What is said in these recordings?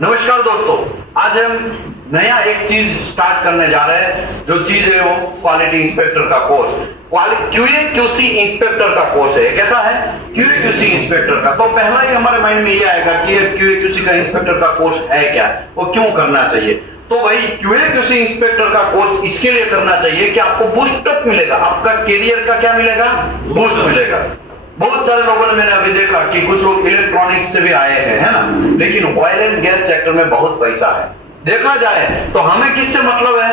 नमस्कार दोस्तों, आज हम नया एक चीज स्टार्ट करने जा रहे हैं। जो चीज है वो क्वालिटी इंस्पेक्टर का कोर्स, क्यूए क्यूसी इंस्पेक्टर का कोर्स है। कैसा है? क्यूए क्यूसी इंस्पेक्टर का। तो पहला ही हमारे माइंड में ये आएगा कि ये क्यूए क्यूसी का इंस्पेक्टर का कोर्स है क्या, वो क्यों करना चाहिए। तो भाई क्यूए क्यूसी इंस्पेक्टर का कोर्स इसके लिए करना चाहिए कि आपको बूस्टअप मिलेगा, आपका करियर का क्या मिलेगा, बूस्ट मिलेगा। बहुत सारे लोगों ने मैंने अभी देखा कि कुछ लोग इलेक्ट्रॉनिक्स से भी आए हैं, है ना, लेकिन ऑयल एंड गैस सेक्टर में बहुत पैसा है। देखा जाए तो हमें किससे मतलब है?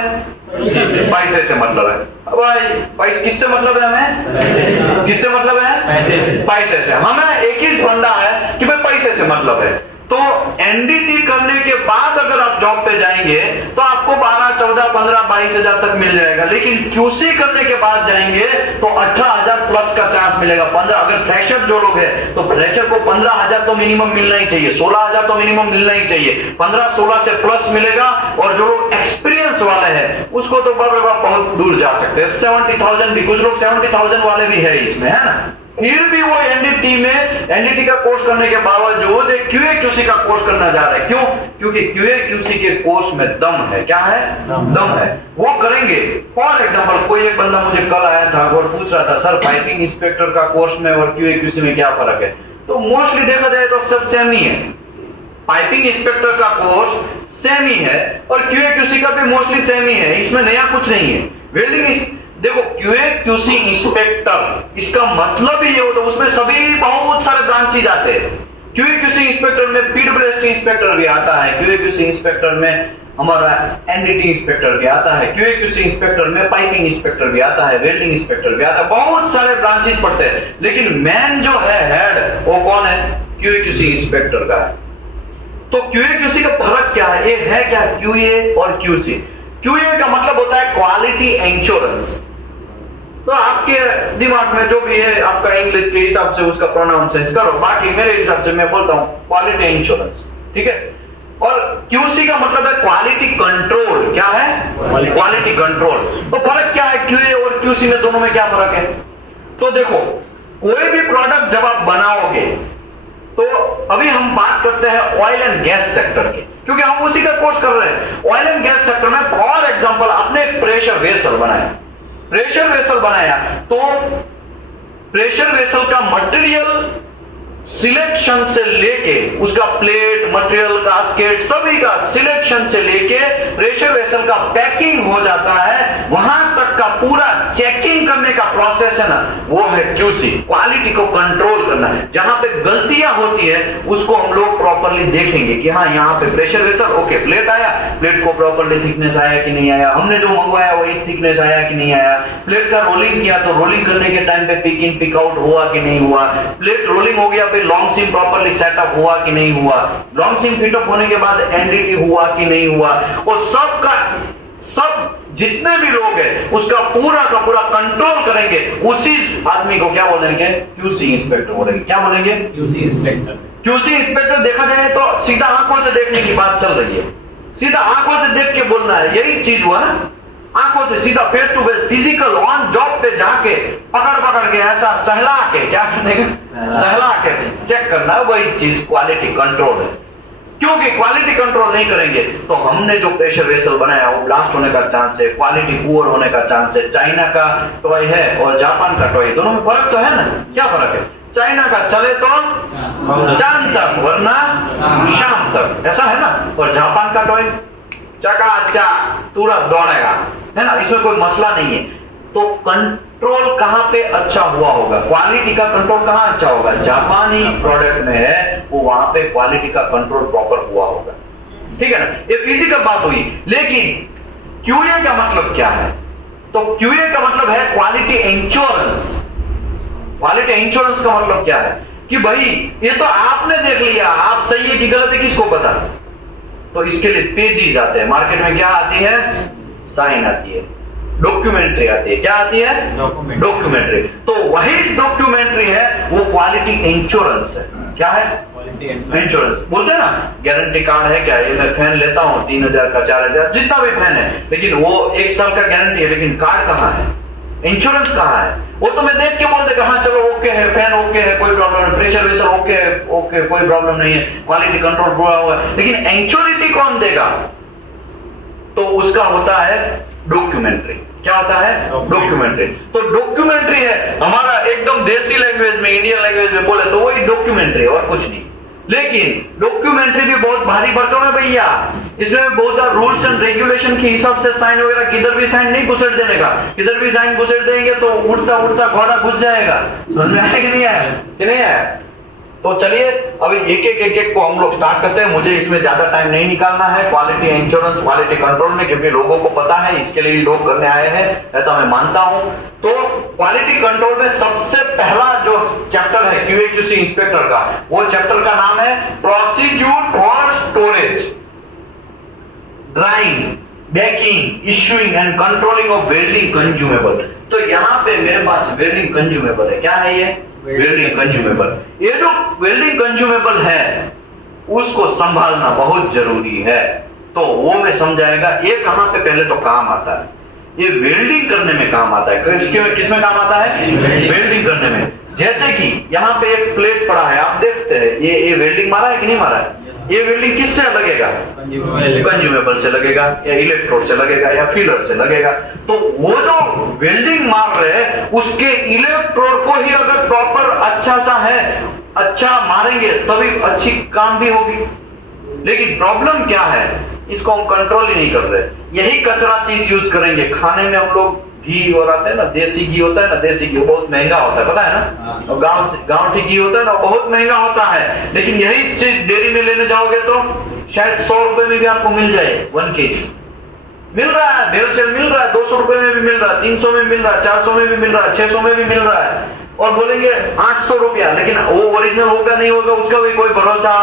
पैसे से मतलब है। भाई पैसे किससे मतलब है? हमें किससे मतलब है? पैसे से। हमें एक ही फंडा है कि भाई पैसे से मतलब है। तो एनडीटी करने के बाद अगर आप जॉब पे जाएंगे तो आपको 12, 14, 15, 22 हजार तक मिल जाएगा, लेकिन क्यूसी करने के बाद जाएंगे तो 18,000 प्लस का चांस मिलेगा। 15, अगर फ्रेशर जो लोग हैं तो फ्रेशर को 15,000 तो मिनिमम मिलना ही चाहिए, 16,000 तो मिनिमम मिलना ही चाहिए, 15-16 से प्लस मिलेगा। और जो लोग एक्सपीरियंस वाले हैं उसको तो बहुत दूर जा सकते हैं, 70,000 भी, कुछ लोग 70,000 वाले भी है इसमें, है ना। फिर भी वो एनडीटी का कोर्स करने के बावजूद एक क्यूए क्यूसी का कोर्स करना जा रहे हैं। क्यों? क्योंकि क्यूए क्यूसी के कोर्स में दम है। क्या है? दम है। वो करेंगे। फॉर एग्जांपल कोई एक बंदा मुझे कल आया था और पूछ रहा था, सर पाइपिंग इंस्पेक्टर का कोर्स में और क्यूए क्यूसी में क्या फर्क है? तो मोस्टली देखा जाए तो सब सेम ही है। पाइपिंग इंस्पेक्टर का कोर्स सेम ही है और क्यूए क्यूसी का भी मोस्टली सेम ही है, इसमें नया कुछ नहीं है। वेल्डिंग देखो, क्यूए क्यूसी इंस्पेक्टर इसका मतलब ही ये होता है, उसमें सभी बहुत सारे ब्रांचेज आते हैं। क्यूए क्यूसी इंस्पेक्टर में पीडब्ल्यूएसटी इंस्पेक्टर भी आता है, क्यूए क्यूसी इंस्पेक्टर में हमारा एनडीटी इंस्पेक्टर भी आता है, क्यूए क्यूसी इंस्पेक्टर में पाइपिंग इंस्पेक्टर भी आता है, वेल्डिंग इंस्पेक्टर भी आता है, बहुत सारे ब्रांचेज पड़ते हैं। लेकिन मैन जो है, हेड, वो कौन है? क्यूए क्यूसी इंस्पेक्टर का है। तो क्यूए क्यूसी का फर्क क्या है? ये है क्या क्यूए और क्यूसी? क्यूए का मतलब होता है क्वालिटी इंश्योरेंस। तो आपके दिमाग में जो भी है आपका इंग्लिश के हिसाब से उसका प्रोनाउंसिएशन करो, बाकी मेरे हिसाब से मैं बोलता हूं क्वालिटी इंश्योरेंस, ठीक है। और क्यूसी का मतलब है क्वालिटी कंट्रोल। क्या है? Quality control. तो फर्क क्या है क्यूए और क्यूसी में, दोनों में क्या फर्क है? तो देखो, कोई भी प्रोडक्ट जब आप बनाओगे तो अभी हम बात करते हैं ऑयल एंड गैस सेक्टर की, क्योंकि हम उसी का कोर्स कर रहे हैं। ऑयल एंड गैस सेक्टर में फॉर एग्जांपल आपने एक प्रेशर वेसल बनाया, तो प्रेशर वेसल का मटेरियल सिलेक्शन से लेके उसका प्लेट, मटेरियल, गास्केट, सभी का सिलेक्शन से लेके प्रेशर वेसल का पैकिंग हो जाता है, वहां तक का पूरा चेकिंग करने का प्रोसेस है ना, वो है क्यूसी। क्वालिटी को कंट्रोल करना है। जहां पे गलतियां होती है उसको हम लोग प्रॉपर्ली देखेंगे कि हाँ, यहाँ पे प्रेशर वेसल, ओके, प्लेट आया, प्लेट को प्रॉपर्ली थिकनेस आया कि नहीं आया, हमने जो मंगवाया वो इस थिकनेस आया कि नहीं आया, प्लेट का रोलिंग किया तो रोलिंग करने के टाइम पे पिक इन पिक आउट हुआ कि नहीं हुआ, प्लेट रोलिंग हो गया, लॉन्ग सिम प्रॉपर्ली सेटअप हुआ कि नहीं हुआ, लॉन्ग सिम फिटअप होने के बाद एनडीटी हुआ कि नहीं हुआ, और सब जितने भी लोग हैं उसका पूरा का पूरा कंट्रोल करेंगे। उसी आदमी को क्या बोलेंगे? क्यूसी इंस्पेक्टर बोलेंगे। क्या बोलेंगे? QC inspector. क्यूसी इंस्पेक्टर देखा जाए तो सीधा आंखों से देखने की बात चल रही है, सीधा आंखों से देख के बोलना है, यही चीज हुआ ना। आंखों से सीधा face to face physical on job पे जाके पकड़ के ऐसा सहला के, क्या करने का? सहला के चेक करना है, वही चीज क्वालिटी कंट्रोल है। क्योंकि क्वालिटी कंट्रोल नहीं करेंगे तो हमने जो प्रेशर वेसल बनाया वो ब्लास्ट होने का चांस है, क्वालिटी पुअर होने का चांस है। चाइना का टॉय है और जापान का टॉय, दोनों में फर्क तो है ना। क्या फर्क है? चाइना का चले तो चांद तक, वरना शाम तक, ऐसा है ना। और जापान का टॉय चकाचक पूरा दौड़ेगा, है ना, इसमें कोई मसला नहीं है। तो कंट्रोल कहां पे अच्छा हुआ होगा? क्वालिटी का कंट्रोल कहां अच्छा होगा? जापानी प्रोडक्ट में है वो, वहां पे क्वालिटी का कंट्रोल प्रॉपर हुआ होगा, ठीक है ना। ये फिजिकल बात हुई। लेकिन क्यूए का मतलब क्या है? तो क्यूए का मतलब है क्वालिटी इंश्योरेंस। क्वालिटी इंश्योरेंस का मतलब क्या है कि भाई ये तो आपने देख लिया, आप सही है कि गलत है किसको पता। तो इसके लिए पेजेस आते हैं मार्केट में। क्या आती है? साइन आती है, डॉक्यूमेंट्री आती है। क्या आती है? डॉक्यूमेंट्री। तो वही डॉक्यूमेंट्री है, वो क्वालिटी इंश्योरेंस है। क्या है? इंश्योरेंस। बोलते हैं ना, गारंटी कार्ड है क्या? ये मैं फैन लेता हूं 3,000 का, 4,000, जितना भी फैन है, लेकिन वो 1 साल का गारंटी है, लेकिन कार्ड कहां है? इंश्योरेंस कहाँ है? वो तो मैं देख के बोल देगा हाँ चलो ओके है, फैन ओके है, कोई प्रॉब्लम नहीं, प्रेशर वेशर ओके है, ओके कोई प्रॉब्लम नहीं है, क्वालिटी कंट्रोल पूरा हुआ है, लेकिन इंश्योरिटी कौन देगा? तो उसका होता है डॉक्यूमेंट्री। क्या होता है? डॉक्यूमेंट्री। तो डॉक्यूमेंट्री है हमारा एकदम देसी लैंग्वेज में, इंडियन लैंग्वेज में बोले तो वही डॉक्यूमेंट्री और कुछ नहीं। लेकिन डॉक्यूमेंट्री भी बहुत भारी भरकम है भैया, इसमें बहुत रूल्स एंड रेगुलेशन के हिसाब से साइन वगैरह, किधर भी साइन नहीं घुसेड़ देने का, किधर भी साइन घुसेड़ देंगे तो उड़ता उड़ता घोड़ा घुस जाएगा। समझ में आया कि नहीं आया? कि नहीं आया? तो चलिए अभी एक एक को हम लोग स्टार्ट करते हैं। मुझे इसमें ज्यादा टाइम नहीं निकालना है क्वालिटी इंश्योरेंस, क्वालिटी कंट्रोल में, क्योंकि लोगों को पता है, इसके लिए लोग करने आए हैं, ऐसा मैं मानता हूं। तो क्वालिटी कंट्रोल में सबसे पहला जो चैप्टर है QA/QC इंस्पेक्टर का, वो चैप्टर का नाम है procedure for storage, drawing, banking, issuing and controlling of welding consumable. तो यहां पे मेरे पास वेल्डिंग कंज्यूमेबल है। क्या है ये? Welding consumable. ये जो वेल्डिंग कंज्यूमेबल है उसको संभालना बहुत जरूरी है। तो वो मैं समझाएगा ये कहां पे पहले तो काम आता है, ये वेल्डिंग करने में काम आता है। किसमें काम आता है? वेल्डिंग करने में। जैसे कि यहाँ पे एक प्लेट पड़ा है, आप देखते हैं ये वेल्डिंग मारा है कि नहीं मारा है? ये वेल्डिंग किससे लगेगा? कंज्यूमेबल से लगेगा, या इलेक्ट्रोड से लगेगा, या फीलर से लगेगा। तो वो जो वेल्डिंग मार रहे हैं उसके इलेक्ट्रोड को ही अगर प्रॉपर अच्छा सा है, अच्छा मारेंगे तभी अच्छी काम भी होगी। लेकिन प्रॉब्लम क्या है, इसको हम कंट्रोल ही नहीं कर रहे। यही कचरा चीज यूज करेंगे खाने में। हम लोग घी और आते हैं ना, देसी घी होता है ना, देसी घी बहुत महंगा होता है, पता है ना? और गांव घी होता है ना, बहुत महंगा होता है। लेकिन यही चीज डेयरी में लेने जाओगे तो शायद 100 रुपए में भी आपको मिल जाए 1 kg। मिल रहा है, होलसेल मिल रहा है, 200 रुपए में भी मिल रहा है, 300 में मिल रहा है, 400 में भी मिल रहा है, 600 में भी मिल रहा है। और बोलेंगे 800 रुपया, लेकिन वो ओरिजिनल होगा नहीं होगा उसका भी कोई भरोसा,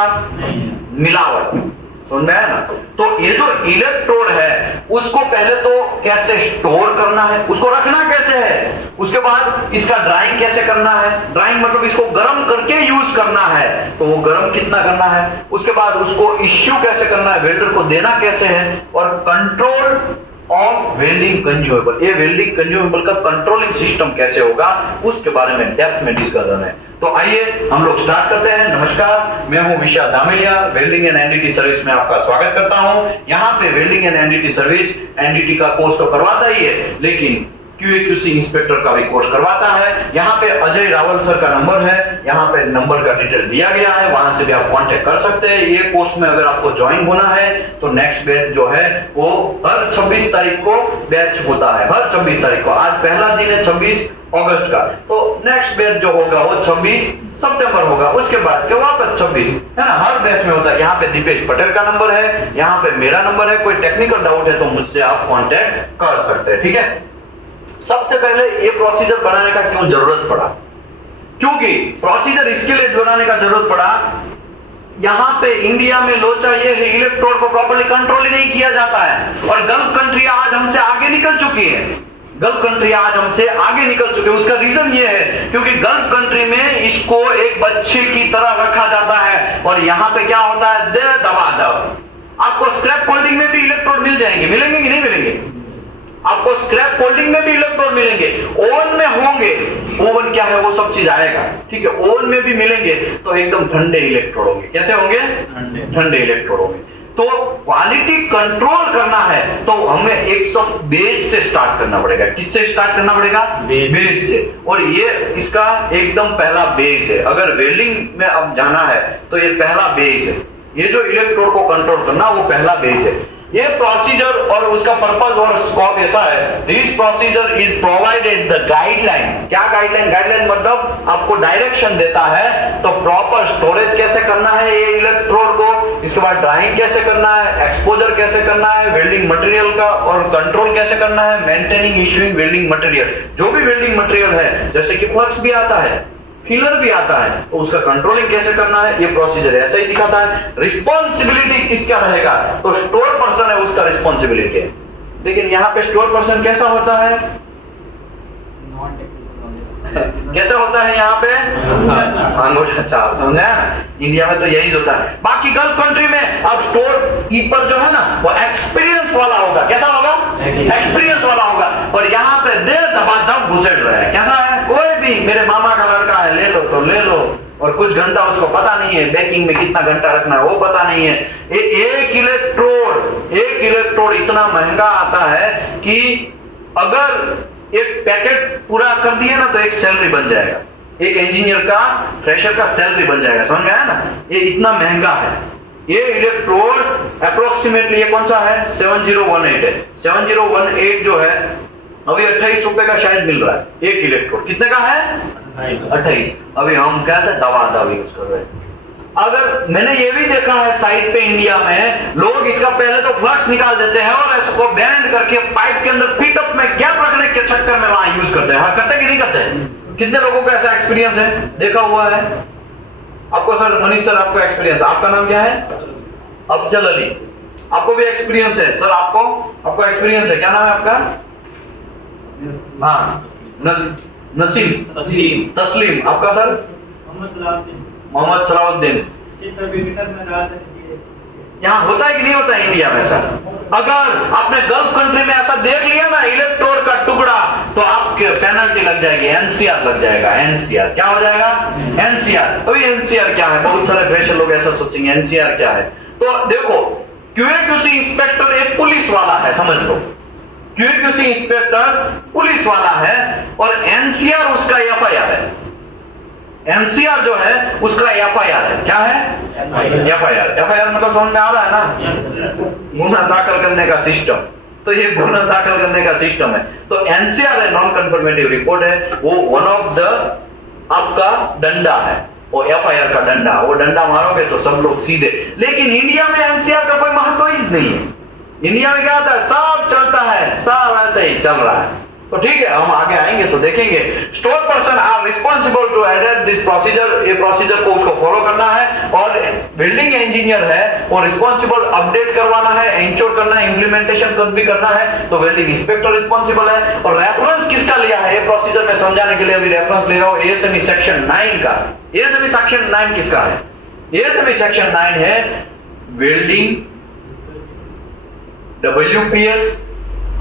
मिलावट। समझ में आया ना? तो ये जो इलेक्ट्रोड है उसको पहले तो कैसे स्टोर करना है, उसको रखना कैसे है, उसके बाद इसका ड्राइंग कैसे करना है, ड्राइंग मतलब इसको गर्म करके यूज करना है, तो वो गर्म कितना करना है, उसके बाद उसको इश्यू कैसे करना है, वेल्डर को देना कैसे है, और कंट्रोल ऑफ वेल्डिंग कंज्यूमेबल, ये वेल्डिंग कंज्यूमेबल का कंट्रोलिंग सिस्टम कैसे होगा उसके बारे में डेप्थ में डिस्कशन है। तो आइए हम लोग स्टार्ट करते हैं। नमस्कार, मैं हूं विशाल दामिलिया, वेल्डिंग एंड एनडीटी सर्विस में आपका स्वागत करता हूं। यहाँ पे welding and NDT service NDT का कोर्स तो करवाता ही है, लेकिन QA/QC इंस्पेक्टर का भी कोर्स करवाता है। यहाँ पे अजय रावल सर का नंबर है, यहाँ पे नंबर का डिटेल दिया गया है, वहां से भी आप कांटेक्ट कर सकते हैं। ये कोर्स में अगर आपको ज्वाइन होना है तो नेक्स्ट बैच जो है वो हर 26 तारीख को बैच होता है, हर 26 तारीख को। आज पहला दिन है 26 अगस्त का, तो नेक्स्ट बैच जो होगा वो 26 सितंबर होगा, उसके बाद के वापस 26 है ना, हर बैच में होता है। यहाँ पे दीपेश पटेल का नंबर है, यहाँ पे मेरा नंबर है, कोई टेक्निकल डाउट है तो मुझसे आप कॉन्टेक्ट कर सकते हैं। ठीक है, सबसे पहले ये प्रोसीजर बनाने का क्यों जरूरत पड़ा? क्योंकि प्रोसीजर इसके लिए बनाने का जरूरत पड़ा, यहां पे इंडिया में लोचा ये है, इलेक्ट्रोड को प्रॉपर्ली कंट्रोल ही नहीं किया जाता है। और गल्फ कंट्री आज हमसे आगे निकल चुकी है, गल्फ कंट्री आज हमसे आगे निकल चुके हैं। उसका रीजन ये है क्योंकि गल्फ कंट्री में इसको एक बच्चे की तरह रखा जाता है, और यहां पे क्या होता है, दे दबा दब। आपको स्क्रैप फोल्डिंग में भी इलेक्ट्रोड मिल जाएंगे, मिलेंगे कि नहीं मिलेंगे? आपको स्क्रैप फोल्डिंग में भी इलेक्ट्रोड मिलेंगे, ओवन में होंगे, ओवन क्या है वो सब चीज आएगा, ठीक है, ओवन में भी मिलेंगे तो एकदम ठंडे इलेक्ट्रोड होंगे। कैसे होंगे? ठंडे इलेक्ट्रोड होंगे। तो क्वालिटी कंट्रोल करना है तो हमें एक सब बेस से स्टार्ट करना पड़ेगा। किससे स्टार्ट करना पड़ेगा? बेस से। और ये इसका एकदम पहला बेस है। अगर वेल्डिंग में अब जाना है तो ये पहला बेस है, ये जो इलेक्ट्रोड को कंट्रोल करना वो पहला बेस है। ये प्रोसीजर और उसका पर्पस और स्कोप ऐसा है, this procedure is provided the guideline. क्या गाइडलाइन? गाइडलाइन मतलब आपको डायरेक्शन देता है, तो प्रॉपर स्टोरेज कैसे करना है ये इलेक्ट्रोड को, इसके बाद ड्राइंग कैसे करना है, एक्सपोजर कैसे करना है वेल्डिंग मटेरियल का, और कंट्रोल कैसे करना है, मेंटेनिंग इश्यूइंग वेल्डिंग मटेरियल। जो भी वेल्डिंग मटेरियल है, जैसे कि फ्लक्स भी आता है, फीलर भी आता है, तो उसका कंट्रोलिंग कैसे करना है ये प्रोसीजर ऐसा ही दिखाता है। रिस्पॉन्सिबिलिटी किसका रहेगा? तो स्टोर पर्सन है, उसका रिस्पॉन्सिबिलिटी है। लेकिन यहाँ पे स्टोर पर्सन कैसा होता है? कैसे होता है यहाँ पे? अंगूठा छाप। समझ आया ना? इंडिया में तो यही होता है। बाकी गल्फ कंट्री में अब स्टोर कीपर जो है ना वो एक्सपीरियंस वाला होगा। कैसा होगा? एक्सपीरियंस वाला होगा। और यहाँ पे देर दबादब घुसेड़ रहे हैं। कैसा है, कोई भी मेरे मामा का लड़का है ले लो तो ले लो, और कुछ घंटा उसको पता नहीं है बेकिंग में कितना घंटा रखना है वो पता नहीं है। एक इलेक्ट्रोड इतना महंगा आता है कि अगर एक पैकेट पूरा कर दिए ना तो एक सैलरी बन जाएगा, एक इंजीनियर का फ्रेशर का सैलरी बन जाएगा। समझ में आया ना, ये इतना महंगा है। ये इलेक्ट्रोड अप्रोक्सीमेटली ये कौन सा है, 7018 है। 7018 जो है अभी 28 रुपए का शायद मिल रहा है एक इलेक्ट्रोड। कितने का है, 28। अभी हम कैसे दवा यूज कर रहे हैं। अगर मैंने ये भी देखा है साइड पे इंडिया में लोग इसका पहले तो फ्लक्स निकाल देते हैं और इसको बैंड करके पाइप के अंदर पीटअप में गैप रखने के चक्कर में वहां यूज करते हैं। हाँ, करते कि नहीं करते? कितने लोगों का ऐसा एक्सपीरियंस है, देखा हुआ है? आपको सर, मनीष सर, आपको एक्सपीरियंस, आपका नाम क्या है? अफजल अली। आपको भी एक्सपीरियंस है सर? आपको एक्सपीरियंस है, क्या नाम है आपका? हाँ, नसीम तस्लीम। आपका सर? मोहम्मद सलाउद्दीन। यहाँ होता है कि नहीं होता है इंडिया में ऐसा? अगर आपने गल्फ कंट्री में ऐसा देख लिया ना इलेक्ट्रोड का टुकड़ा, तो आपके पेनल्टी लग जाएगी, एनसीआर लग जाएगा। एनसीआर क्या हो जाएगा? एनसीआर। अभी एनसीआर क्या है, बहुत सारे फ्रेशर लोग ऐसा सोचेंगे एनसीआर क्या है। तो देखो, क्यूएक्यूसी इंस्पेक्टर एक पुलिस वाला है, समझ लो। क्यूएक्यूसी इंस्पेक्टर पुलिस वाला है और एनसीआर उसका एफआईआर है। एनसीआर जो है उसका एफआईआर है। क्या है? एफआईआर मतलब समझ में आ रहा है ना, गुना दाखिल करने का सिस्टम। तो ये गुना दाखिल करने का सिस्टम है। तो एनसीआर है, नॉन कन्फर्मेटिव रिपोर्ट है, वो वन ऑफ द आपका डंडा है, वो एफआईआर का डंडा। वो डंडा मारोगे तो सब लोग सीधे। लेकिन इंडिया में एनसीआर का कोई महत्व ही नहीं है। इंडिया में क्या होता है, सब चलता है, सब ऐसे ही चल रहा है। तो ठीक है, हम आगे आएंगे तो देखेंगे। Store person are responsible to adapt this procedure, ये प्रोसीजर को उसको फॉलो करना है। और बिल्डिंग इंजीनियर है वो रिस्पॉन्सिबल अपडेट करवाना है, इंश्योर करना है, इम्प्लीमेंटेशन भी करना है। तो बिल्डिंग इंस्पेक्टर रिस्पॉन्सिबल है। और रेफरेंस किसका लिया है ये प्रोसीजर में समझाने के लिए अभी रेफरेंस ले रहा हूं एएसएमई सेक्शन 9 का। एएसएमई सेक्शन 9 किसका है? एएसएमई सेक्शन 9 है वेल्डिंग, WPS,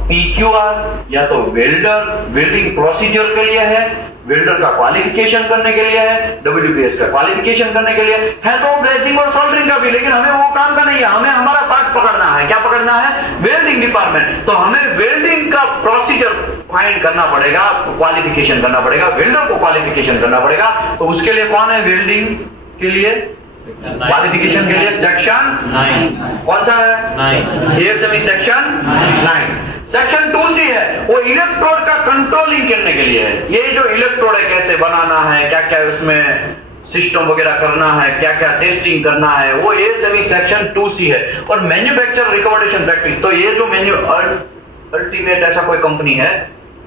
PQR, या तो वेल्डर वेल्डिंग प्रोसीजर के लिए है, वेल्डर का क्वालिफिकेशन करने के लिए है, WPS का क्वालिफिकेशन करने के लिए है, तो ब्रेजिंग और सोल्डरिंग का भी। लेकिन हमें वो काम का नहीं है, हमें हमारा पार्ट पकड़ना है। क्या पकड़ना है? Welding department. तो हमें वेल्डिंग का प्रोसीजर फाइंड करना पड़ेगा, क्वालिफिकेशन करना पड़ेगा, वेल्डर को क्वालिफिकेशन करना पड़ेगा। तो उसके लिए कौन है वेल्डिंग के लिए क्वालिफिकेशन के लिए? सेक्शन 9 कौन सा है? ASME section 9। सेक्शन 2C है, वो इलेक्ट्रोड का कंट्रोलिंग करने के लिए है। ये जो इलेक्ट्रोड है कैसे बनाना है, क्या क्या उसमें सिस्टम वगैरह करना है, क्या क्या टेस्टिंग करना है, वो एएसएमई सेक्शन 2C है। और मैन्युफैक्चर रिकमेंडेशन प्रैक्टिस, तो ये जो अल्टीमेट ऐसा कोई कंपनी है,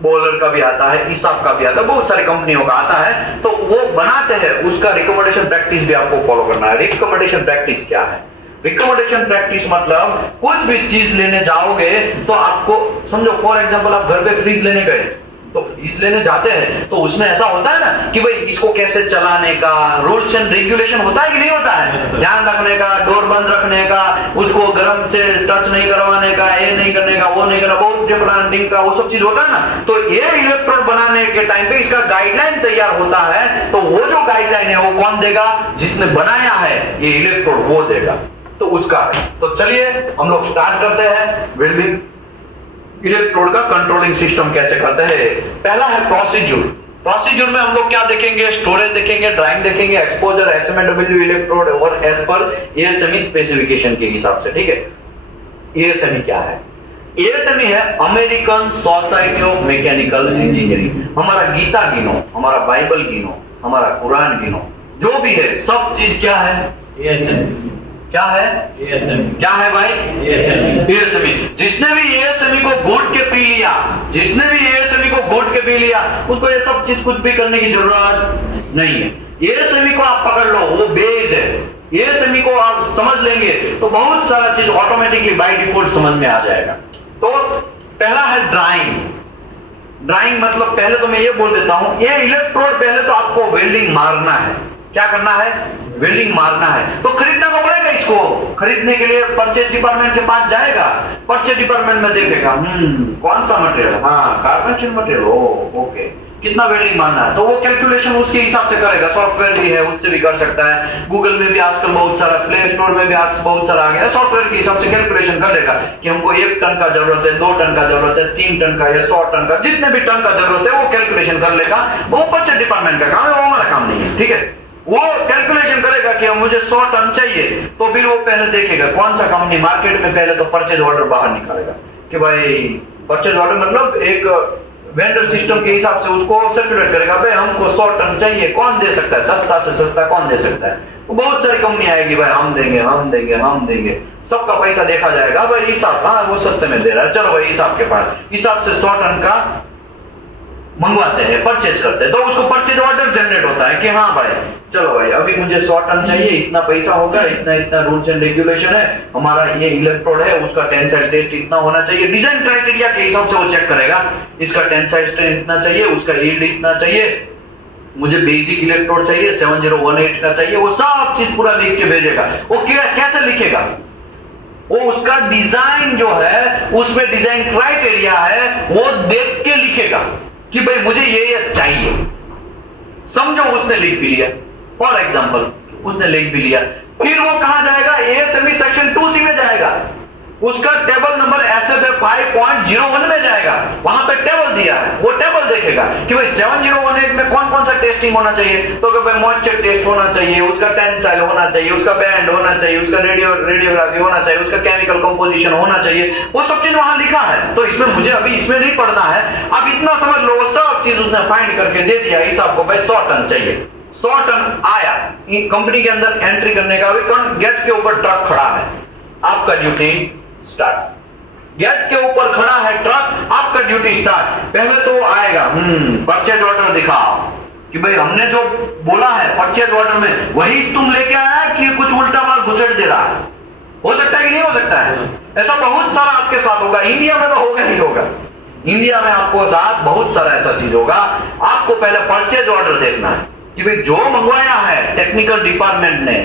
बॉलर का भी आता है, ईसाब का भी आता है, बहुत सारी कंपनियों का आता है, तो वो बनाते हैं, उसका रिकमेंडेशन प्रैक्टिस भी आपको फॉलो करना है। रिकमेंडेशन प्रैक्टिस क्या है? रिकमेंडेशन प्रैक्टिस मतलब कुछ भी चीज लेने जाओगे तो आपको, समझो फॉर एग्जांपल आप घर पे फ्रिज लेने गए, तो फ्रिज लेने जाते हैं तो उसमें ऐसा होता है ना कि भाई इसको कैसे चलाने का रूल्स एंड रेगुलेशन होता है कि नहीं होता है? ध्यान रखने का, डोर बंद रखने का, उसको गर्म से टच नहीं करवाने का, ये नहीं करने का, वो नहीं करना, बहुत प्लांटिंग का, वो सब चीज होता है ना। तो ये इलेक्ट्रोड बनाने के टाइम पे इसका गाइडलाइन तैयार होता है। तो वो जो गाइडलाइन है वो कौन देगा? जिसने बनाया है ये इलेक्ट्रोड, वो देगा। तो उसका तो चलिए हम लोग स्टार्ट करते हैं वेल्डिंग इलेक्ट्रोड का कंट्रोलिंग सिस्टम कैसे करते हैं। पहला है प्रोसीजर। प्रोसीजर में हम लोग क्या देखेंगे? स्टोरेज देखेंगे, ड्राइंग देखेंगे, एक्सपोजर, SMA/W इलेक्ट्रोड और एज पर एएसएमई स्पेसिफिकेशन के हिसाब से। ठीक है, एएसएमई क्या है? एएसएमई है American society of mechanical engineering. हमारा गीता गिनो, हमारा बाइबल गिनो, हमारा कुरान गिनो, जो भी है सब चीज क्या है? एएसएमई। क्या है? क्या है भाई? एएसएमई। जिसने भी एएसएमई को घोट के पी लिया, जिसने भी एएसएमई को घोट के पी लिया, उसको ये सब चीज कुछ भी करने की जरूरत नहीं है। एएसएमई को आप पकड़ लो, वो बेस है। एएसएमई को आप समझ लेंगे तो बहुत सारा चीज ऑटोमेटिकली बाय डिफॉल्ट समझ में आ जाएगा। तो पहला है ड्राइंग। ड्राइंग मतलब पहले तो मैं ये बोल देता हूं, ये इलेक्ट्रोड पहले तो आपको वेल्डिंग मारना है। क्या करना है? वेल्डिंग मारना है तो खरीदना तो पड़ेगा इसको। खरीदने के लिए परचेज डिपार्टमेंट के पास जाएगा, परचेज डिपार्टमेंट में देखेगा कौन सा मटेरियल, हाँ कार्पेंटर मटेरियल, ओके कितना वेल्डिंग मारना है, तो वो कैलकुलेशन उसके हिसाब से करेगा। सॉफ्टवेयर भी है, उससे भी कर सकता है। गूगल में भी आजकल बहुत सारा, प्ले स्टोर में भी आज बहुत सारा आ गया है। सॉफ्टवेयर के हिसाब से कैलकुलेशन कर लेगा कि हमको 1 टन का जरूरत है, 2 टन का जरूरत है, 3 टन का या 100 टन का, जितने भी टन का जरूरत है वो कैलकुलेशन कर लेगा। वो परचेज डिपार्टमेंट का काम है, वो हमारा काम नहीं है, ठीक है। वो कैलकुलेशन करेगा कि मुझे 100 टन चाहिए, तो फिर वो पहले देखेगा कौन सा कंपनी मार्केट में, पहले तो परचेज ऑर्डर बाहर निकालेगा कि भाई परचेज ऑर्डर मतलब एक वेंडर सिस्टम के हिसाब से उसको सर्कुलेट करेगा, भाई हमको 100 टन चाहिए, कौन दे सकता है, सस्ता से सस्ता कौन दे सकता है। तो बहुत सारी कंपनी आएगी, भाई हम देंगे हम देंगे हम देंगे, सबका पैसा देखा जाएगा, भाई हिसाब, हाँ वो सस्ते में दे रहा है, चलो भाई हिसाब के पास, हिसाब से 100 टन का मंगवाते हैं, परचेज करते हैं, तो उसको परचेज ऑर्डर जनरेट होता है कि हाँ भाई चलो भाई अभी मुझे 100 टन चाहिए, इतना पैसा होगा, इतना इतना रूल्स एंड रेगुलेशन है, हमारा ये इलेक्ट्रोड है, उसका टेंसाइल टेस्ट इतना होना चाहिए, डिजाइन क्राइटेरिया के हिसाब से वो चेक करेगा, इसका टेंसाइल स्ट्रेंथ इतना चाहिए, उसका यील्ड इतना चाहिए, मुझे बेसिक इलेक्ट्रोड चाहिए 7018 का चाहिए, वो सब चीज पूरा लिख के भेजेगा। वो कैसे लिखेगा, वो उसका डिजाइन जो है उसमें डिजाइन क्राइटेरिया है वो देख के लिखेगा कि भाई मुझे ये चाहिए। समझो उसने लिख भी लिया, फॉर एग्जाम्पल उसने लिख भी लिया, फिर वो कहां जाएगा, एएसएमई सेक्शन 2C में जाएगा, उसका टेबल नंबर एसएफ 5.01 में जाएगा, वहां पे टेबल दिया है, वो टेबल देखेगा कि भाई 7018 में कौन कौन सा टेस्टिंग होना चाहिए, तो कि भाई मॉइस्चर टेस्ट होना चाहिए, उसका टेंसाइल होना चाहिए, उसका बैंड होना चाहिए, उसका रेडियोग्राफी होना चाहिए, उसका केमिकल कंपोजिशन होना चाहिए, वो सब चीज वहां लिखा है। तो इसमें मुझे अभी इसमें नहीं पढ़ना है, अब इतना समझ लो, सब चीज उसने फाइंड करके दे दिया हिसाब को, भाई 100 टन चाहिए, 100 टन आया कंपनी के अंदर एंट्री करने का, अभी गेट के ऊपर ट्रक खड़ा है, आपका ड्यूटी स्टार्ट। गेट के ऊपर खड़ा है ट्रक, आपका ड्यूटी स्टार्ट। पहले तो आएगा परचेज ऑर्डर दिखाओ कि भाई हमने जो बोला है परचेज ऑर्डर में वही तुम लेके आया कि कुछ उल्टा माल घुसेड़ दे रहा है। हो सकता है कि नहीं हो सकता है, ऐसा बहुत सारा आपके साथ होगा, इंडिया में तो होगा ही होगा, इंडिया में आपको साथ बहुत सारा ऐसा चीज होगा। आपको पहले परचेज ऑर्डर देखना है कि भाई जो मंगवाया है टेक्निकल डिपार्टमेंट ने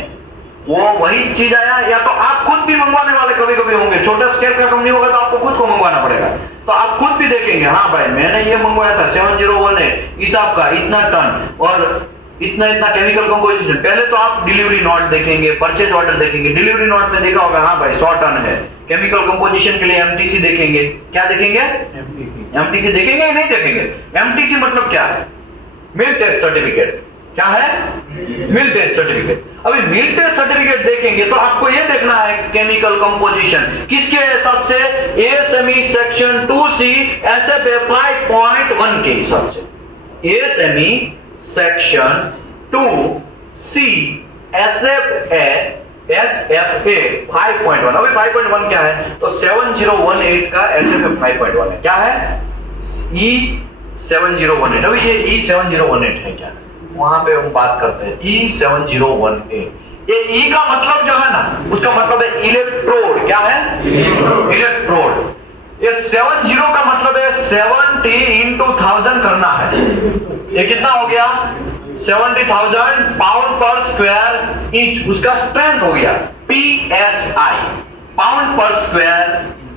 वो वही चीज आया, या तो आप खुद भी मंगवाने वाले कभी कभी होंगे, छोटा स्केल का कंपनी होगा तो आपको खुद को मंगवाना पड़ेगा, तो आप खुद भी देखेंगे हाँ भाई मैंने ये मंगवाया था 7018 हिसाब का, इतना टन और इतना इतना केमिकल कंपोजिशन। पहले तो आप डिलीवरी नोट देखेंगे, परचेज ऑर्डर देखेंगे, डिलीवरी नोट में देखा होगा हाँ भाई 100 टन है, केमिकल कंपोजिशन के लिए एमटीसी देखेंगे, क्या देखेंगे, एमटीसी देखेंगे या नहीं देखेंगे। एमटीसी मतलब क्या है, मिल्क टेस्ट सर्टिफिकेट, क्या है, मिल्क टेस्ट सर्टिफिकेट। अभी मिल्क टेस्ट सर्टिफिकेट देखेंगे तो आपको यह देखना है केमिकल कंपोजिशन किसके हिसाब से, एएसएमई सेक्शन 2C एसएफ 5.1 के हिसाब से, एएसएमई सेक्शन 2C SFA 5.1। अभी 5.1 क्या है, तो 7018 का SFA 5.1 है, क्या है, E7018। अभी ये E7018 है क्या, वहां पे हम बात करते हैं E7018। ये E का मतलब जो है ना, उसका मतलब है इलेक्ट्रोड, क्या है, इलेक्ट्रोड। ये 70 का मतलब है 70 into 1000 करना है, ये कितना हो गया, 70,000 पाउंड पर स्क्वायर इंच, उसका स्ट्रेंथ हो गया PSI, पाउंड पर स्क्वायर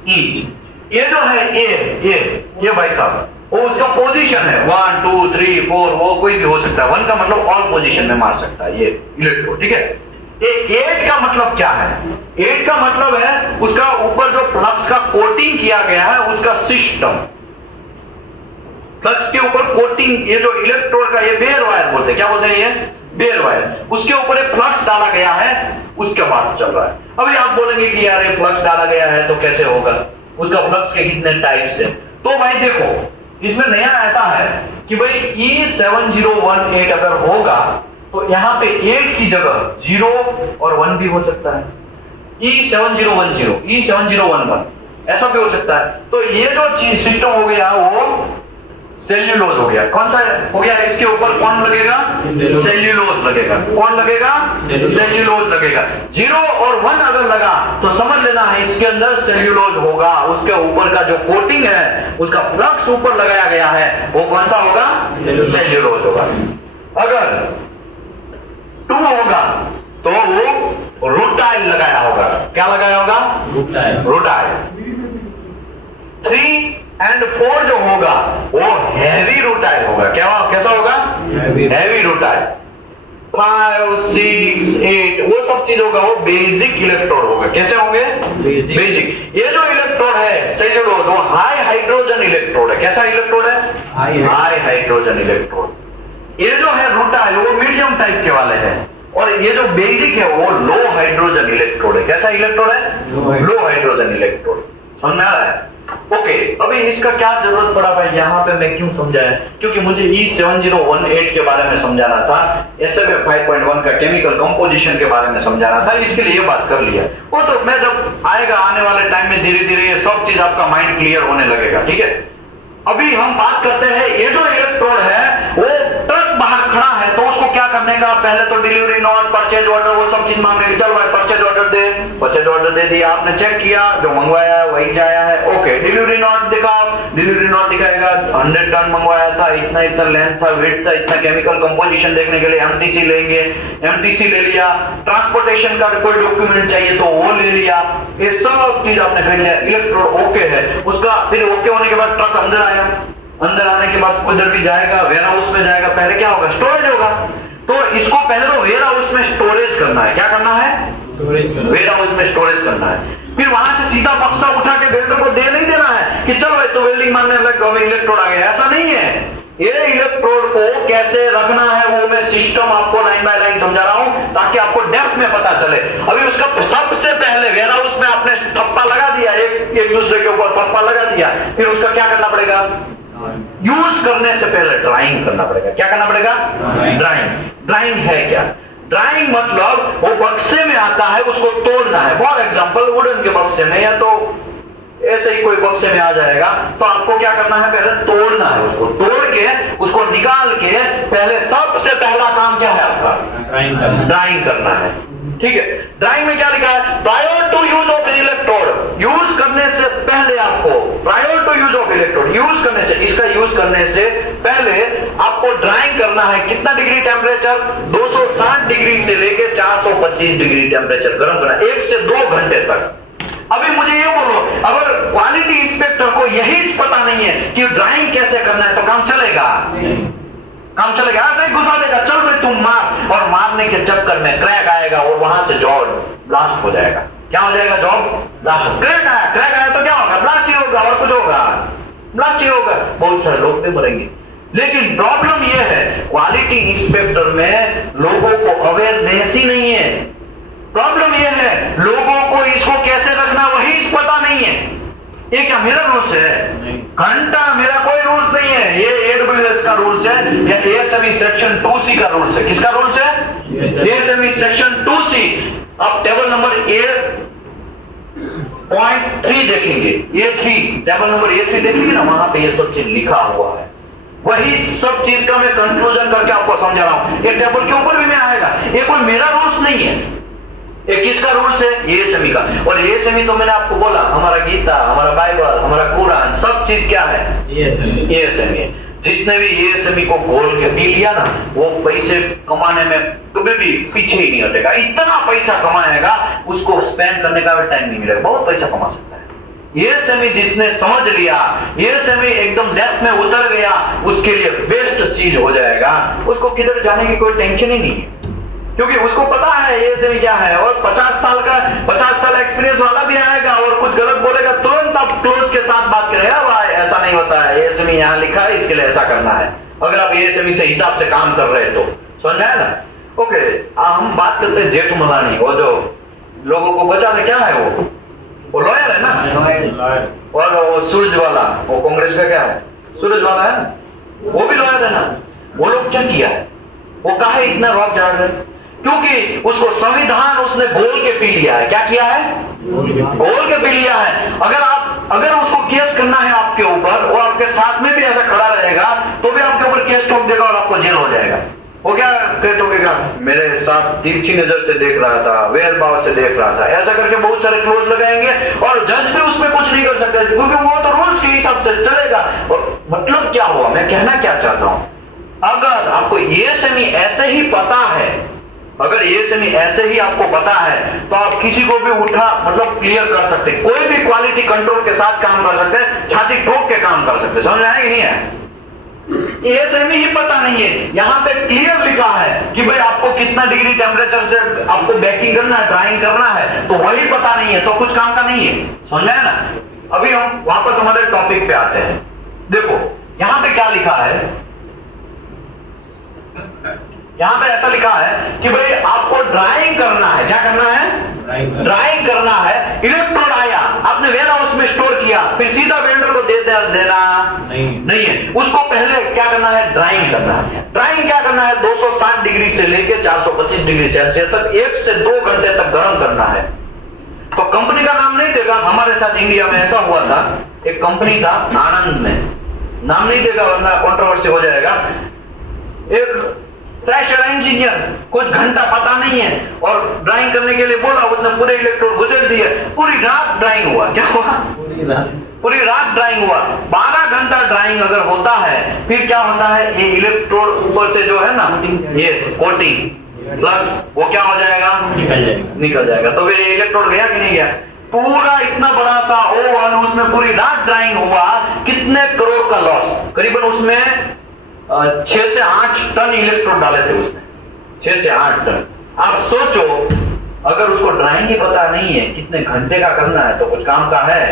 इंच। ये जो है ये भाई साहब वो उसका पोजीशन है, 1 2 3 4, वो कोई भी हो सकता है, 1 का मतलब ऑल पोजीशन में मार सकता है ये इलेक्ट्रोड, ठीक है। ये 8 का मतलब क्या है, 8 का मतलब है उसका ऊपर जो फ्लक्स का कोटिंग किया गया है उसका सिस्टम, फ्लक्स के ऊपर कोटिंग, ये जो इलेक्ट्रोड का ये बेयर वायर बोलते हैं, क्या बोलते हैं, ये बेयर वायर, उसके ऊपर एक फ्लक्स डाला गया है, उसके बाद चल रहा है। अभी आप बोलेंगे कि यार ये फ्लक्स डाला गया है तो कैसे होगा, उसका फ्लक्स के कितने टाइप्स है, तो भाई देखो इसमें नया ऐसा है कि भाई E7018 अगर होगा तो यहां पे 8 की जगह 0 और 1 भी हो सकता है, E7010, E7011 ऐसा भी हो सकता है। तो ये जो चीज सिस्टम हो गया वो सेल्यूलोज हो गया, कौन सा हो गया, इसके ऊपर कौन लगेगा, सेल्यूलोज लगेगा, कौन लगेगा, सेल्यूलोज लगेगा। 0 और 1 अगर लगा तो समझ लेना है इसके अंदर सेल्यूलोज होगा, उसके ऊपर का जो कोटिंग है उसका फ्लक्स ऊपर लगाया गया है वो कौन सा होगा, सेल्यूलोज होगा। अगर 2 होगा तो वो रूटाइल लगाया होगा। क्या लगाया होगा? रूटाइल। 3 और 4 जो होगा वो हैवी रूटाइल होगा। कैसा होगा? Heavy rutile. 5, 6, 8 वो सब चीज होगा, वो बेसिक इलेक्ट्रोड होगा। कैसे होंगे? बेसिक। ये जो इलेक्ट्रोड है सेल्यूलोज, वो हाई हाइड्रोजन इलेक्ट्रोड है। कैसा इलेक्ट्रोड है? High hydrogen electrode. ये जो है रूटाइल वो मीडियम टाइप के वाले हैं, और ये जो बेसिक है वो लो हाइड्रोजन इलेक्ट्रोड है। कैसा इलेक्ट्रोड है? लो हाइड्रोजन इलेक्ट्रोड। समझ में आ रहा है? ओके, अभी इसका क्या जरूरत पड़ा भाई यहाँ पे मैं क्यों समझाया? क्योंकि मुझे E7018 के बारे में समझाना था, SFA 5.1 का केमिकल कंपोजिशन के बारे में समझाना था, इसके लिए ये बात कर लिया। वो तो मैं जब आएगा आने वाले टाइम में धीरे धीरे ये सब चीज आपका माइंड क्लियर होने लगेगा। ठीक है, अभी हम बात करते हैं ये जो इलेक्ट्रोड है वो ट्रक बाहर खड़ा है, तो उसको क्या करने का? पहले तो डिलीवरी नोट, परचेज ऑर्डर, वो सब चीज मांगेगी। चल भाई परचेज ऑर्डर दे, परचेज ऑर्डर दे दिया, आपने चेक किया, जो मंगवाया है वही जाया है। ओके, डिलीवरी नोट दिखाओ, डिलीवरी नोट दिखाएगा 100 टन मंगवाया था, इतना इतना लेंथ था, वेट था, इतना केमिकल कंपोजिशन देखने के लिए एमटीसी लेंगे, एमटीसी ले लिया। ट्रांसपोर्टेशन का कोई डॉक्यूमेंट चाहिए तो वो ले लिया। ये सब चीज आपने कर लिया, इलेक्ट्रोड ओके है। उसका फिर ओके होने के बाद ट्रक अंदर आया, अंदर आने के बाद उधर भी जाएगा, वेयर हाउस में जाएगा। पहले क्या होगा? स्टोरेज होगा। तो इसको पहले तो वेयर हाउस में स्टोरेज करना है। क्या करना है? वेयर हाउस में स्टोरेज करना है। फिर वहां से सीधा बक्सा उठा के वेल्डर को दे नहीं देना है कि चल भाई तो वेल्डिंग मारने लग गए, इलेक्ट्रोड आ गया। ऐसा नहीं है। ये इलेक्ट्रोड को कैसे रखना है वो मैं सिस्टम आपको लाइन बाय लाइन समझा रहा हूं, ताकि आपको डेप्थ में पता चले। अभी उसका सबसे पहले वेयर हाउस में आपने ठप्पा लगा दिया, एक दूसरे के ऊपर ठप्पा लगा दिया, फिर उसका क्या करना पड़ेगा? यूज करने से पहले ड्राइंग करना पड़ेगा। क्या करना पड़ेगा? ड्राइंग। ड्राइंग है क्या? ड्राइंग मतलब वो बक्से में आता है, उसको तोड़ना है। फॉर एग्जांपल वुडन के बक्से में, या तो ऐसे ही कोई बक्से में आ जाएगा, तो आपको क्या करना है? पहले तोड़ना है, उसको तोड़ के उसको निकाल के पहले सबसे पहला काम क्या है आपका? ड्राइंग करना है। ठीक है, ड्राइंग में क्या लिखा है? Prior to use of electrode, use करने से पहले आपको, prior to use of electrode, use करने से, इसका यूज करने से पहले आपको ड्राइंग करना है। कितना डिग्री टेम्परेचर? 260 डिग्री से लेके 425 डिग्री टेम्परेचर गर्म करना, 1 से 2 घंटे तक। अभी मुझे ये बोलो, अगर क्वालिटी इंस्पेक्टर को यही पता नहीं है कि ड्राइंग कैसे करना है, तो काम चलेगा? काम चलेगा? ऐसे ही घुसा देगा, चल भाई तुम मार, और मारने के चक्कर में क्रैक आएगा और वहां से जॉब ब्लास्ट हो जाएगा। क्या हो जाएगा? Job blast. क्रैक आया तो क्या होगा? ब्लास्ट ही होगा, और कुछ होगा? ब्लास्ट ही होगा। बहुत सारे लोग भी मरेंगे। लेकिन प्रॉब्लम यह है क्वालिटी इंस्पेक्टर में लोगों को अवेयरनेस ही नहीं है। प्रॉब्लम यह है लोगों को इसको कैसे रखना वही पता नहीं है। ये क्या मेरा रूल्स है? घंटा मेरा कोई रूल्स नहीं है, ये AWS का रूल्स है या ASME सेक्शन 2C का रूल्स है। किसका रूल्स है? ASME section 2C। अब टेबल नंबर A.3 देखेंगे, A3 टेबल नंबर A3 देखेंगे ना, वहां पे ये सब चीज लिखा हुआ है। वही सब चीज का मैं कंक्लूजन करके आपको समझा रहा हूं। ये टेबल के ऊपर भी मैं आएगा, ये कोई मेरा रूल्स नहीं है। ये किसका रूल्स है? ASME का। और ASME तो मैंने आपको बोला, हमारा गीता, हमारा बाइबल, हमारा कुरान, सब चीज क्या है? ASME। जिसने भी ASME को घोल के पी लिया ना, वो पैसे कमाने में कभी भी पीछे ही नहीं हटेगा। इतना पैसा कमाएगा, उसको स्पेंड करने का भी टाइम नहीं मिलेगा, बहुत पैसा कमा सकता है। ASME जिसने समझ लिया, ASME एकदम डेप्थ में उतर गया, उसके लिए बेस्ट चीज हो जाएगा। उसको किधर जाने की कोई टेंशन ही नहीं है, क्योंकि उसको पता है ASME क्या है। और 50 साल एक्सपीरियंस वाला भी आएगा और कुछ गलत बोलेगा, तुरंत आप क्लोज के साथ बात करेगा, भाई ऐसा नहीं होता है, ASME यहाँ लिखा है, इसके लिए ऐसा करना है। अगर आप ASME से हिसाब से काम कर रहे हैं तो समझ आया ना? ओके, हम बात करते हैं जेठमलानी, वो जो लोगों को बचाते, क्या है वो लॉयर है ना। और वो सुरजवाला, वो कांग्रेस का क्या है? सुरजवाला है ना, वो भी लॉयर है ना। वो लोग क्या किया है? वो काहे इतना रॉक झाड़ रहे? क्योंकि उसको संविधान उसने घोल के पी लिया है। क्या किया है? घोल के पी लिया है। अगर उसको केस करना है आपके ऊपर, वो आपके साथ में भी ऐसा खड़ा रहेगा तो भी आपके ऊपर केस ठोक देगा और आपको जेल हो जाएगा। वो क्या केस ठोकेगा? मेरे साथ तिरछी नजर से देख रहा था, वेर भाव से देख रहा था, ऐसा करके बहुत सारे क्लोज लगाएंगे और जज भी उसमें कुछ नहीं कर सकते, क्योंकि वो तो रूल्स के हिसाब से चलेगा। और मतलब क्या हुआ, मैं कहना क्या चाहता हूं, अगर आपको ASME ऐसे ही पता है अगर ये सेमी ऐसे ही आपको पता है तो आप किसी को भी उठा मतलब क्लियर कर सकते हैं, कोई भी क्वालिटी कंट्रोल के साथ काम कर सकते हैं, छाती ठोक के काम कर सकते हैं। समझ आया कि नहीं है? ये सेमी ही पता नहीं है, यहां पे क्लियर लिखा है कि भाई आपको कितना डिग्री टेम्परेचर से आपको बेकिंग करना है, ड्राइंग करना है, तो वही पता नहीं है तो कुछ काम का नहीं है। समझ आया ना? अभी हम वापस हमारे टॉपिक पे आते हैं। देखो यहां पे क्या लिखा है, यहां पे ऐसा लिखा है कि भाई आपको ड्राइंग करना है। क्या करना है? ड्राइंग करना है। इलेक्ट्रोड आया, आपने वेयर हाउस में स्टोर किया, फिर सीधा वेल्डर को देना नहीं है। उसको पहले क्या करना है? ड्राइंग करना है। ड्राइंग क्या करना है? 260 डिग्री से लेकर 425 डिग्री सेल्सियस तक 1 से 2 घंटे तक गर्म करना है। तो कंपनी का नाम नहीं देगा। हमारे साथ इंडिया में ऐसा हुआ था, एक कंपनी था आनंद में, नाम नहीं देगा वरना कंट्रोवर्सी हो जाएगा। एक प्रेशर इंजीनियर कुछ घंटा पता नहीं है और ड्राइंग करने के लिए बोला, उसने पूरे इलेक्ट्रोड घुसेड़ दिए, पूरी रात ड्राइंग हुआ। क्या हुआ? पूरी रात ड्राइंग हुआ। 12 घंटा ड्राइंग अगर होता है फिर क्या होता है? ये इलेक्ट्रोड ऊपर से जो है ना ये कोटिंग फ्लक्स वो क्या हो जाएगा? निकल जाएगा। तो फिर ये इलेक्ट्रोड गया कि नहीं गया? पूरा इतना बड़ा सा ओवन, उसमें पूरी रात ड्राइंग हुआ, कितने करोड़ का लॉस? करीबन उसमें 6 से 8 टन इलेक्ट्रोड डाले थे उसने, 6 से 8 टन। आप सोचो अगर उसको ड्राइंग ही पता नहीं है कितने घंटे का करना है तो कुछ काम का है?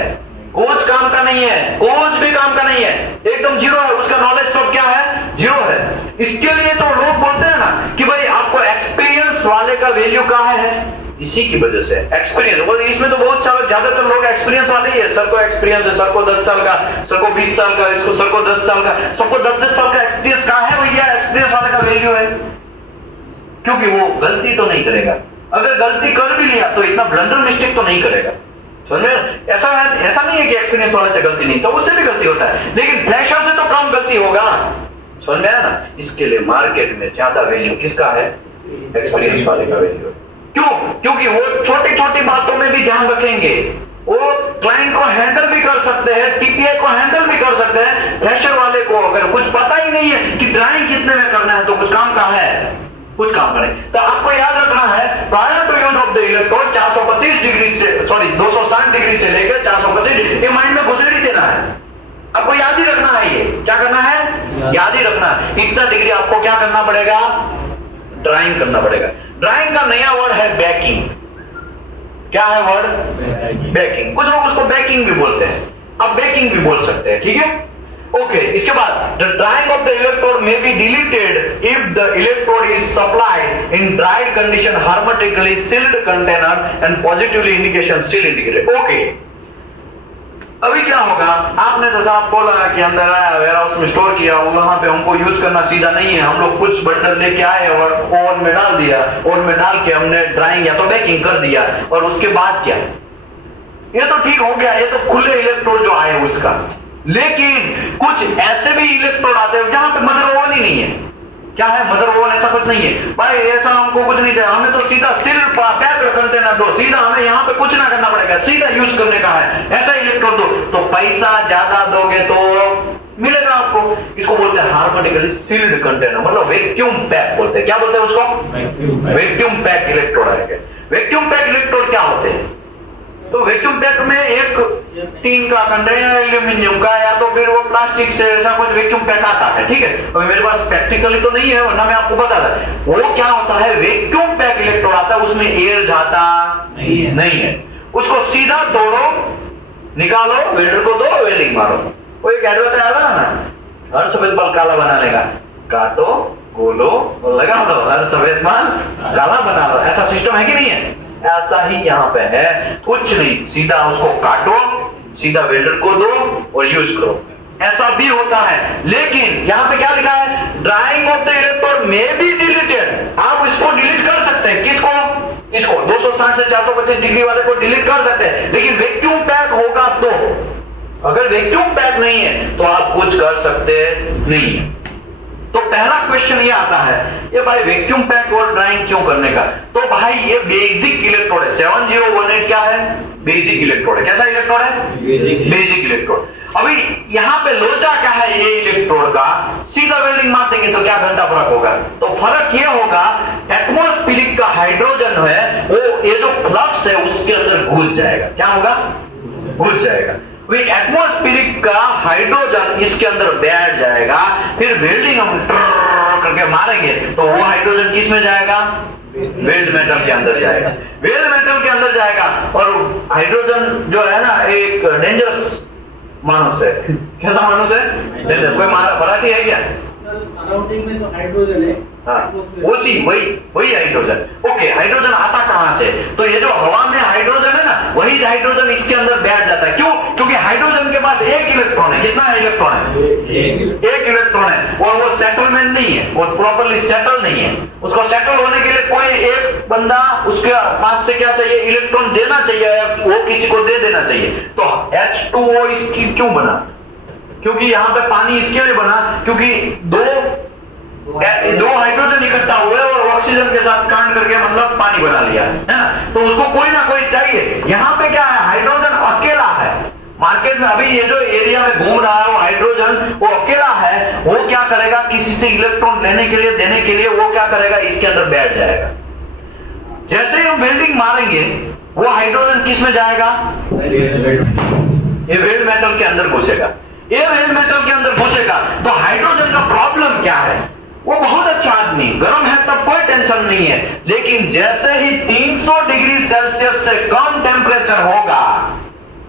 कुछ काम का नहीं है, कुछ भी काम का नहीं है, एकदम जीरो है। उसका नॉलेज सब क्या है? जीरो है। इसके लिए तो लोग बोलते हैं ना कि भाई आपको एक्सपीरियंस वाले का वैल्यू कहाँ है? इसी की वजह से एक्सपीरियंस। इसमें तो बहुत सारे ज्यादातर लोग एक्सपीरियंस वाले ही है। सर को एक्सपीरियंस है, सर को 10 साल का, सर को 20 साल का, इसको सर को 10 साल का, सबको 10-10 साल का एक्सपीरियंस कहाँ है भैया? एक्सपीरियंस वाले का वैल्यू है क्योंकि वो गलती तो नहीं करेगा। अगर गलती कर भी लिया तो इतना ब्लंडर मिस्टेक तो नहीं करेगा। समझ में? ऐसा नहीं है कि एक्सपीरियंस वाले से गलती नहीं, तो उससे भी गलती होता है, लेकिन फ्रेशर से तो कम गलती होगा। समझ में आया ना? इसके लिए मार्केट में ज्यादा वैल्यू किसका है? एक्सपीरियंस वाले का वैल्यू है। क्यों? क्योंकि वो छोटी छोटी बातों में भी ध्यान रखेंगे, वो क्लाइंट को हैंडल भी कर सकते हैं, टीपीए को हैंडल भी कर सकते हैं। फ्रेशर वाले को अगर कुछ पता ही नहीं है कि ड्राइंग कितने में करना है तो कुछ काम का है? कुछ काम करें। तो आपको याद रखना है prior to use of the electrode 425 degree से 260 डिग्री से लेकर 425 डिग्री, ये माइंड में घुसेड़ ही देना है। आपको याद ही रखना है। ये क्या करना है? याद ही रखना है। इतना डिग्री आपको क्या करना पड़ेगा? ड्राइंग करना पड़ेगा। ड्राइंग का नया वर्ड है बेकिंग। क्या है वर्ड? बेकिंग। कुछ लोग उसको बेकिंग भी बोलते हैं, अब बेकिंग भी बोल सकते हैं। ठीक है, ओके। इसके बाद the drying of the electrode may be deleted if the electrode is supplied in dried condition hermetically sealed container and positively indication seal indicated। Okay, अभी क्या होगा? आपने तो साहब बोला कि अंदर आया, वेयर हाउस में स्टोर किया, वहां पे हमको यूज करना सीधा नहीं है, हम लोग कुछ बंडल लेके आए और ओवन में डाल दिया, ओवन में डाल के हमने ड्राइंग या तो बेकिंग कर दिया, और उसके बाद क्या? ये तो ठीक हो गया, ये तो खुले इलेक्ट्रोड जो आए उसका। लेकिन कुछ ऐसे भी इलेक्ट्रोड आते हैं जहां पे मदर ओवन ही नहीं है। क्या है? मदर ओवन ऐसा कुछ नहीं है भाई, ऐसा हमको कुछ नहीं चाहिए, हमें तो सीधा सिर्फ पैक्ड कंटेनर दो, सीधा हमें यहाँ पे कुछ ना करना पड़ेगा, सीधा यूज करने का है, ऐसा इलेक्ट्रोड दो। तो पैसा ज्यादा दोगे तो मिलेगा आपको। इसको बोलते हैं hermetically sealed कंटेनर, मतलब वैक्यूम पैक बोलते हैं। क्या बोलते हैं उसको? वैक्यूम पैक इलेक्ट्रोड आएंगे। वैक्यूम पैक इलेक्ट्रोड क्या होते हैं? तो वैक्यूम पैक में एक टीन का कंटेनर, एल्यूमिनियम का, या तो फिर वो प्लास्टिक से ऐसा कुछ वैक्यूम पैक आता है। ठीक है, अभी मेरे पास प्रैक्टिकली तो नहीं है वरना मैं आपको बता रहा। वो क्या होता है? वैक्यूम पैक इलेक्ट्रोड आता है, उसमें एयर जाता नहीं है। उसको सीधा तोड़ो, निकालो, वेल्डर को दो, वेल्डिंग मारो। वो एक एडवर्टाइज आ रहा है ना, हर सफेद बाल काला बना लेगा, काटो, गोलो और लगा लो, हर सफेद बाल काला बना लो। ऐसा सिस्टम है कि नहीं है? ऐसा ही यहाँ पे है। कुछ नहीं, सीधा उसको काटो, सीधा वेल्डर को दो और यूज करो, ऐसा भी होता है। लेकिन यहाँ पे क्या लिखा है? ड्राइंग ऑफ द इलेक्ट्रोड में बी डिलीटेड। आप इसको डिलीट कर सकते हैं। किसको? इसको 260 से 425 डिग्री वाले को डिलीट कर सकते हैं, लेकिन वैक्यूम पैक होगा तो। अगर वैक्यूम पैक नहीं है तो आप कुछ कर सकते नहीं है। तो पहला क्वेश्चन ये आता है, ये भाई वैक्यूम पैक और ड्राइंग क्यों करने का? तो भाई ये बेसिक इलेक्ट्रोड है। 7018 क्या है? बेसिक इलेक्ट्रोड है। कैसा इलेक्ट्रोड है? Basic electrode. अभी यहाँ पे लोचा क्या है ये इलेक्ट्रोड का, सीधा वेल्डिंग मार देंगे तो क्या घंटा फर्क होगा? तो फर्क ये होगा एटमॉस्फेरिक का हाइड्रोजन है वो ये जो फ्लक्स है उसके अंदर घुस जाएगा। क्या होगा? घुस जाएगा। एटमॉस्फेरिक का हाइड्रोजन इसके अंदर बैठ जाएगा, फिर वेल्डिंग हम करके मारेंगे तो वो हाइड्रोजन किस में जाएगा? वेल्ड मेटल के अंदर जाएगा। वेल्ड मेटल के अंदर जाएगा और हाइड्रोजन जो है ना एक डेंजरस मानुष है। कैसा मानुष है? डेंजर। कोई मराठी है क्या? सराउंडिंग में जो हाइड्रोजन है वही हाइड्रोजन। ओके, हाइड्रोजन आता कहां से? तो ये जो हवा में हाइड्रोजन है ना वही हाइड्रोजन इसके अंदर बैठ जाता है। क्यों? क्योंकि हाइड्रोजन के पास एक इलेक्ट्रॉन है। कितना इलेक्ट्रॉन है? एक इलेक्ट्रॉन है और वो सेटलमेंट नहीं है, वो प्रॉपरली सेटल नहीं है। उसको सेटल होने के लिए कोई एक बंदा उसके पास से क्या चाहिए? इलेक्ट्रॉन देना चाहिए, वो किसी को दे देना चाहिए। तो H2O इसकी क्यों बना? क्योंकि यहां पे पानी इसके लिए बना क्योंकि दो हाइड्रोजन इकट्ठा हुए और ऑक्सीजन के साथ कांड करके मतलब पानी बना लिया है ना। तो उसको कोई ना कोई चाहिए। यहाँ पे क्या है? हाइड्रोजन अकेला है। मार्केट में अभी ये जो एरिया में घूम रहा है वो हाइड्रोजन वो अकेला है। वो क्या करेगा? किसी से इलेक्ट्रॉन लेने के लिए देने के लिए वो क्या करेगा? इसके अंदर बैठ जाएगा। जैसे ही हम वेल्डिंग मारेंगे वो हाइड्रोजन किस में जाएगा? ये वेल्ड मेटल के अंदर घुसेगा। ये वेल्ड मेटल के अंदर घुसेगा तो हाइड्रोजन का प्रॉब्लम क्या है? वो बहुत अच्छा आदमी, गर्म है तब कोई टेंशन नहीं है, लेकिन जैसे ही 300 डिग्री सेल्सियस से कम टेम्परेचर होगा,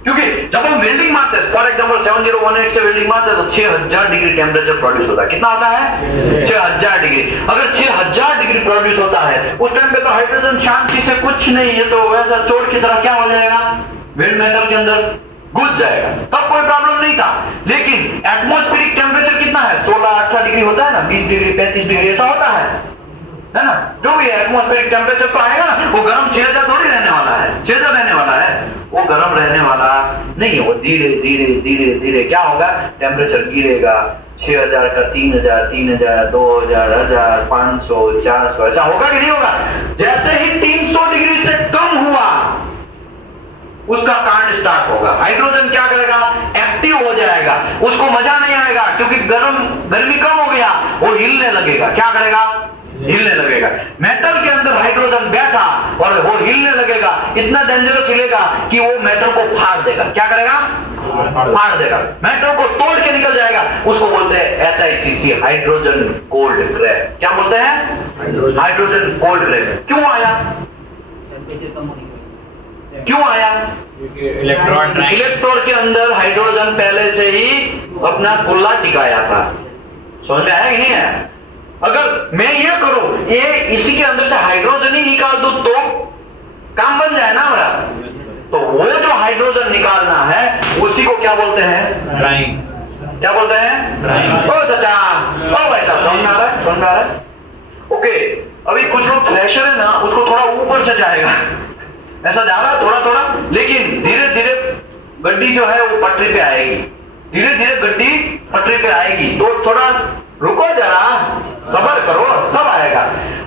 क्योंकि जब हम वेल्डिंग मारते हैं फॉर एग्जांपल 7018 से वेल्डिंग मारते हैं तो 6000 डिग्री टेम्परेचर प्रोड्यूस होता है। कितना होता है? 6000 डिग्री। अगर 6000 डिग्री प्रोड्यूस होता है उस टाइम पे तो हाइड्रोजन शांति से कुछ नहीं है तो वैसा चोट की तरह क्या हो जाएगा? वेल्ड मेटल के अंदर घुस जाएगा। तब कोई प्रॉब्लम नहीं था। लेकिन एटमॉस्फेरिक टेम्परेचर कितना है? 16-18 डिग्री होता है ना, 20 डिग्री 35 डिग्री ऐसा होता है ना। जो भी एटमॉस्फेरिक टेम्परेचर तो आएगा ना वो गर्म 6000 थोड़ी रहने वाला है। 6000 रहने वाला है, वो गर्म रहने वाला नहीं है। वो धीरे धीरे धीरे धीरे क्या होगा? टेम्परेचर गिरेगा। 6000 का 3000, 3000, 2000, 1000, 500, 400 ऐसा होगा कि नहीं होगा? जैसे ही 300 डिग्री से कम हुआ उसका कांड स्टार्ट होगा। हाइड्रोजन क्या करेगा? एक्टिव हो जाएगा। उसको मजा नहीं आएगा क्योंकि गर्मी कम हो गया, वो हिलने लगेगा। क्या करेगा? हिलने लगेगा। मेटल के अंदर हाइड्रोजन बैठा और वो हिलने लगेगा, इतना डेंजरस हिलेगा कि वो मेटल को फाड़ देगा। क्या करेगा? फाड़ देगा, मेटल को तोड़ के निकल जाएगा। उसको बोलते हैं HICC, हाइड्रोजन कोल्ड क्रैक। क्या बोलते हैं? Hydrogen cold crack. क्यों आया? क्यों आया? इलेक्ट्रोड के अंदर हाइड्रोजन पहले से ही अपना कुल्ला टिकाया था। समझ में आया कि नहीं आया? अगर मैं ये करूं, ये इसी के अंदर से हाइड्रोजन ही निकाल दूं तो काम बन जाए ना हमारा। तो वो जो हाइड्रोजन निकालना है उसी को क्या बोलते हैं? ड्राइंग। क्या बोलते हैं? ओ चाचा, ओ भाई साहब, समझ में आ रहा है? समझ में आ रहा है? ओके, अभी कुछ लोग थ्रेशर है ना उसको थोड़ा ऊपर से जाएगा, ऐसा जा रहा थोड़ा थोड़ा, लेकिन धीरे धीरे गड्डी जो है वो पटरी पे आएगी। धीरे धीरे गड्डी पटरी पे आएगी। तो थोड़ा रुको जरा, सब्र करो, सब आएगा।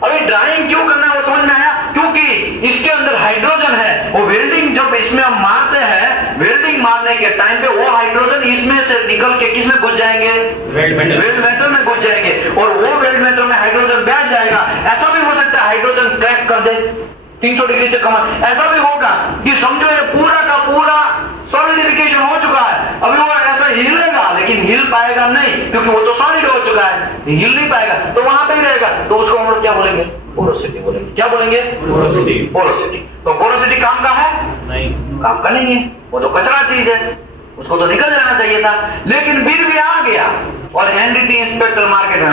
अभी ड्राइंग क्यों करना है वो समझ में आया? क्योंकि इसके अंदर हाइड्रोजन है। वो वेल्डिंग जब इसमें हम मारते हैं, वेल्डिंग मारने के टाइम पे वो हाइड्रोजन इसमें से निकल के किसमें घुस जाएंगे? वेल्ड मेटल में घुस जाएंगे और वो वेल्ड मेटल में हाइड्रोजन बैठ जाएगा। ऐसा भी हो सकता है हाइड्रोजन क्रैक कर दे 300 डिग्री से कम। ऐसा भी होगा कि समझो ये पूरा का पूरा सॉलिडिफिकेशन हो चुका है, अभी वो ऐसा हिलेगा लेकिन हिल पाएगा नहीं क्योंकि वो तो सॉलिड हो चुका है, हिल नहीं पाएगा, तो वहां पे ही रहेगा। तो उसको हम लोग क्या बोलेंगे? पोरोसिटी बोलेंगे। क्या बोलेंगे? पोरोसिटी। तो पोरोसिटी काम का है? नहीं, काम का नहीं है, वो तो कचरा चीज है, उसको तो निकल जाना चाहिए था। लेकिन फिर भी आ गया और एनडीटी इंस्पेक्टर मार्केट में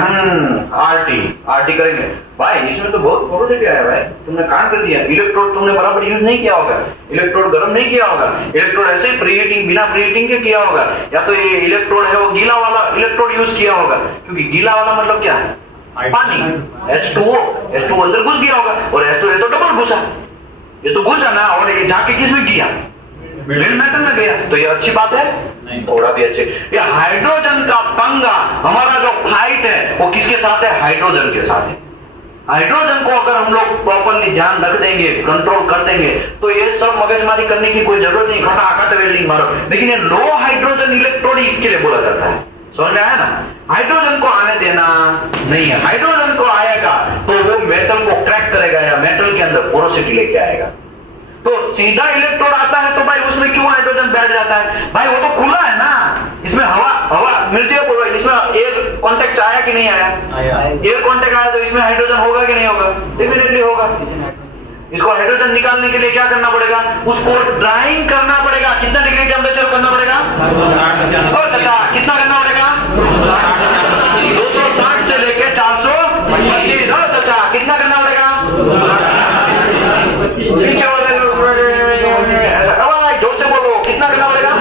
आरटी करेंगे। भाई इसमें तो बहुत पोरोसिटी आया भाई, तुमने काम कर दिया। इलेक्ट्रोड तुमने बराबर यूज नहीं किया होगा, इलेक्ट्रोड गर्म नहीं किया होगा, इलेक्ट्रोड ऐसे ही प्रीहीटिंग बिना प्रीहीटिंग के किया होगा, या तो ये इलेक्ट्रोड है वो गीला वाला इलेक्ट्रोड यूज किया होगा। क्योंकि गीला वाला मतलब क्या है? पानी, H2O अंदर घुस गया होगा और H2 ये तो डबल घुसा, ये तो घुसा ना, और ये जाके किस में किया? वेल्ड मेटल में गया। तो ये अच्छी बात है? थोड़ा भी अच्छे। ये हाइड्रोजन का पंगा, हमारा जो फाइट है वो किसके साथ है? हाइड्रोजन के साथ है। हाइड्रोजन को अगर हम लोग प्रॉपरली ध्यान रख देंगे, कंट्रोल कर देंगे, तो ये सब मगजमारी करने की कोई जरूरत नहीं, खटाखट वेल्डिंग मारो। लेकिन ये लो हाइड्रोजन इलेक्ट्रोड इसके लिए बोला जाता है, समझ में आया ना? हाइड्रोजन को आने देना नहीं है। हाइड्रोजन को आएगा तो वो मेटल को क्रैक करेगा या मेटल के अंदर पोरोसिटी लेके आएगा। तो सीधा इलेक्ट्रोड आता है तो भाई उसमें क्यों हाइड्रोजन बैठ जाता है? भाई वो तो खुला है ना, इसमें हवा मिलती है, बोल रहा है इसमें एयर कांटेक्ट आया कि नहीं आया? एयर कांटेक्ट आया तो इसमें हाइड्रोजन होगा कि नहीं होगा? डेफिनेटली होगा। इसको हाइड्रोजन निकालने के लिए क्या करना पड़ेगा? उसको ड्राइंग करना पड़ेगा। कितना डिग्री टेम्परेचर करना पड़ेगा? चाचा कितना करना पड़ेगा? 260 से लेके 425। चाचा कितना करना पड़ेगा? नीचे वाले जोर से बोलो, कितना करना पड़ेगा?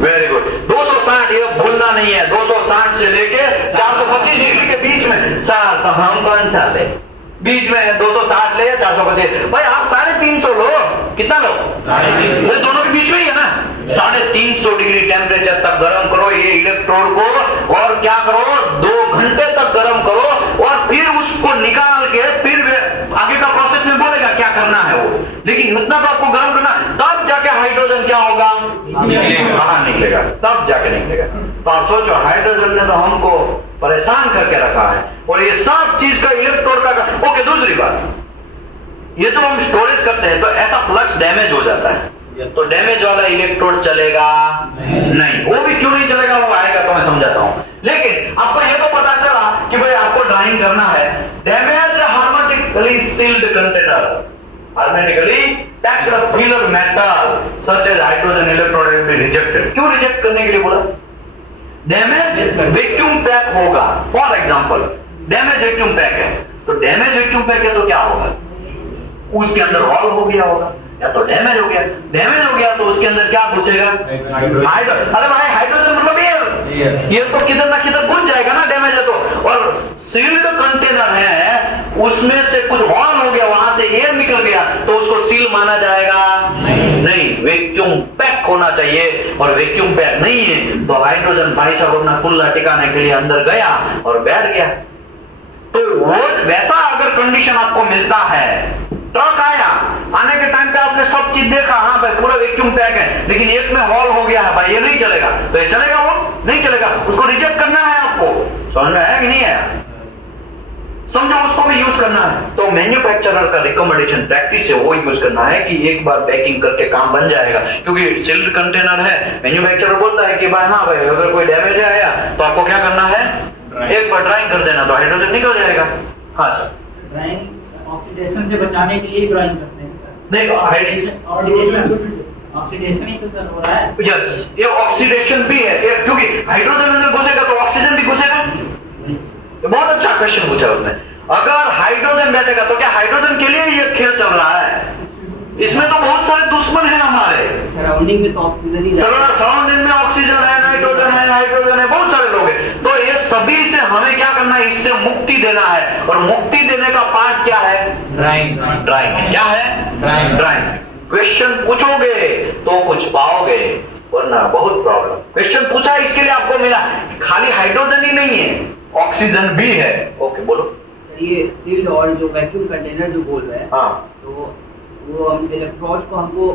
Very good, 260। ये भूलना नहीं है, 260 से लेके 425 डिग्री के बीच में। सर तो हम कौन सा ले? बीच में 260 ले या 425? भाई आप 350 लो। कितना लो? वो दोनों के बीच में ही है ना। 350 डिग्री टेम्परेचर तक गर्म करो ये इलेक्ट्रोड को, और क्या करो? 2 घंटे तक गर्म करो, और फिर उसको निकाल के फिर आगे का प्रोसेस में बोलेगा क्या करना है वो। लेकिन इतना तो आपको गर्म करना, तब जाके हाइड्रोजन क्या होगा? बाहर निकलेगा, तब जाके निकलेगा। तो आप सोचो, हाइड्रोजन ने तो हमको परेशान करके रखा है, और ये सब चीज का इलेक्ट्रोड का। ओके, दूसरी बात, ये जो हम स्टोरेज करते हैं तो ऐसा फ्लक्स डैमेज हो जाता है, तो डैमेज वाला इलेक्ट्रोड चलेगा नहीं। वो भी क्यों नहीं चलेगा, वो आएगा तो मैं समझाता हूं। लेकिन आपको ये तो पता चला कि भाई आपको ड्राइंग करना है। Damage hermetically sealed container, hermetically packed filler metal such as hydrogen electrode has been rejected। क्यों रिजेक्ट करने के लिए बोला? डैमेज वैक्यूम पैक होगा। For example, damage vacuum pack है, तो डैमेज वैक्यूम पैक है तो क्या होगा? उसके अंदर हॉल हो गया होगा, या तो डैमेज हो गया। डैमेज हो गया तो उसके अंदर क्या घुसेगा? अरे भाई हाइड्रोजन मतलब ये तो किधर ना किधर घुस जाएगा ना, डैमेज है तो। और सील्ड कंटेनर है, उसमें से कुछ हॉल हो गया, वहां से एयर निकल गया, तो उसको सील माना जाएगा नहीं। वैक्यूम पैक होना चाहिए, और वैक्यूम पैक नहीं है तो हाइड्रोजन भाई साहब अपना कुल्ला टिकाने के लिए अंदर गया और बैठ गया। तो वो वैसा अगर कंडीशन आपको मिलता है, ट्रक आया, आने के टाइम पे आपने सब चीज देखा, हाँ भाई पूरा वैक्यूम पैक है, लेकिन एक में हॉल हो गया है, भाई ये नहीं चलेगा, तो ये चलेगा? वो नहीं चलेगा, उसको रिजेक्ट करना है आपको। समझ में आया कि नहीं आया? समझो, उसको भी यूज करना है। तो मैन्युफैक्चरर का रिकमेंडेशन प्रैक्टिस है वो यूज करना है कि एक बार पैकिंग करके काम बन जाएगा, क्योंकि सील्ड कंटेनर है। मैन्युफैक्चरर बोलता है कि भाई हाँ भाई अगर कोई डैमेज आया तो आपको क्या करना है? एक बार ड्राइंग कर देना तो हाइड्रोजन निकल जाएगा। हाँ सर, ड्राइंग ऑक्सीडेशन से बचाने के लिए ड्राइंग करते हैं। नहीं, ऑक्सीडेशन ही तो सर हो रहा है। यस, ये ऑक्सीडेशन भी है, क्योंकि हाइड्रोजन अंदर घुसेगा तो ऑक्सीजन भी घुसेगा। बहुत अच्छा क्वेश्चन पूछा उसने। अगर हाइड्रोजन बैठेगा तो क्या हाइड्रोजन के लिए ये खेल चल रहा है? इसमें तो बहुत सारे दुश्मन हैं हमारे। सराउंडिंग में तो ऑक्सीजन ही, सराउंडिंग में ऑक्सीजन है, नाइट्रोजन है, हाइड्रोजन है, बहुत सारे लोग हैं। तो ये सभी से हमें क्या करना है? इससे मुक्ति देना है, और मुक्ति देने का पार्ट क्या है? ड्राइंग। ड्राइंग क्या है? ड्राइंग। क्वेश्चन पूछोगे तो कुछ पाओगे, वरना बहुत प्रॉब्लम। क्वेश्चन पूछा इसके लिए आपको मिला, खाली हाइड्रोजन ही नहीं है, ऑक्सीजन भी है। ओके बोलो सर। ये सील्ड और जो वैक्यूम कंटेनर जो बोल रहे हैं, हाँ, तो वो हम इलेक्ट्रोड को हमको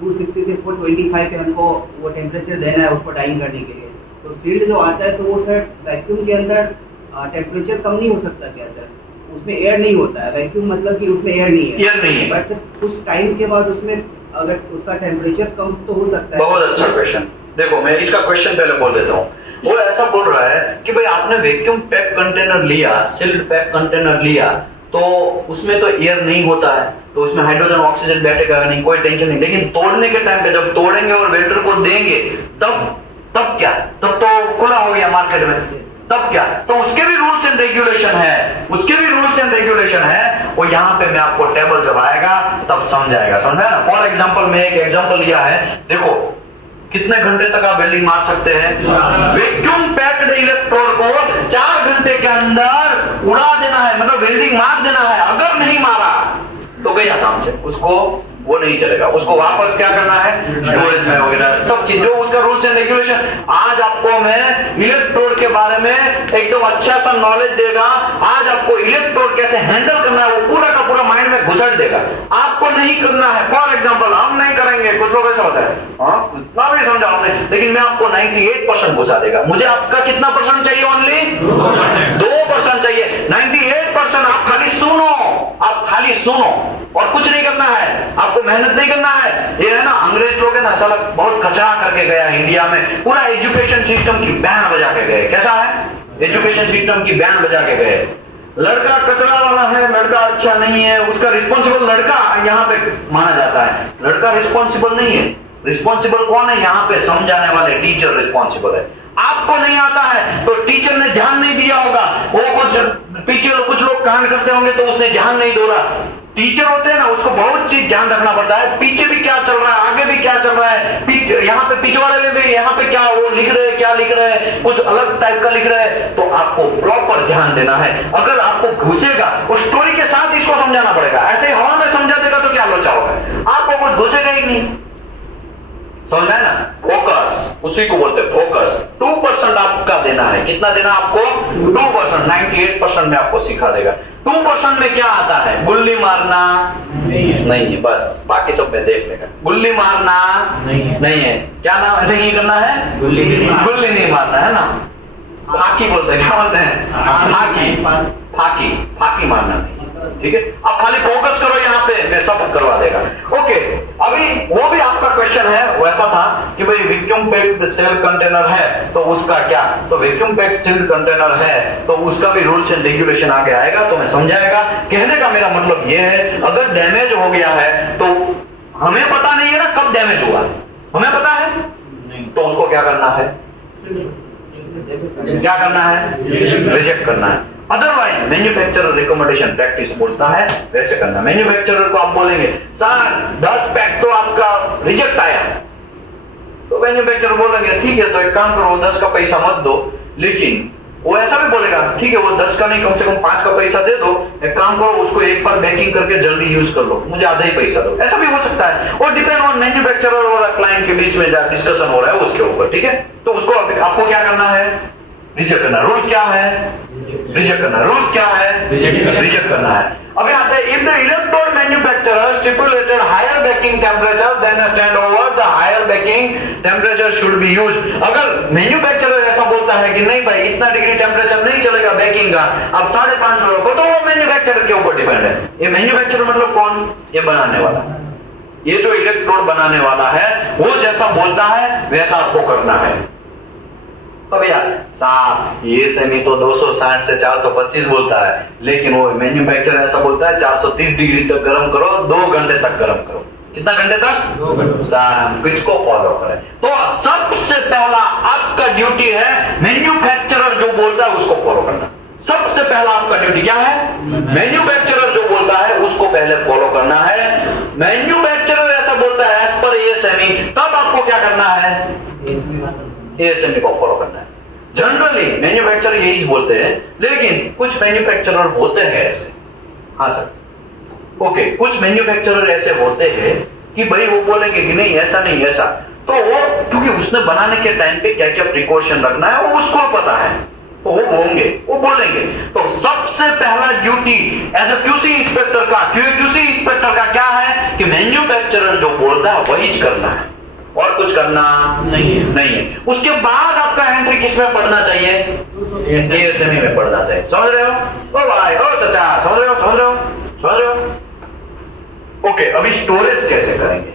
260 से 425 पे हमको वो टेम्परेचर देना है उसको डाइंग करने के लिए। तो सील्ड जो आता है तो वो सर वैक्यूम के अंदर टेम्परेचर कम नहीं हो सकता क्या सर? उसमें एयर नहीं होता है, वैक्यूम मतलब कि उसमें एयर नहीं है। एयर नहीं है, बट सर कुछ टाइम के बाद उसमें अगर उसका टेम्परेचर कम तो हो सकता है। बहुत अच्छा क्वेश्चन। देखो मैं इसका क्वेश्चन पहले बोल देता हूँ। वो ऐसा बोल रहा है कि भाई आपने वैक्यूम पैक कंटेनर लिया, सील्ड पैक कंटेनर लिया, तो उसमें तो एयर नहीं होता है, तो उसमें हाइड्रोजन ऑक्सीजन बैठेगा नहीं, कोई टेंशन नहीं। लेकिन तोड़ने के टाइम पे जब तोड़ेंगे और वेल्डर को देंगे तब क्या? तब तो खुला हो गया मार्केट में, तब क्या? तो उसके भी रूल्स एंड रेगुलेशन है, उसके भी रूल्स एंड रेगुलेशन है। वो यहाँ पे मैं आपको टेबल जब आएगा तब समझाएगा, समझा ना? फॉर एग्जाम्पल मैं एक एग्जाम्पल लिया है, देखो कितने घंटे तक आप वेल्डिंग मार सकते हैं? वैक्यूम पैक्ड इलेक्ट्रोड को 4 घंटे के अंदर उड़ा देना है, मतलब वेल्डिंग मार देना है। अगर नहीं मारा तो गया काम से, उसको वो नहीं चलेगा, उसको वापस क्या करना है, स्टोरेज में वगैरह सब चीज जो उसका रूल्स एंड रेगुलेशन। आज आपको मैं इलेक्ट्रोड के बारे में एकदम अच्छा सा नॉलेज देगा, आज आपको इलेक्ट्रोड कैसे हैंडल करना है वो पूरा का पूरा माइंड में घुसट देगा। आपको नहीं करना है, फॉर एग्जाम्पल हम नहीं करेंगे, कुछ लोग ऐसा होता है कितना भी समझाते हैं, लेकिन मैं आपको 98% घुसा देगा। मुझे आपका कितना परसेंट चाहिए, ओनली 2% चाहिए। 98% आप खाली सुनो, आप खाली सुनो और कुछ नहीं करना है, आपको मेहनत नहीं करना है। ये है ना, अंग्रेज लोग है ना, साला बहुत कचरा करके गया इंडिया में, पूरा एजुकेशन सिस्टम की बैंड बजा के गए। कैसा है, एजुकेशन सिस्टम की बैंड बजा के गए। लड़का कचरा वाला है, लड़का अच्छा नहीं है, उसका रिस्पॉन्सिबल लड़का यहाँ पे माना जाता है। लड़का रिस्पॉन्सिबल नहीं है, रिस्पॉन्सिबल कौन है यहाँ पे, समझाने वाले टीचर रिस्पॉन्सिबल है। आपको नहीं आता है तो टीचर ने ध्यान नहीं दिया होगा, वो कुछ पीछे कुछ लोग कांड करते होंगे तो उसने ध्यान नहीं दौड़ा। टीचर होते हैं ना, उसको बहुत चीज ध्यान रखना पड़ता है, पीछे भी क्या चल रहा है, आगे भी क्या चल रहा है, यहाँ पे पीछे वाले में भी यहाँ पे क्या वो लिख रहे हैं, क्या लिख रहे हैं, कुछ अलग टाइप का लिख रहे हैं, तो आपको प्रॉपर ध्यान देना है। अगर आपको घुसेगा उस स्टोरी के साथ इसको समझाना पड़ेगा, ऐसे ही हवा में समझा देगा तो क्या लोचा होगा, आपको कुछ घुसेगा ही नहीं। समझ में है ना, फोकस, उसी को बोलते हैं फोकस। 2% आपका देना है, कितना देना आपको, 2%। 98% में आपको सिखा देगा। 2% में क्या आता है, गुल्ली मारना नहीं है, बस बाकी सब में देख लेगा। गुल्ली मारना नहीं है, क्या नाम नहीं करना है, गुल्ली नहीं मारना है ना, फाकी बोलते हैं, क्या बोलते हैं, फाकी मारना नहीं। ठीक है, आप खाली फोकस करो यहाँ पे, मैं सब करवा देगा। ओके, अभी वो भी आपका क्वेश्चन है वैसा था कि भाई वैक्यूम पैक्ड सेल कंटेनर है तो उसका क्या, तो वैक्यूम पैक्ड सील्ड कंटेनर है तो उसका भी रूल्स एंड रेगुलेशन आगे आएगा, तो मैं समझाएगा। कहने का मेरा मतलब ये है, अगर डैमेज हो गया है तो हमें पता नहीं है ना कब डैमेज हुआ, हमें पता है नहीं, तो उसको क्या करना है, क्या करना है, रिजेक्ट करना है। अदरवाइज मैन्युफैक्चरर रिकमेंडेशन प्रैक्टिस बोलता है वैसे करना। मैन्युफैक्चरर को आप बोलेंगे सर 10 पैक तो आपका रिजेक्ट आया, तो मैन्युफैक्चरर बोलेंगे ठीक है तो एक काम करो 10 का पैसा मत दो, लेकिन वो ऐसा भी बोलेगा ठीक है वो 10 का नहीं कम से कम 5 का पैसा दे दो, एक काम करो उसको एक बार पैकिंग करके जल्दी यूज कर लो, मुझे आधा ही पैसा दो, ऐसा भी हो सकता है। और डिपेंड ऑन मैन्युफैक्चरर और क्लाइंट के बीच में डिस्कशन हो रहा है उसके ऊपर, ठीक है। तो उसको आपको क्या करना है, रिजेक्ट करना। रूल्स क्या है, रिजेक्ट करना। रूल्स क्या है, रिजेक्ट करना है। अभी आता है if the electrode manufacturer stipulated higher baking temperature then stand over the higher baking temperature should be use. अगर मैन्युफैक्चरर ऐसा बोलता है कि नहीं भाई इतना डिग्री टेम्परेचर नहीं चलेगा बेकिंग का, अब 550 रखो, तो वो मैन्युफैक्चरर के ऊपर डिपेंड है। ये मैन्युफैक्चरर मतलब कौन, ये बनाने वाला, ये जो इलेक्ट्रोड बनाने वाला है वो जैसा बोलता है वैसा आपको करना है। अब यार साहब ये सेमी तो 260 से 425 बोलता है, लेकिन वो मैन्युफैक्चरर ऐसा बोलता है 430 डिग्री तक गर्म करो, 2 घंटे तक गर्म करो। कितना घंटे तक, 2 घंटे। साहब किसको फॉलो करें, तो सबसे पहला आपका ड्यूटी है मैन्युफैक्चरर जो बोलता है उसको फॉलो करना। सबसे पहला आपका ड्यूटी क्या है, मैन्युफैक्चरर जो बोलता है उसको पहले फॉलो करना है। मैन्युफैक्चरर ऐसा बोलता है एज पर एएसएमई, तब आपको क्या करना है, एएसएमई को फॉलो करना है। जनरली मैन्युफैक्चरर यही बोलते हैं, लेकिन कुछ मैन्युफैक्चरर होते हैं ऐसे, हाँ सर ओके, कुछ मैन्युफैक्चरर ऐसे होते हैं कि भाई वो बोलेंगे कि नहीं ऐसा नहीं ऐसा, तो वो क्योंकि उसने बनाने के टाइम पे क्या क्या प्रिकॉशन रखना है वो उसको पता है, तो वो होंगे वो बोलेंगे। तो सबसे पहला duty as a QC inspector का, क्यूसी इंस्पेक्टर का क्या है कि मैन्युफैक्चरर जो बोलता है वही करना है और कुछ करना नहीं है। उसके बाद आपका एंट्री किसमें पढ़ना चाहिए, एएसएमई में पढ़ना चाहिए। समझ रहे हो ओ भाई ओ चाचा, समझ रहे हो। ओके, अभी स्टोरेज कैसे करेंगे।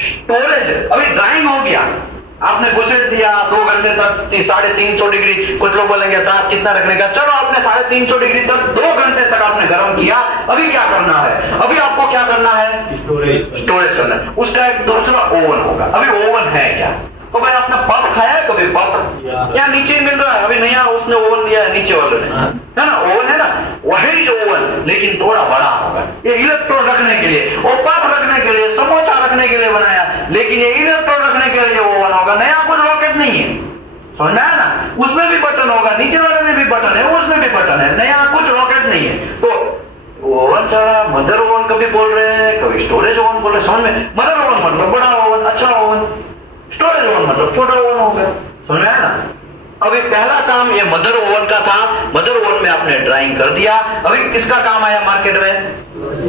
स्टोरेज अभी ड्राइंग हो गया, आपने घुसेट दिया 2 घंटे तक 350 डिग्री, कुछ लोग बोलेंगे साहब कितना रखने का, चलो आपने 350 डिग्री तक 2 घंटे तक आपने गर्म किया, अभी क्या करना है, अभी आपको क्या करना है, स्टोरेज करना है। उसका एक दूसरा ओवन होगा। अभी ओवन है क्या, तो भाई आपने पप खाया है कभी, पप या नीचे मिल रहा है, अभी नया उसने ओवन दिया है नीचे वाले ने, है ना, ओवन है ना, वही जो ओवन लेकिन थोड़ा बड़ा होगा। ये इलेक्ट्रोड रखने के लिए और पप रखने के लिए, समोसा रखने के लिए बनाया, लेकिन ये इलेक्ट्रोड रखने के लिए ओवन होगा। नया कुछ रॉकेट नहीं है, समझना है ना, उसमें भी बटन होगा, नीचे वाले में भी बटन है, उसमें भी बटन है, नया कुछ रॉकेट नहीं है। तो ओवन सारा मदर ओवन कभी बोल रहे हैं, कभी स्टोरेज ओवन बोल रहे हैं। समझ में, मदर ओवन मतलब बड़ा ओवन, अच्छा ओवन, स्टोरेज ओवन मतलब छोटा ओवन हो गया। समझ में आया ना? अभी पहला काम ये मदर ओवन का था, मदर ओवन में आपने ड्राइंग कर दिया। अभी किसका काम आया मार्केट में?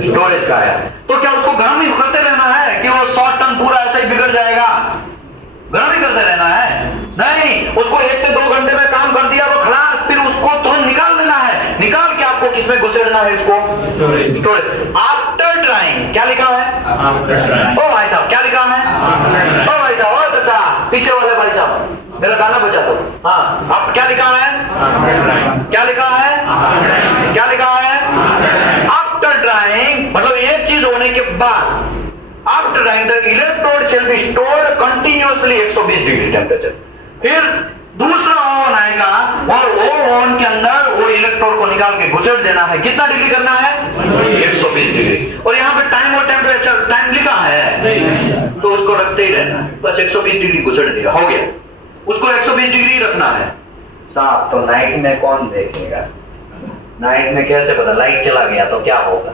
स्टोरेज का आया। तो क्या उसको गर्म ही करते रहना है कि वो 100 टन पूरा ऐसा ही बिगड़ जाएगा? गर्म ही करते रहना है? नहीं, उसको 1 से 2 घंटे में काम कर दिया तो खलास, फिर उसको तुरंत निकाल देना है। निकाल के आपको किसमें घुसेड़ना है इसको? स्टोरेज। आफ्टर ड्राइंग क्या लिखा है? ओ भाई साहब क्या लिखा है? ओ भाई साहब, ओ चाचा, पीछे वाले भाई साहब, मेरा गाना बजा दो। हाँ, अब क्या लिखा है? क्या लिखा है? क्या लिखा है? आफ्टर ड्राइंग मतलब एक चीज होने के बाद, after drawing the electrode shall be stored continuously 120 degree temperature. फिर दूसरा ओवन आएगा और वो ओवन के अंदर वो इलेक्ट्रोड को निकाल के घुसेड़ देना है। कितना डिग्री करना है? 120 डिग्री। और यहाँ पे टाइम और टेम्परेचर टाइम लिखा है तो उसको रखते ही रहना है। बस 120 डिग्री घुसेड़ दिया, हो गया। उसको 120 डिग्री रखना है। साहब तो नाइट में कौन देखेगा? नाइट में कैसे पता? लाइट चला गया तो क्या होगा?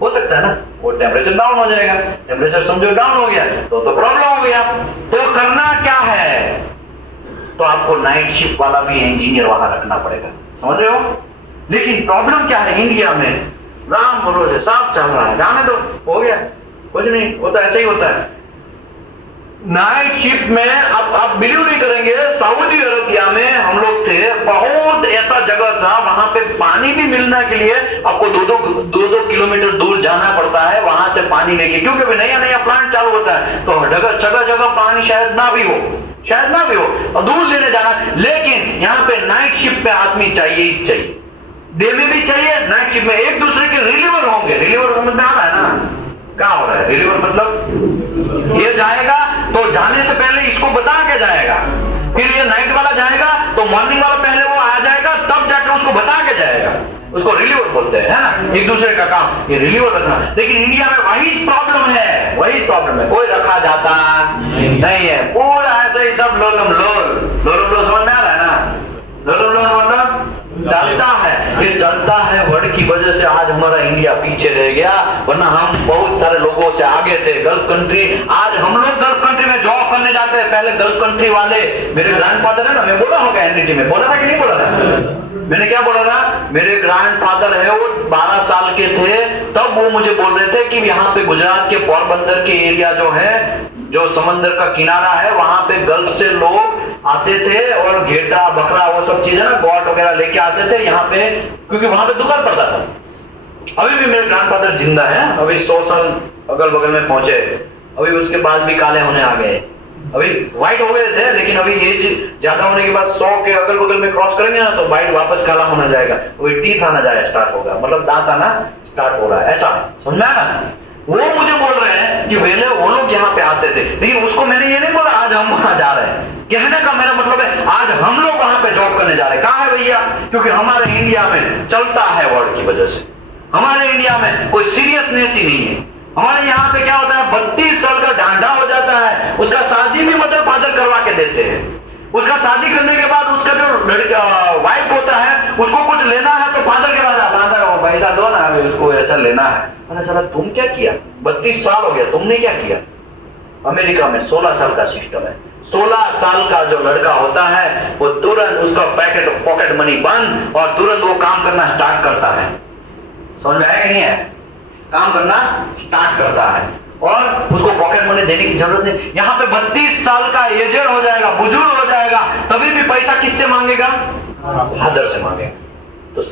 हो सकता है ना वो टेम्परेचर डाउन हो जाएगा। टेम्परेचर समझो डाउन हो गया तो प्रॉब्लम हो गया। तो करना क्या है? तो आपको नाइट शिफ्ट वाला भी इंजीनियर वहां रखना पड़ेगा। समझ रहे हो? लेकिन प्रॉब्लम क्या है इंडिया में? राम भरोसे सब चल रहा है, जाने दो, हो गया, कुछ नहीं होता, ऐसे ही होता है। नाइट शिफ्ट में आप बिलीव नहीं करेंगे, सऊदी अरबिया में हम लोग थे, बहुत ऐसा जगह था वहां पे पानी भी मिलने के लिए आपको 2-2 किलोमीटर दूर जाना पड़ता है वहां से पानी लेके, क्योंकि अभी नया नया प्लांट चालू होता है तो जगह जगह पानी शायद ना भी हो और दूर लेने जाना। लेकिन यहाँ पे नाइट शिफ्ट पे आदमी चाहिए ही चाहिए, डे में भी चाहिए, नाइट शिफ्ट में। एक दूसरे के रिलीवर होंगे। रिलीवर समझ में आ रहा है ना? क्या हो रहा है? रिलीवर मतलब ये जाएगा तो जाने से पहले इसको बता के जाएगा, फिर ये नाइट वाला जाएगा तो मॉर्निंग वाला पहले वो आ जाएगा, तब जाकर उसको बता के जाएगा। उसको रिलीवर बोलते हैं, है ना? एक दूसरे का काम ये रिलीवर रखना। लेकिन इंडिया में वही प्रॉब्लम है, कोई रखा जाता नहीं है, पूरा ऐसे ही सब लोलम लोल समझ में आ रहा है ना? लोलम मतलब चलता है। ये चलता है वर्ड की वजह से आज हमारा इंडिया पीछे रह गया, वरना हम बहुत सारे लोगों से आगे थे। गल्फ कंट्री, आज हम लोग गल्फ कंट्री में जॉब करने जाते हैं। पहले गल्फ कंट्री वाले, मेरे ग्रैंडफादर है ना, मैं बोला होगा एनडीटी में, बोला था कि नहीं बोला था? मैंने क्या बोला था? मेरे ग्रैंडफादर है वो 12 साल के थे तब वो मुझे बोल रहे थे कि यहाँ पे गुजरात के पोरबंदर के एरिया जो है, जो समंदर का किनारा है, वहां पे गल्फ से लोग आते थे और घेटा बकरा वो सब चीजें ना, गॉट वगैरह लेके आते थे यहाँ पे, क्योंकि वहां पे दुकान पड़ता था। अभी भी मेरे ग्रैंडफादर जिंदा है, अभी 100 साल अगल बगल में पहुंचे, अभी उसके बाद भी काले होने आ गए। अभी व्हाइट हो गए थे लेकिन अभी एज ज्यादा होने के बाद 100 के अगल बगल में क्रॉस करेंगे ना तो व्हाइट वापस काला होना जाएगा, वही टीथ आना जाए स्टार्ट होगा, मतलब दांत आना स्टार्ट हो रहा है। ऐसा समझ में आया ना? वो मुझे बोल रहे हैं कि पहले वो लोग यहाँ पे आते थे, लेकिन उसको मैंने ये नहीं बोला आज हम वहां जा रहे हैं। कहने का मेरा मतलब है आज हम लोग वहां पे जॉब करने जा रहे हैं। कहाँ है भैया? क्योंकि हमारे इंडिया में चलता है वर्ड की वजह से। हमारे इंडिया में कोई सीरियसनेस ही नहीं है। हमारे यहाँ पे क्या होता है, 32 साल का डांडा हो जाता है, उसका शादी भी मदर फादर करवा के देते हैं। उसका शादी करने के बाद उसका जो वाइफ होता है उसको कुछ लेना है तो फादर के बाद पैसा दो ना, अभी उसको ऐसा लेना है। अरे चला तुम क्या किया? 32 साल हो गया, तुमने क्या किया? अमेरिका में 16 साल का सिस्टम है। 16 साल का जो लड़का होता है वो तुरंत उसका पॉकेट मनी बंद और तुरंत वो काम करना स्टार्ट करता है। समझ में आया कि नहीं है? काम करना स्टार्ट करता है और उसको पॉकेट मनी देने की जरूरत नहीं। यहाँ पे 32 साल का एजेड हो जाएगा, बुजुर्ग हो जाएगा, तभी भी पैसा किससे मांगेगा? फादर से मांगेगा। तो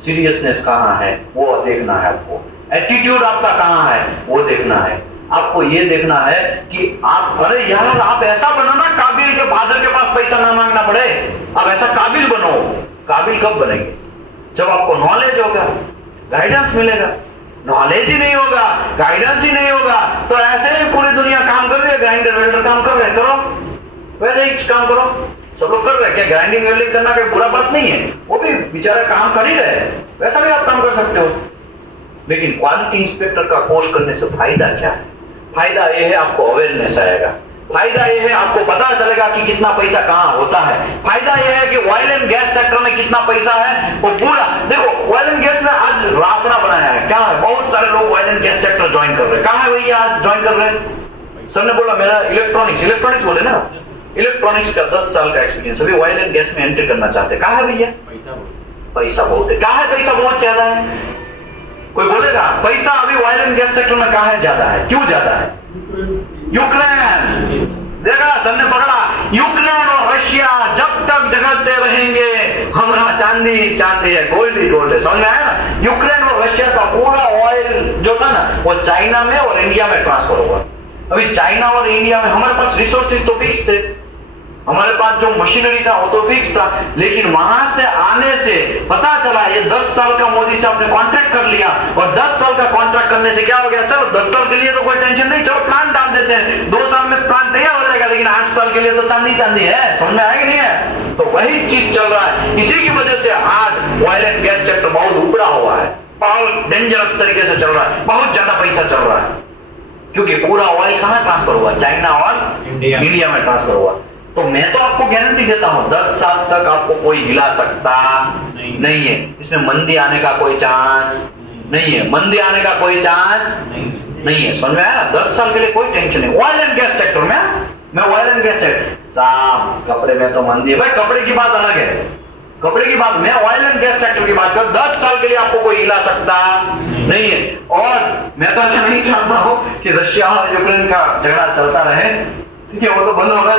सीरियसनेस कहाँ है वो देखना है आपको। एटीट्यूड आपका कहाँ है वो देखना है। आपको ये देखना है कि आप, अरे यार आप ऐसा बनो ना काबिल के फादर के पास पैसा ना मांगना पड़े। आप ऐसा काबिल बनो। काबिल कब बनेंगे? जब आपको नॉलेज होगा, गाइडेंस मिलेगा। नॉलेज ही नहीं होगा, गाइडेंस ही नहीं होगा तो ऐसे ही पूरी दुनिया काम कर रही है। ग्राइंडर वेल्डर काम कर रहे हैं, करो वैसे ही काम करो। सब लोग कर रहे हैं। क्या ग्राइंडिंग वेल्डिंग करना कोई बुरा बात नहीं है, वो भी बेचारा काम कर ही रहे हैं, वैसा भी आप काम कर सकते हो। लेकिन क्वालिटी इंस्पेक्टर का कोर्स करने से फायदा क्या है? फायदा ये है आपको अवेयरनेस आएगा। फायदा ये है आपको पता चलेगा कि कितना पैसा कहां होता है। फायदा ये है कि ऑयल एंड गैस सेक्टर में कितना पैसा है वो पूरा देखो। ऑयल एंड गैस में आज राफड़ा बनाया है, क्या है, बहुत सारे लोग oil and gas sector join कर रहे हैं। कहां है भैया आज ज्वाइन कर रहे हैं? सर ने बोला मेरा इलेक्ट्रॉनिक्स बोले ना, इलेक्ट्रॉनिक्स का 10 साल का एक्सपीरियंस, अभी ऑयल एंड गैस में एंट्री करना चाहते हैं। कहां है भैया? पैसा बहुत है। कहां है पैसा बहुत ज्यादा है? कोई बोलेगा पैसा अभी ऑयल एंड गैस सेक्टर में कहां है ज्यादा है? क्यों ज्यादा है? यूक्रेन, देखा सर ने पकड़ा, यूक्रेन और रशिया जब तक झगड़ते रहेंगे हमारा चांदी है, गोल्ड ही गोल्ड है। समझ में आया ना? यूक्रेन और रशिया का पूरा ऑयल जो था ना वो चाइना में और इंडिया में ट्रांसफर होगा। अभी चाइना और इंडिया में हमारे पास रिसोर्सेज तो फिक्स थे, हमारे पास जो मशीनरी था वो तो फिक्स था, लेकिन वहां से आने से पता चला ये 10 साल का मोदी से आपने कॉन्ट्रैक्ट कर लिया, और 10 साल का कॉन्ट्रैक्ट करने से क्या हो गया, चलो 10 साल के लिए तो कोई टेंशन नहीं, चलो प्लान डाल देते हैं, 2 साल में प्लान तैयार हो जाएगा, लेकिन 8 साल के लिए तो चांदी है। समझ में आया कि नहीं है? तो वही चीज चल रहा है। इसी की वजह से आज ऑयल एंड गैस सेक्टर बहुत उपड़ा हुआ है, बहुत डेंजरस तरीके से चल रहा है, बहुत ज्यादा पैसा चल रहा है, क्योंकि पूरा ऑयल कहां ट्रांसफर हुआ? चाइना और इंडिया में ट्रांसफर हुआ। तो मैं तो आपको गारंटी देता हूं 10 साल तक आपको कोई हिला सकता नहीं है। इसमें मंदी आने का कोई चांस नहीं है, मंदी आने का कोई चांस नहीं है। समझ में आया ना? 10 साल के लिए कोई टेंशन नहीं। ऑयल एंड गैस सेक्टर में मैं ऑयल एंड गैस सेक्टर साहब, कपड़े में तो मंदी है भाई, कपड़े की बात अलग है, कपड़े की बात, मैं ऑयल एंड गैस सेक्टर की बात कर। 10 साल के लिए आपको कोई हिला सकता नहीं है। और मैं तो ऐसा नहीं चाहता हूं कि रशिया और यूक्रेन का झगड़ा चलता रहे, ठीक है, वो तो बंद होना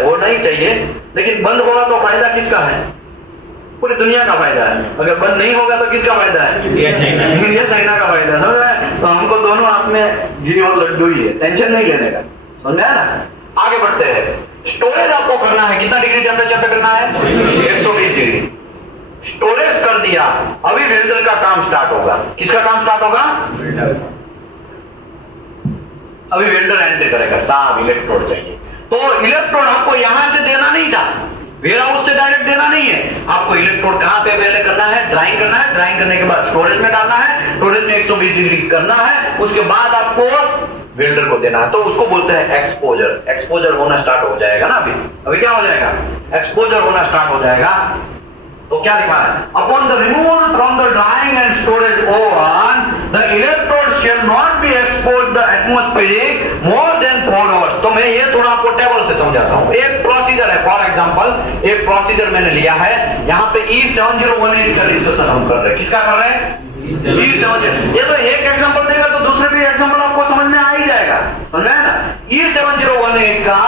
वो नहीं चाहिए, लेकिन बंद होगा तो फायदा किसका है? पूरी दुनिया का फायदा है। अगर बंद नहीं होगा तो किसका फायदा है? इंडिया चाइना का फायदा है। समझ में? तो हमको दोनों हाथ में घी और लड्डू ही है, टेंशन नहीं लेने का। समझ में आया ना? आगे बढ़ते हैं। स्टोरेज आपको करना है, कितना डिग्री टेम्परेचर पे करना है? 120 डिग्री स्टोरेज कर दिया। अभी वेल्डर का काम स्टार्ट होगा। किसका काम स्टार्ट होगा? अभी वेल्डर एंट्री करेगा, साहब इलेक्ट्रोड चाहिए, तो इलेक्ट्रोड आपको यहां से देना नहीं था, वेयर हाउस से डायरेक्ट देना नहीं है, आपको इलेक्ट्रोड कहां पे पहले करना है? ड्राइंग करना है, ड्राइंग करने के बाद स्टोरेज में डालना है, स्टोरेज में 120 डिग्री करना है, उसके बाद आपको वेल्डर को देना है, तो उसको बोलते हैं एक्सपोजर। एक्सपोजर होना स्टार्ट हो जाएगा ना, अभी क्या हो जाएगा? एक्सपोजर होना स्टार्ट हो जाएगा। तो क्या लिखा है? Upon the removal from the drawing and storage oven the electrode shell not be expose the atmospheric more than 4 hours. तो मैं ये थोड़ा आपको टेबल से समझाता हूं। एक प्रोसीजर है, फॉर एग्जांपल एक प्रोसीजर मैंने लिया है, यहाँ पे E7018 का डिस्कशन हम कर रहे हैं। किसका कर रहे हैं? E70। ये तो एक एग्जांपल देगा तो दूसरे भी एग्जांपल आपको समझ में आ ही जाएगा। समझ में ना? E7018 का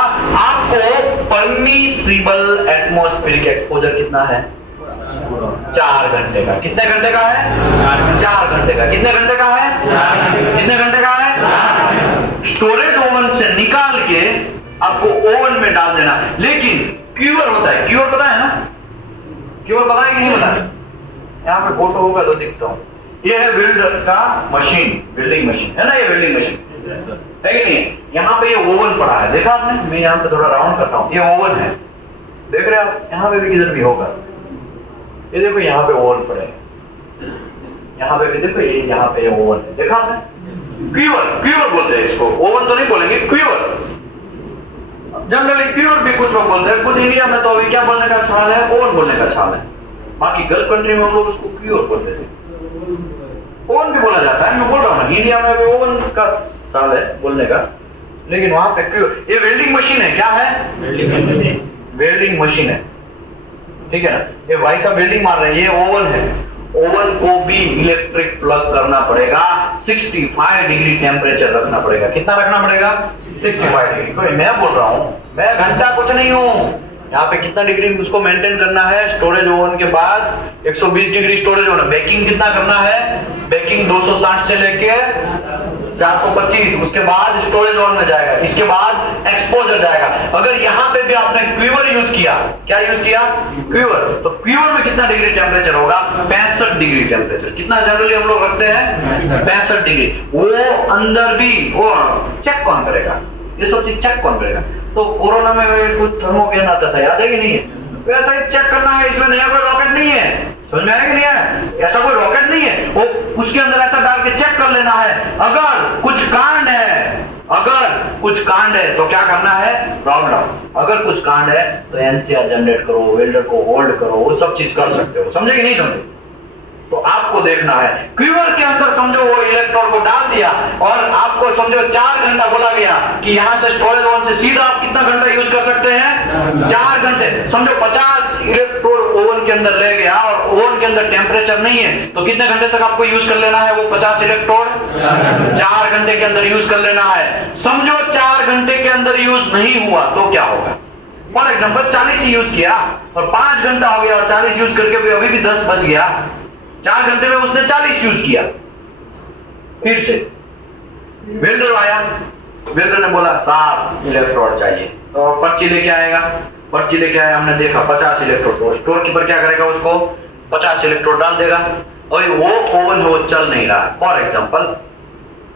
आपको परमिसिबल एटमॉस्फेरिक एक्सपोजर कितना है? 4 घंटे का। कितने घंटे का है? 4 घंटे का। कितने घंटे का है? कितने घंटे का है? स्टोरेज ओवन से निकाल के आपको ओवन में डाल देना। लेकिन क्यूअर होता है, क्यूअर पता है ना? क्यूअर पता है कि नहीं पता? यहाँ पे फोटो होगा तो दिखता हूँ। ये है वेल्डर का मशीन, वेल्डिंग मशीन है ना, ये वेल्डिंग मशीन है कि नहीं? यहाँ पे ये ओवन पड़ा है, देखा आपने? मैं यहाँ पे थोड़ा राउंड करता हूँ, ये ओवन है, देख रहे हो आप? यहाँ पे भी किधर भी होगा, ये देखो यहाँ पे ओवन पड़े, यहाँ पे भी देखो, ये यहाँ पे ओवन है, देखा आपने? क्यूअर, क्यूअर बोलते हैं इसको, ओवन तो नहीं बोलेंगे, क्यूअर। जनरली क्यूअर भी कुछ लोग बोलते हैं, कुछ इंडिया में तो अभी क्या बोलने का चाल है? ओवन बोलने का चाल है। बाकी गल्फ कंट्री में हम लोग उसको क्यूअर बोलते थे, ओवन भी बोला जाता है। मैं बोल रहा हूँ इंडिया में भी ओवन का चाल है बोलने का, लेकिन वहां पे क्यूअर। ये वेल्डिंग मशीन है, क्या है? वेल्डिंग मशीन है, ठीक है ना? ये भाई साहब वेल्डिंग मार रहे हैं, ये ओवन है। ओवन को भी इलेक्ट्रिक प्लग करना पड़ेगा, 65 डिग्री टेम्परेचर रखना पड़ेगा। कितना रखना पड़ेगा? 65 डिग्री। तो मैं बोल रहा हूं, मैं घंटा कुछ नहीं हूं, यहाँ पे कितना डिग्री उसको मेंटेन करना है? स्टोरेज ओवन के बाद 120 डिग्री स्टोरेज ओवन। बेकिंग कितना करना है? बेकिंग 260 से लेके 425, उसके बाद स्टोरेज ओवन में जाएगा, इसके बाद एक्सपोजर जाएगा। अगर यहाँ पे भी आपने क्यूअर यूज किया, क्या यूज किया? क्यूअर। तो क्यूअर में कितना डिग्री टेम्परेचर होगा? 65 डिग्री टेम्परेचर। कितना जनरली हम लोग रखते हैं? 65 डिग्री। वो अंदर भी वो चेक कौन करेगा? ये सब चीज चेक कौन करेगा? तो कोरोना में कुछ थर्मोगेन आता था, याद है कि नहीं है? वैसा ही चेक करना है, इसमें नया कोई रॉकेट नहीं है। समझ में आया कि नहीं है? ऐसा कोई रॉकेट नहीं है, वो उसके अंदर ऐसा डाल के चेक कर लेना है। अगर कुछ कांड है, अगर कुछ कांड है तो क्या करना है, प्रॉब्लम। अगर कुछ कांड है तो एनसीआर जनरेट करो, वेल्डर को होल्ड करो, वो सब चीज कर सकते हो। समझे कि नहीं समझे? तो आपको देखना है क्यूवर के अंदर समझो वो इलेक्ट्रोड को डाल दिया और आपको समझो 4 घंटा बोला गया कि यहां से स्टोरेज ओवन से सीधा आप कितना घंटा यूज कर सकते हैं, 4 घंटे। समझो 50 इलेक्ट्रोड ओवन के अंदर ले गया और ओवन के अंदर टेम्परेचर नहीं है, तो कितने घंटे तक आपको यूज कर लेना है वो 50 इलेक्ट्रोड? 4 घंटे के अंदर यूज कर लेना है। समझो 4 घंटे के अंदर यूज नहीं हुआ तो क्या होगा? फॉर एग्जाम्पल 40 ही यूज किया और 5 घंटा हो गया और 40 यूज करके भी अभी भी 10 बच गया। 4 घंटे में उसने 40 यूज किया। फिर से वेल्डर आया, वेल्डर ने बोला 7 इलेक्ट्रोड चाहिए, तो पर्ची लेके आएगा। पर्ची लेके आया, हमने देखा 50 इलेक्ट्रोड, तो स्टोर कीपर क्या करेगा, उसको 50 इलेक्ट्रोड डाल देगा। और वो ओवन वो चल नहीं रहा, फॉर एग्जाम्पल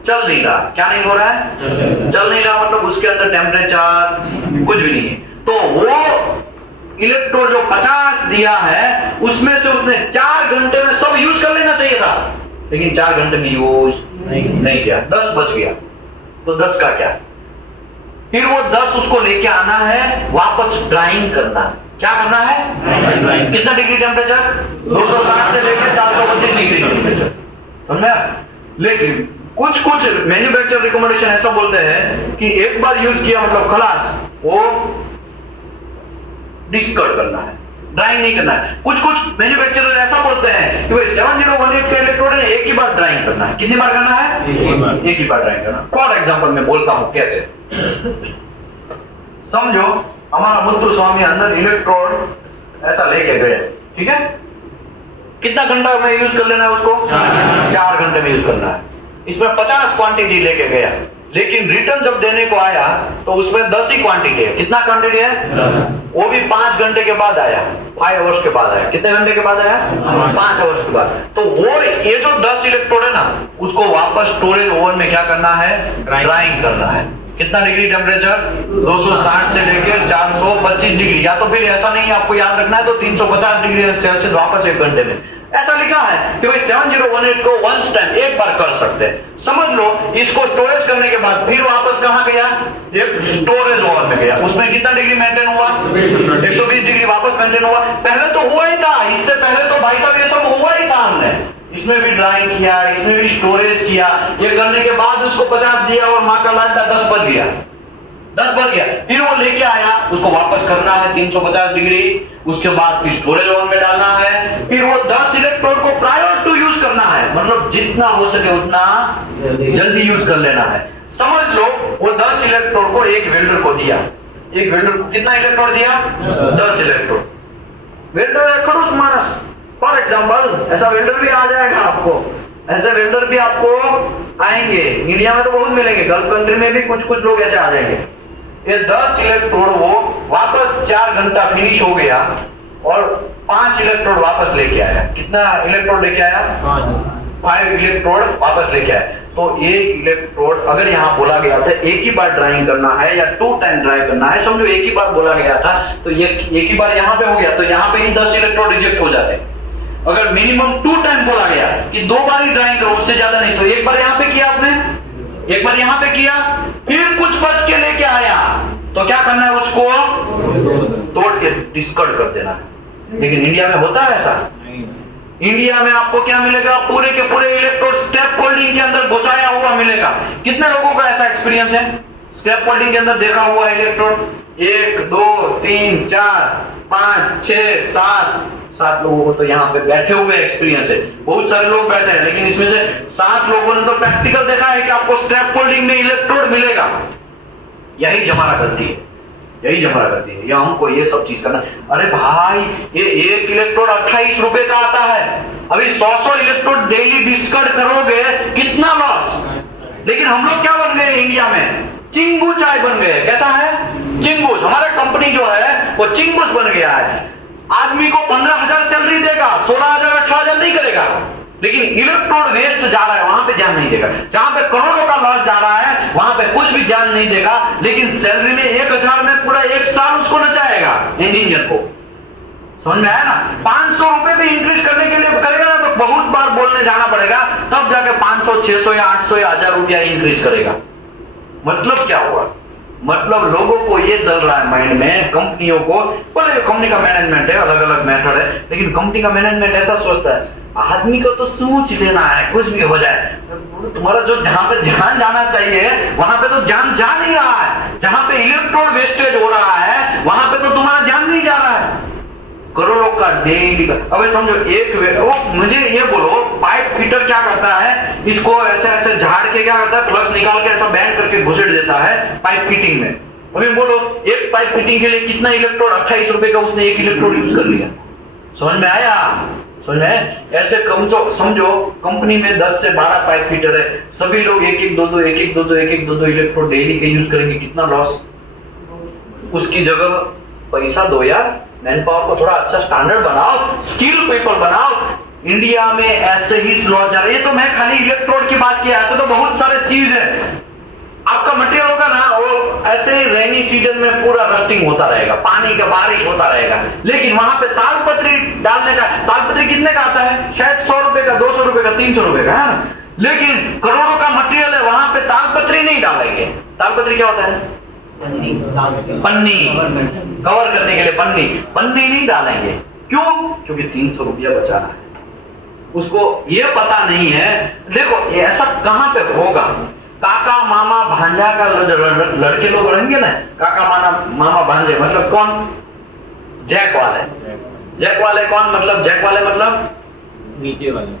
चल नहीं रहा। क्या नहीं हो रहा है? चल नहीं रहा, मतलब उसके अंदर टेम्परेचर कुछ भी नहीं है। तो वो इलेक्ट्रोड जो 50 दिया है उसमें से उसने 4 घंटे में सब यूज कर लेना चाहिए था, लेकिन 4 घंटे में यूज नहीं किया, 10 बच गया। तो 10 का क्या? फिर वो 10 उसको लेके आना है, वापस ड्राइंग करना। क्या करना है? कितना डिग्री टेम्परेचर? 260 से लेकर 425 डिग्री टेम्परेचर। समझ में? लेकिन कुछ मैन्युफैक्चर रिकमेंडेशन ऐसा बोलते हैं कि एक बार यूज किया मतलब खलास, वो डिस्कार्ड करना है, ड्राइंग नहीं करना है। कुछ मैन्युफैक्चरर ऐसा बोलते हैं कि भाई 7018 के इलेक्ट्रोड है, एक ही बार ड्राइंग करना है। कितनी बार करना है? एक ही बार ड्राइंग करना। फॉर एग्जांपल मैं बोलता हूं कैसे। समझो हमारा मुत्तु स्वामी अंदर इलेक्ट्रोड ऐसा लेके गए, ठीक है? कितना घंटा में यूज कर लेना है उसको? 4 घंटे में यूज करना है। इसमें 50 क्वांटिटी लेके गया, लेकिन रिटर्न जब देने को आया तो उसमें 10 ही क्वांटिटी है। कितना क्वांटिटी है? वो भी 5 घंटे के बाद आया, 5 आवर्स के बाद आया। कितने घंटे के बाद आया? 5 आवर्स के बाद। तो वो ये जो 10 इलेक्ट्रोड है ना, उसको वापस स्टोरेज ओवन में क्या करना है? ड्राइंग करना है। कितना डिग्री टेम्परेचर? 260 से लेकर 425 डिग्री, या तो फिर ऐसा नहीं आपको याद रखना है तो 350 डिग्री सेल्सियस वापस 1 घंटे में। ऐसा लिखा है कि भाई 7018 को वंस टाइम एक बार कर सकते हैं। समझ लो इसको स्टोरेज करने के बाद फिर वापस कहां गया? एक स्टोरेज ओवन में गया। उसमें कितना डिग्री मेंटेन हुआ? 120 डिग्री वापस मेंटेन हुआ। पहले तो हुआ ही था, इससे पहले तो भाई साहब ये सब हुआ ही था। हमने इसमें भी ड्राइंग किया, इसमें भी स्टोरेज किया। ये करने के बाद उसको 50 दिया और माँ का लाल था 10 बच गया, 10 बच गया। फिर वो लेके आया, उसको वापस करना है 350 डिग्री, उसके बाद फिर स्टोरेज ओवन में डालना है। फिर वो 10 इलेक्ट्रोड को प्रायर टू यूज करना है, मतलब जितना हो सके उतना जल्दी यूज कर लेना है। समझ लो वो 10 इलेक्ट्रोड को एक वेल्डर को दिया। एक वेल्डर को कितना इलेक्ट्रोड दिया? 10 इलेक्ट्रोड। वेल्डर है खड़ूस मानस, फॉर एग्जाम्पल ऐसा वेल्डर भी आ जाएगा आपको, ऐसे वेल्डर भी आपको आएंगे। इंडिया में तो बहुत मिलेंगे, गल्फ कंट्री में भी कुछ लोग ऐसे आ जाएंगे। ये 10 इलेक्ट्रोड वो वापस 4 घंटा फिनिश हो गया और 5 इलेक्ट्रोड वापस लेके आया। कितना इलेक्ट्रोड लेके आया? 5 इलेक्ट्रोड वापस लेके आया। तो एक इलेक्ट्रोड अगर यहाँ बोला गया था एक ही बार ड्राइंग करना है या 2 टाइम ड्राइंग करना है, समझो एक ही बार बोला गया था तो एक ही बार यहाँ पे हो गया, तो यहाँ पे ही 10 इलेक्ट्रोड रिजेक्ट हो जाते। अगर मिनिमम 2 टाइम बोला गया कि 2 बार ही ड्राइंग करो, उससे ज्यादा नहीं, तो एक बार यहाँ पे किया आपने, एक बार यहाँ पे किया, फिर कुछ बच के लेके आया, तो क्या करना है? उसको तोड़ के डिस्कार्ड कर देना है। लेकिन इंडिया में होता है ऐसा? इंडिया में आपको क्या मिलेगा? पूरे के पूरे इलेक्ट्रोड स्क्रैप फोल्डिंग के अंदर घुसाया हुआ मिलेगा। कितने लोगों का ऐसा एक्सपीरियंस है स्क्रैप फोल्डिंग के अंदर देखा हुआ इलेक्ट्रोड? 1 2 3 4 5 6 7 लोगों को तो यहाँ पे बैठे हुए एक्सपीरियंस है। बहुत सारे लोग बैठे हैं, लेकिन इसमें से 7 लोगों ने तो प्रैक्टिकल देखा है कि आपको स्क्रैप फोल्डिंग में इलेक्ट्रोड मिलेगा। यही जमाना करती है, यही जमाना करती है। या हमको ये सब चीज करना। अरे भाई ये एक इलेक्ट्रोड 28 रुपए का आता है, अभी 100 इलेक्ट्रोड डेली डिस्कार्ड करोगे, कितना लॉस। लेकिन हम लोग क्या बन गए इंडिया में? चिंगू चाय बन गए। कैसा है? चिंगूस। हमारा कंपनी जो है वो चिंगूस बन गया है। आदमी को 15,000 सैलरी देगा, 16,000 18,000 नहीं करेगा, लेकिन इलेक्ट्रोड वेस्ट जा रहा है वहां पे ध्यान नहीं देगा। जहां पे करोड़ों का लॉस जा रहा है वहां पे कुछ भी ध्यान नहीं देगा, लेकिन सैलरी में 1,000 में पूरा 1 साल उसको नचाएगा इंजीनियर को। समझ में आया ना? 500 रुपए भी इंक्रीज करने के लिए करेगा ना तो बहुत बार बोलने जाना पड़ेगा, तब जाके 500 600 या 800 या 1000 रुपया इंक्रीज करेगा। मतलब क्या हुआ? मतलब लोगों को ये चल रहा है माइंड में, कंपनियों को, बोले कंपनी का मैनेजमेंट है, अलग अलग मेथड है, लेकिन कंपनी का मैनेजमेंट ऐसा सोचता है आदमी को तो सोच लेना है, कुछ भी हो जाए। तुम्हारा जो जहां पे ध्यान जाना चाहिए वहां पे तो ध्यान जा नहीं रहा है, जहां पे इलेक्ट्रॉन वेस्टेज हो रहा है वहां पे तो तुम्हारा ध्यान नहीं जा रहा है। करोड़ों का डेली का, अब समझो मुझे ये बोलो, पाइप फिटर क्या करता है, इसको ऐसे ऐसे झाड़ के क्या करता है, प्लग्स निकाल के ऐसा बैंड करके घुसेड़ देता है पाइप फिटिंग में। अभी बोलो एक पाइप फिटिंग के लिए कितना इलेक्ट्रोड, 28 रुपए का उसने एक इलेक्ट्रोड यूज कर लिया। समझ में आया? समझ में? ऐसे समझो कंपनी में 10 से 12 पाइप फिटर है, सभी लोग एक एक दो दो इलेक्ट्रोड डेली के यूज करेंगे, कितना लॉस। उसकी जगह पैसा दो यार, मैन पावर को थोड़ा अच्छा स्टैंडर्ड बनाओ, स्किल पीपल बनाओ। इंडिया में ऐसे ही स्लो जा रही है। तो मैं खाली इलेक्ट्रोड की बात किया, ऐसे तो बहुत सारे चीज है। आपका मटेरियल होगा ना, वो ऐसे रेनी सीजन में पूरा रस्टिंग होता रहेगा, पानी का बारिश होता रहेगा, लेकिन वहां पे तालपत्री डालने का, तालपत्री कितने का आता है? शायद 100 रुपए का, 200 रुपए का, 300 रुपए का, है ना? लेकिन करोड़ों का मटेरियल है, वहां पे तालपत्री नहीं डालेंगे। तालपत्री क्या होता है? पन्नी, कवर करने के लिए पन्नी नहीं डालेंगे। क्यों? क्योंकि 300 रुपया बचाना है। उसको ये पता नहीं है। देखो ये ऐसा कहां पे होगा, काका मामा भांजा का लड़के लोग रहेंगे ना, काका मामा भांजे, मतलब कौन? जैक वाले कौन? मतलब जैक वाले मतलब नीचे वाले,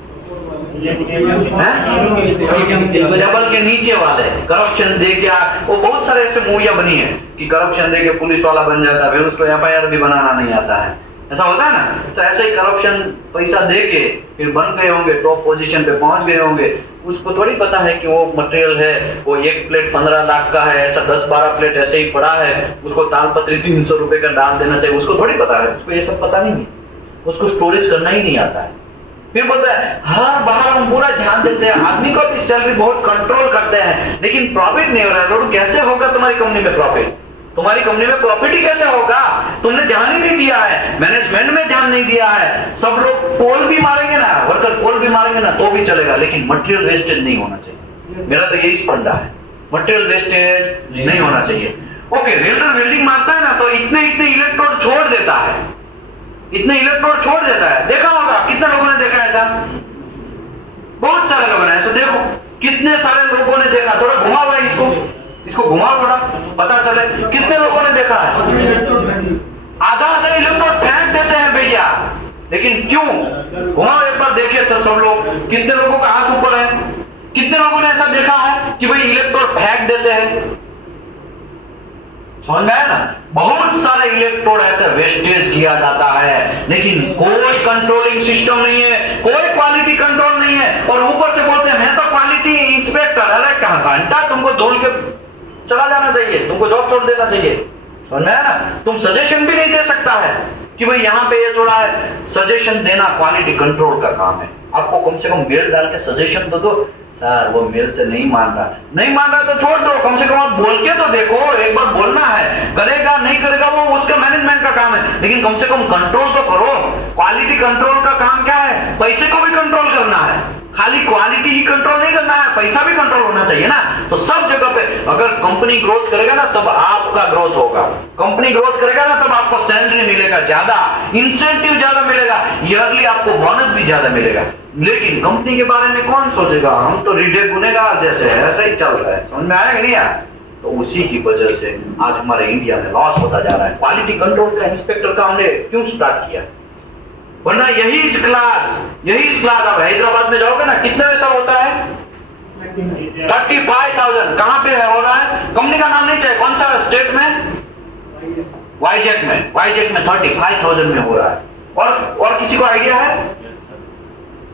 टेबल के नीचे वाले, करप्शन दे के वो बहुत सारे ऐसे मूवियां बनी है कि करप्शन दे के पुलिस वाला बन जाता है, फिर उसको FIR भी बनाना नहीं आता है, ऐसा होता है ना। तो ऐसे ही करप्शन पैसा दे के फिर बन गए होंगे, टॉप पोजीशन पे पहुंच गए होंगे। उसको थोड़ी पता है कि वो मटेरियल है, वो एक प्लेट 15 लाख का है, ऐसा 10-12 प्लेट ऐसे ही पड़ा है, उसको तालपत्री 300 रुपए का डाल देना चाहिए। उसको थोड़ी पता है, उसको ये सब पता नहीं है, उसको स्टोरेज करना ही नहीं आता है। फिर बोलता है हर बाहर हम पूरा ध्यान देते हैं, आदमी को भी सैलरी बहुत कंट्रोल करते हैं, लेकिन प्रॉफिट नहीं हो रहा है। कैसे होगा तुम्हारी कंपनी में प्रॉफिट? तुम्हारी कंपनी में प्रॉफिट ही कैसे होगा? तुमने ध्यान ही नहीं दिया है, मैनेजमेंट में ध्यान नहीं दिया है। सब लोग पोल भी मारेंगे ना, वर्कर पोल भी मारेंगे ना तो भी चलेगा, लेकिन मटेरियल वेस्टेज नहीं होना चाहिए। मेरा तो यही फंडा है, मटेरियल वेस्टेज नहीं होना चाहिए। ओके, वेल्डर वेल्डिंग मारता है ना, तो इतने इलेक्ट्रोड छोड़ देता है, देखा होगा, कितने लोगों ने देखा ऐसा? बहुत सारे लोगों ने ऐसा, देखो कितने सारे लोगों ने देखा। थोड़ा घुमा हुआ है, इसको घुमाओ थोड़ा, पता चले कितने लोगों ने देखा है। आधा इलेक्ट्रोड फेंक देते हैं भैया, लेकिन क्यों? घुमाओ एक बार, देखिए तो सब लोग, कितने लोगों का हाथ ऊपर है, कितने लोगों ने ऐसा देखा है कि भाई इलेक्ट्रोड फेंक देते हैं? समझ में आया ना? बहुत सारे इलेक्ट्रोड ऐसे वेस्टेज किया जाता है, लेकिन कोई कंट्रोलिंग सिस्टम नहीं है, कोई क्वालिटी कंट्रोल नहीं है, और ऊपर से बोलते हैं मैं तो क्वालिटी इंस्पेक्टर। अरे कहां घंटा, तुमको धोल के चला जाना चाहिए, तुमको जॉब छोड़ देना चाहिए। समझ में आया ना? तुम सजेशन भी नहीं दे सकता है कि भाई यहाँ पे ये छोड़ा है। सजेशन देना क्वालिटी कंट्रोल का काम है। आपको कम से कम मेल डाल के सजेशन तो दो, सर वो मेल से नहीं मान रहा तो छोड़ दो, कम से कम आप बोल के तो देखो, एक बार बोलना है। करेगा नहीं करेगा वो उसका मैनेजमेंट का काम है, लेकिन कम से कम कंट्रोल तो करो। क्वालिटी कंट्रोल का काम क्या है? पैसे को भी कंट्रोल करना है, खाली क्वालिटी ही कंट्रोल नहीं करना है, पैसा भी कंट्रोल होना चाहिए ना। तो सब जगह पे अगर कंपनी ग्रोथ करेगा ना तब आपका ग्रोथ होगा, कंपनी ग्रोथ करेगा ना तब आपको सैलरी मिलेगा ज्यादा, इंसेंटिव ज्यादा मिलेगा, ईयरली आपको बोनस भी ज्यादा मिलेगा। लेकिन कंपनी के बारे में कौन सोचेगा? हम तो रीढ़े गुनेगार जैसे है, ऐसा ही चल रहा है। समझ में आया कि नहीं यार? तो उसी की वजह से आज हमारे इंडिया में लॉस होता जा रहा है। क्वालिटी कंट्रोल का इंस्पेक्टर का हमने क्यों स्टार्ट किया? वरना यही क्लास आप हैदराबाद में जाओगे ना, कितने पैसा होता है? 35,000। कहां पे हो रहा है? कंपनी का नाम नहीं चाहिए, कौन सा स्टेट में? वाईजेक में 35,000 में हो रहा है। और किसी को आइडिया है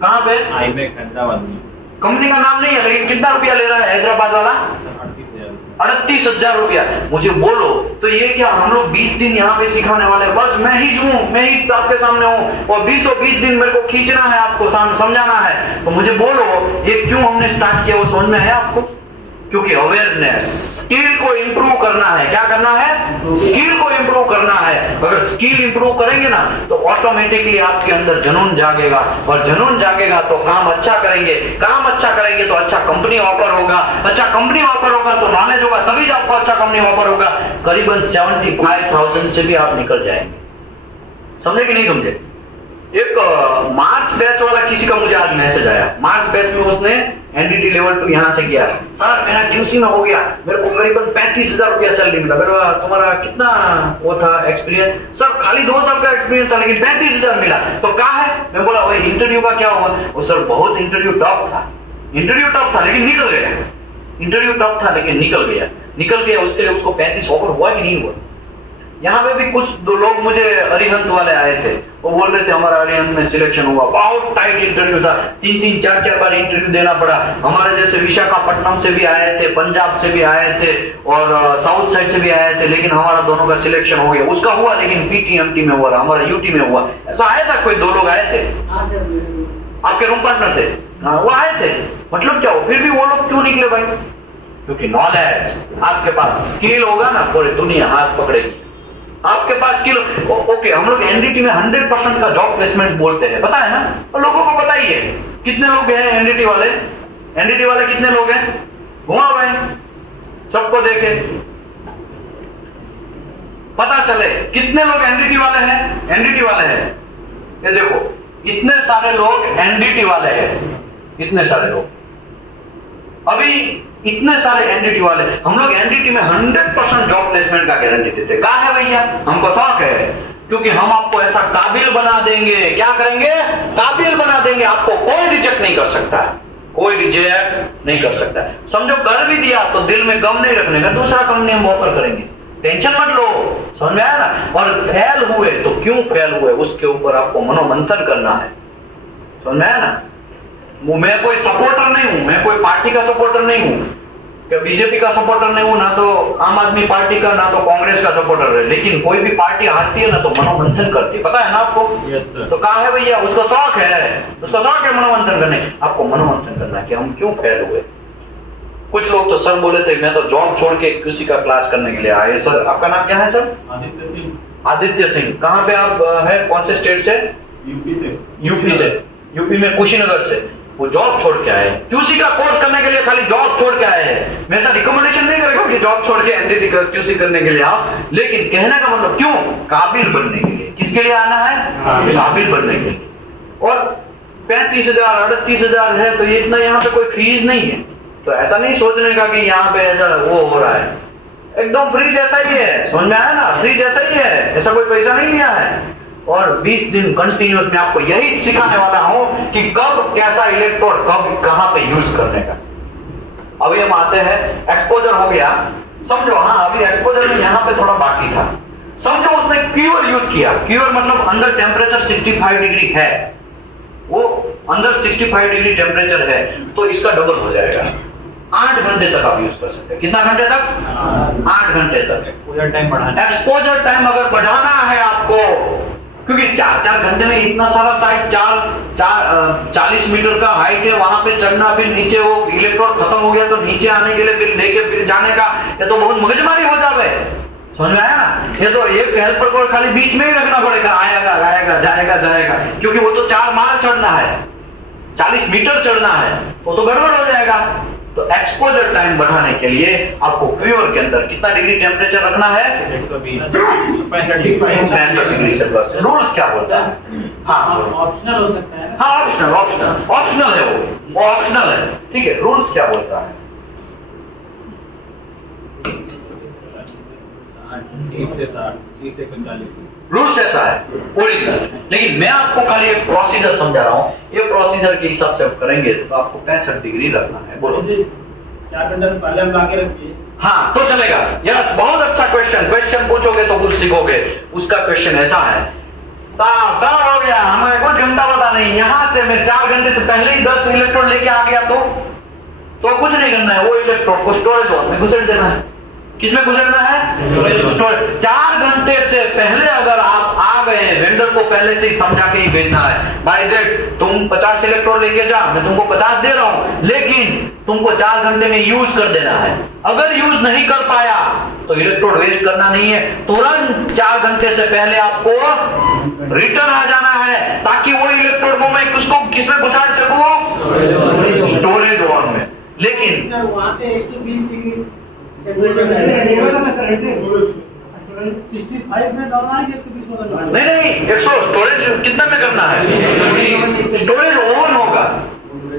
कहां पे? हैदराबाद में। कंपनी का नाम नहीं है, लेकिन कितना रुपया ले रहा है हैदराबाद वाला? 38,000 रुपया। मुझे बोलो तो ये क्या हम लोग 20 दिन यहाँ पे सिखाने वाले? बस मैं ही आपके सामने हूँ और 20 दिन मेरे को खींचना है, आपको समझाना है। तो मुझे बोलो ये क्यों हमने स्टार्ट किया, वो समझ में है आपको? क्योंकि अवेयरनेस, स्किल को इंप्रूव करना है। क्या करना है? स्किल को इंप्रूव करना है। अगर स्किल इंप्रूव करेंगे ना तो ऑटोमेटिकली आपके अंदर जुनून जागेगा, और जुनून जागेगा तो काम अच्छा करेंगे, काम अच्छा करेंगे तो अच्छा कंपनी ऑफर होगा, अच्छा कंपनी ऑफर होगा तो नॉलेज होगा, तभी आपको अच्छा कंपनी ऑफर होगा। करीबन 75,000 से भी आप निकल जाएंगे। समझे कि नहीं समझे? एक मार्च बैच वाला किसी का मुझे आज मैसेज आया, मार्च बैच में उसने एनडीटी लेवल 2 यहां से किया। सर मेरा क्यूसी में हो गया, मेरे को करीबन 35,000 रुपया सैलरी मिला। तुम्हारा कितना वो था एक्सपीरियंस? सर खाली 2 साल का एक्सपीरियंस था लेकिन 35,000 मिला। तो कहा है? मैं बोला वही इंटरव्यू का क्या हुआ? वो सर बहुत इंटरव्यू टफ था, इंटरव्यू टफ था लेकिन निकल गया, इंटरव्यू टफ था लेकिन निकल गया। उसके लिए उसको 35 ऑफर हुआ कि नहीं हुआ? यहाँ पे भी कुछ 2 लोग मुझे अरिहंत वाले आए थे, वो बोल रहे थे हमारा अरिहंत में सिलेक्शन हुआ, बहुत टाइट इंटरव्यू था, 3-3, 4-4 बार इंटरव्यू देना पड़ा। हमारे जैसे विशाखापट्टनम से भी आए थे, पंजाब से भी आए थे और साउथ साइड से भी आए थे, लेकिन हमारा दोनों का सिलेक्शन हो गया। उसका हुआ लेकिन पीटीएमटी में हुआ, हमारा यूटी में हुआ। ऐसा आया था कोई 2 लोग आए थे आपके रूम पार्टनर थे? हाँ वो आए थे। मतलब क्या हो? फिर भी वो लोग क्यों निकले भाई? क्योंकि नॉलेज, आपके पास स्किल होगा ना पूरी दुनिया हाथ पकड़ेगी। आपके पास स्किल ओके। हम लोग एनडीटी में 100% का जॉब प्लेसमेंट बोलते हैं, पता है ना? तो लोगों को पता ही है कितने लोग हैं एनडीटी वाले। एनडीटी वाले कितने लोग हैं? घुमाओ भाई, सबको देखे पता चले कितने लोग एनडीटी वाले हैं। एनडीटी वाले हैं, ये देखो इतने सारे लोग एनडीटी वाले हैं, इतने सारे लोग। अभी इतने सारे एनडीटी वाले, हम लोग एनडीटी में 100% जॉब प्लेसमेंट का गारंटी देते। कहा है भैया? हमको शौक है, क्योंकि हम आपको ऐसा काबिल बना देंगे। क्या करेंगे? काबिल बना देंगे। आपको कोई रिजेक्ट नहीं कर सकता है, कोई रिजेक्ट नहीं कर सकता है। समझो कर भी दिया तो दिल में गम नहीं रखने का, दूसरा कंपनी हम ऑफर करेंगे, टेंशन मत लो। समझ में आया ना? और फेल हुए तो क्यों फेल हुए उसके ऊपर आपको मनोमंथन करना है। समझ में आया ना? मैं कोई सपोर्टर नहीं हूं, मैं कोई पार्टी का सपोर्टर नहीं हूं, बीजेपी का सपोर्टर नहीं हूं, ना तो आम आदमी पार्टी का, ना तो कांग्रेस का सपोर्टर है। लेकिन कोई भी पार्टी हारती है ना तो मनोमंथन करती है, पता है ना आपको? तो कहा है भैया उसका शौक है, उसका शौक है मनोमंथन करने। आपको मनोमंथन करना है कि हम क्यों फेल हुए। कुछ लोग तो सर बोले थे मैं तो जॉब छोड़ के किसी का क्लास करने के लिए आए। सर आपका नाम क्या है सर? आदित्य सिंह। आदित्य सिंह। कहाँ पे आप है? कौन से स्टेट से? यूपी से। यूपी से। यूपी में कुशीनगर से। वो जॉब छोड़ के आए, क्यूसी का कोर्स करने के लिए खाली जॉब छोड़ के आए हैं। मैं ऐसा रिकमेंडेशन नहीं करेगा कि जॉब छोड़ के एनडीटी का क्यूसी करने के लिए आओ, लेकिन कहने का मतलब क्यों? काबिल बनने के लिए। किसके लिए आना है? काबिल बनने के लिए। और 35,000 38,000 है तो ये इतना यहाँ पे कोई फीस नहीं है, तो ऐसा नहीं सोचने का कि यहाँ पे ऐसा वो हो रहा है। एकदम फ्री जैसा ही है, समझ में आया ना? फ्री जैसा ही है, ऐसा कोई पैसा नहीं लिया है। और 20 दिन कंटिन्यूस में आपको यही सिखाने वाला हूं कि कब कैसा इलेक्ट्रोड कब कहां पे यूज करने का। अभी हम आते हैं, एक्सपोजर हो गया, समझो। हाँ अभी एक्सपोजर में यहां पे थोड़ा बाकी था। समझो उसने क्यूअर यूज किया। क्यूअर मतलब अंदर टेम्परेचर 65 डिग्री है, वो अंदर 65 डिग्री टेम्परेचर है, तो इसका डबल हो जाएगा। 8 घंटे तक आप यूज कर सकते हैं। कितना घंटे तक? 8 घंटे तक। एक्सपोजर टाइम बढ़ाना। एक्सपोजर टाइम अगर बढ़ाना है आपको, क्योंकि 4-4 घंटे में इतना सारा साइट 40 मीटर का हाइट है, वहां पे चढ़ना, फिर नीचे वो इलेक्ट्रोड खत्म हो गया तो नीचे आने के लिए फिर लेके फिर जाने का, ये तो बहुत मगजमारी हो जावे। समझ में आया ना? ये तो एक हेल्पर को खाली बीच में ही रखना पड़ेगा, आएगा आएगा जाएगा जाएगा, क्योंकि वो तो 4 माइल चढ़ना है, 40 मीटर चढ़ना है, वो तो गड़बड़ हो जाएगा। तो एक्सपोजर टाइम बढ़ाने के लिए आपको क्यूअर के अंदर कितना डिग्री टेम्परेचर रखना है? 120 डिग्री सेल्सियस। रूल्स क्या बोलता है? हाँ ऑप्शनल हो सकता है। हाँ ऑप्शनल है, वो ऑप्शनल है, ठीक है। रूल्स क्या बोलता है? 30 से 45। रूल्स ऐसा है ओरिजिनल, लेकिन मैं आपको खाली एक प्रोसीजर समझा रहा हूँ। ये प्रोसीजर के हिसाब से आप करेंगे तो आपको 65 डिग्री रखना है। बोलो। 4 घंटे पहले हम लाके रखिए। हाँ तो चलेगा। यस, बहुत अच्छा क्वेश्चन पूछोगे तो कुछ सीखोगे। उसका क्वेश्चन ऐसा है, साहब हो गया, हमें कुछ घंटा पता नहीं, यहाँ से मैं 4 घंटे से पहले ही 10 इलेक्ट्रोड लेके आ गया तो कुछ नहीं करना है, वो इलेक्ट्रोड को स्टोरेज में घुसेड़ देना है। किसमें गुजरना है? स्टोरेज। 4 घंटे से पहले अगर आप आ गए हैं, वेंडर को पहले से ही समझा के ही भेजना है, भाई देख तुम 50 इलेक्ट्रोड लेके जा, मैं तुमको 50 दे रहा हूं, लेकिन तुमको 4 घंटे में यूज कर देना है। अगर यूज नहीं कर पाया तो इलेक्ट्रोड वेस्ट करना नहीं है, तुरंत 4 घंटे से पहले आपको रिटर्न आ जाना है, ताकि वो इलेक्ट्रोड को मैं किसमें घुसा सकूं, स्टोरेज ओवन में। लेकिन सर वहाँ पे 120 डिग्री 65 में डालना है कि 120 में डालना है? नहीं 100 स्टोरेज कितना में करना है, स्टोरेज ओवन होगा,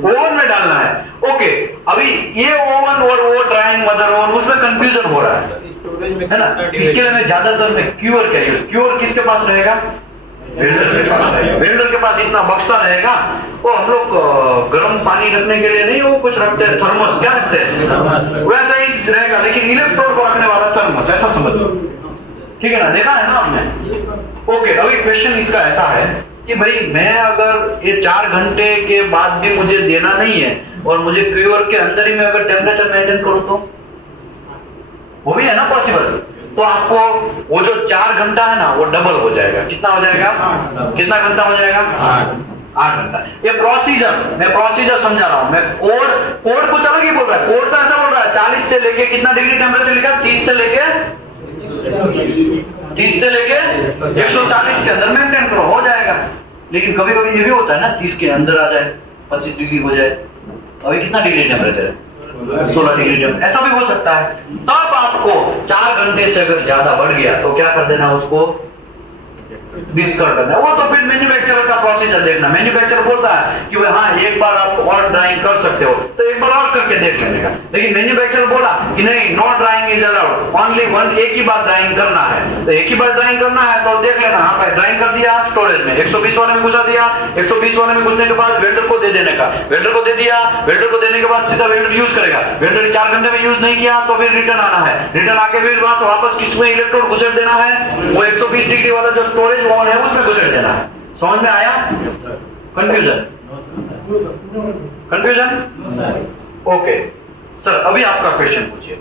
ओवन में डालना है। ओके, अभी ये ओवन और वो ड्राइंग मदर ओवन, उसमें कंफ्यूजन हो रहा है, स्टोरेज में है ना। इसके लिए मैं ज्यादातर मैं क्यूअर का यूज, क्यूअर किसके पास रहेगा, वेल्डर के पास रहेगा। वेल्डर के पास इतना बक्सा रहेगा, वो हम लोग गर्म पानी रखने के लिए नहीं वो कुछ रखते हैं, थर्मस क्या रखते हैं, वैसा ही रहेगा, लेकिन इलेक्ट्रोड को रखने वाला थर्मस, ऐसा समझ लो, ठीक है ना, देखा है ना आपने। ओके, अभी क्वेश्चन इसका ऐसा है कि भाई मैं अगर ये 4 घंटे के बाद भी मुझे देना नहीं है और मुझे क्यूअर के अंदर ही मैं अगर टेम्परेचर मेंटेन करूं तो वो भी है ना पॉसिबल, तो आपको वो जो 4 घंटा है ना वो डबल हो जाएगा, कितना हो जाएगा, कितना घंटा हो जाएगा, 8 घंटा। ये प्रोसीजर, मैं प्रोसीजर समझा रहा हूं, मैं कोड कुछ अलग ही बोल रहा है, कोड तो ऐसा बोल रहा है 40 से लेके कितना डिग्री टेम्परेचर लिखा, 30 से लेके 140 के अंदर मेंटेन करो, हो जाएगा। लेकिन कभी कभी ये भी होता है ना 30 के अंदर आ जाए, 25 डिग्री हो जाए, अभी कितना डिग्री टेम्परेचर है, 16 डिग्री टेम्परेचर, ऐसा भी हो सकता है। तब आपको 4 घंटे से अगर ज्यादा बढ़ गया तो क्या कर देना, उसको डिस्कार्ड करना है। वो तो फिर मैन्युफैक्चरर का प्रोसीजर देखना, मैन्युफैक्चरर बोलता है कि भाई हाँ एक बार आप और ड्राइंग कर सकते हो तो एक बार और करके देख लेने का, लेकिन मैन्युफैक्चरर बोला कि नहीं, no drying is allowed, only one, एक ही बार ड्राइंग करना है, तो एक ही बार ड्राइंग करना है तो देख लेना, हाँ भाई ड्राइंग कर दिया स्टोरेज में 120 वाले में घुसा दिया, 120 वाले में घुसने के बाद वेल्डर को दे देने का, वेल्डर को दे दिया, वेल्डर को देने के बाद सीधा वेल्डर यूज करेगा, वेल्डर 4 घंटे में यूज नहीं किया तो फिर रिटर्न आना है, रिटर्न आके फिर वहां से वापस किसमें इलेक्ट्रोड घुसेड़ देना है, वो 120 डिग्री वाला जो स्टोरेज ओवन है उसमें घुसेड़ देना है। समझ में आया, कंफ्यूजन, कंफ्यूजन, ओके सर, अभी आपका क्वेश्चन पूछिए।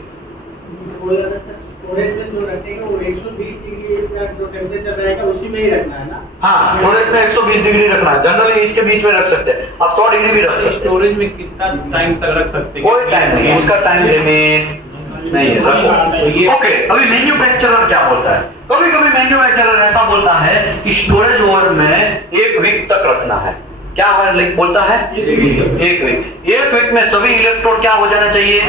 स्टोरेज में जो रखेगा वो 120 डिग्री का जो टेम्परेचर रहेगा उसी में ही रखना है ना? हाँ, स्टोरेज में 120 डिग्री रखना है, जनरली इसके बीच में रख सकते हैं, आप 100 डिग्री भी रख सकते हैं। स्टोरेज में कितना टाइम तक रख सकते हैं? कोई टाइम नहीं, उसका टाइम लिमिट नहीं है, रखो। ओके, अभी मैन्युफैक्चरर क्या बोलता है, कभी कभी मैन्युफैक्चरर ऐसा बोलता है कि स्टोरेज ओवन में 1 वीक तक रखना है, क्या बोलता है, 1 वीक, 1 वीक में सभी इलेक्ट्रोड क्या हो जाना चाहिए,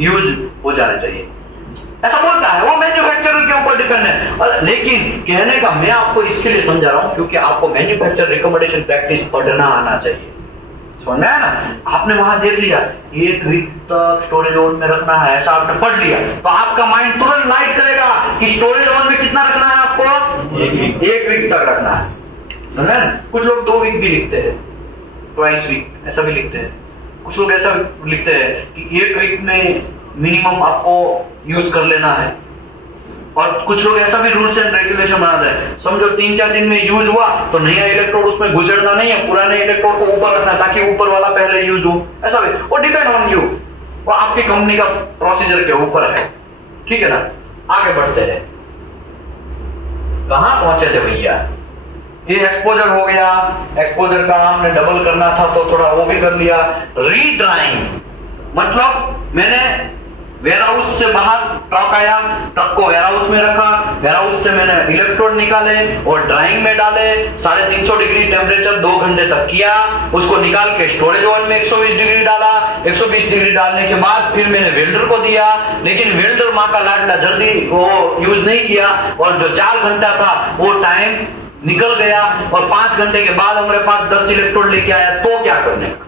यूज हो जाना चाहिए, ऐसा बोलता है, वो मैन्युफैक्चरर के ऊपर डिपेंड है। लेकिन कहने का मैं आपको इसके लिए समझा रहा हूं क्योंकि आपको मैन्युफैक्चरर रिकमेंडेशन प्रैक्टिस पढ़ना आना चाहिए, समझ में आया ना। आपने वहां देख लिया 1 वीक तक स्टोरेज ओवन में रखना है, ऐसा आपने पढ़ लिया तो आपका माइंड तुरंत लाइट करेगा कि स्टोरेज ओवन में कितना रखना है आपको, 1 वीक तक रखना है, समझे ना। कुछ लोग 2 वीक भी लिखते हैं, ट्वाइस वीक ऐसा भी लिखते हैं, कुछ लोग ऐसा लिखते हैं कि 1 वीक में मिनिमम आपको यूज कर लेना है, और कुछ लोग ऐसा भी रूल्स एंड रेगुलेशन बनाते हैं, समझो 3-4 दिन में यूज हुआ तो नया इलेक्ट्रोड उसमें घुसेड़ना नहीं है, पुराने इलेक्ट्रोड को ऊपर रखना ताकि ऊपर वाला पहले यूज हो, ऐसा भी, वो डिपेंड ऑन यू, वो आपकी कंपनी का प्रोसीजर के ऊपर है, ठीक है ना। आगे बढ़ते हैं, कहां पहुंचे थे भैया, ये एक्सपोजर हो गया, एक्सपोजर का हमने डबल करना था तो थोड़ा वो भी कर लिया। रीड्राइंग मतलब मैंने वेयरहाउस से बाहर ट्रक आया, ट्रक को वेयरहाउस में रखा, वेयरहाउस से मैंने इलेक्ट्रोड निकाले और ड्राइंग में डाले, 350 डिग्री टेम्परेचर 2 घंटे तक किया, उसको निकाल के स्टोरेज ओवन में 120 डिग्री डाला, 120 डिग्री डालने के बाद फिर मैंने वेल्डर को दिया, लेकिन वेल्डर माँ का लाडला जल्दी वो यूज नहीं किया और जो 4 घंटा था वो टाइम निकल गया और 5 घंटे के बाद हमारे पास 10 इलेक्ट्रोड लेके आया, तो क्या करने का,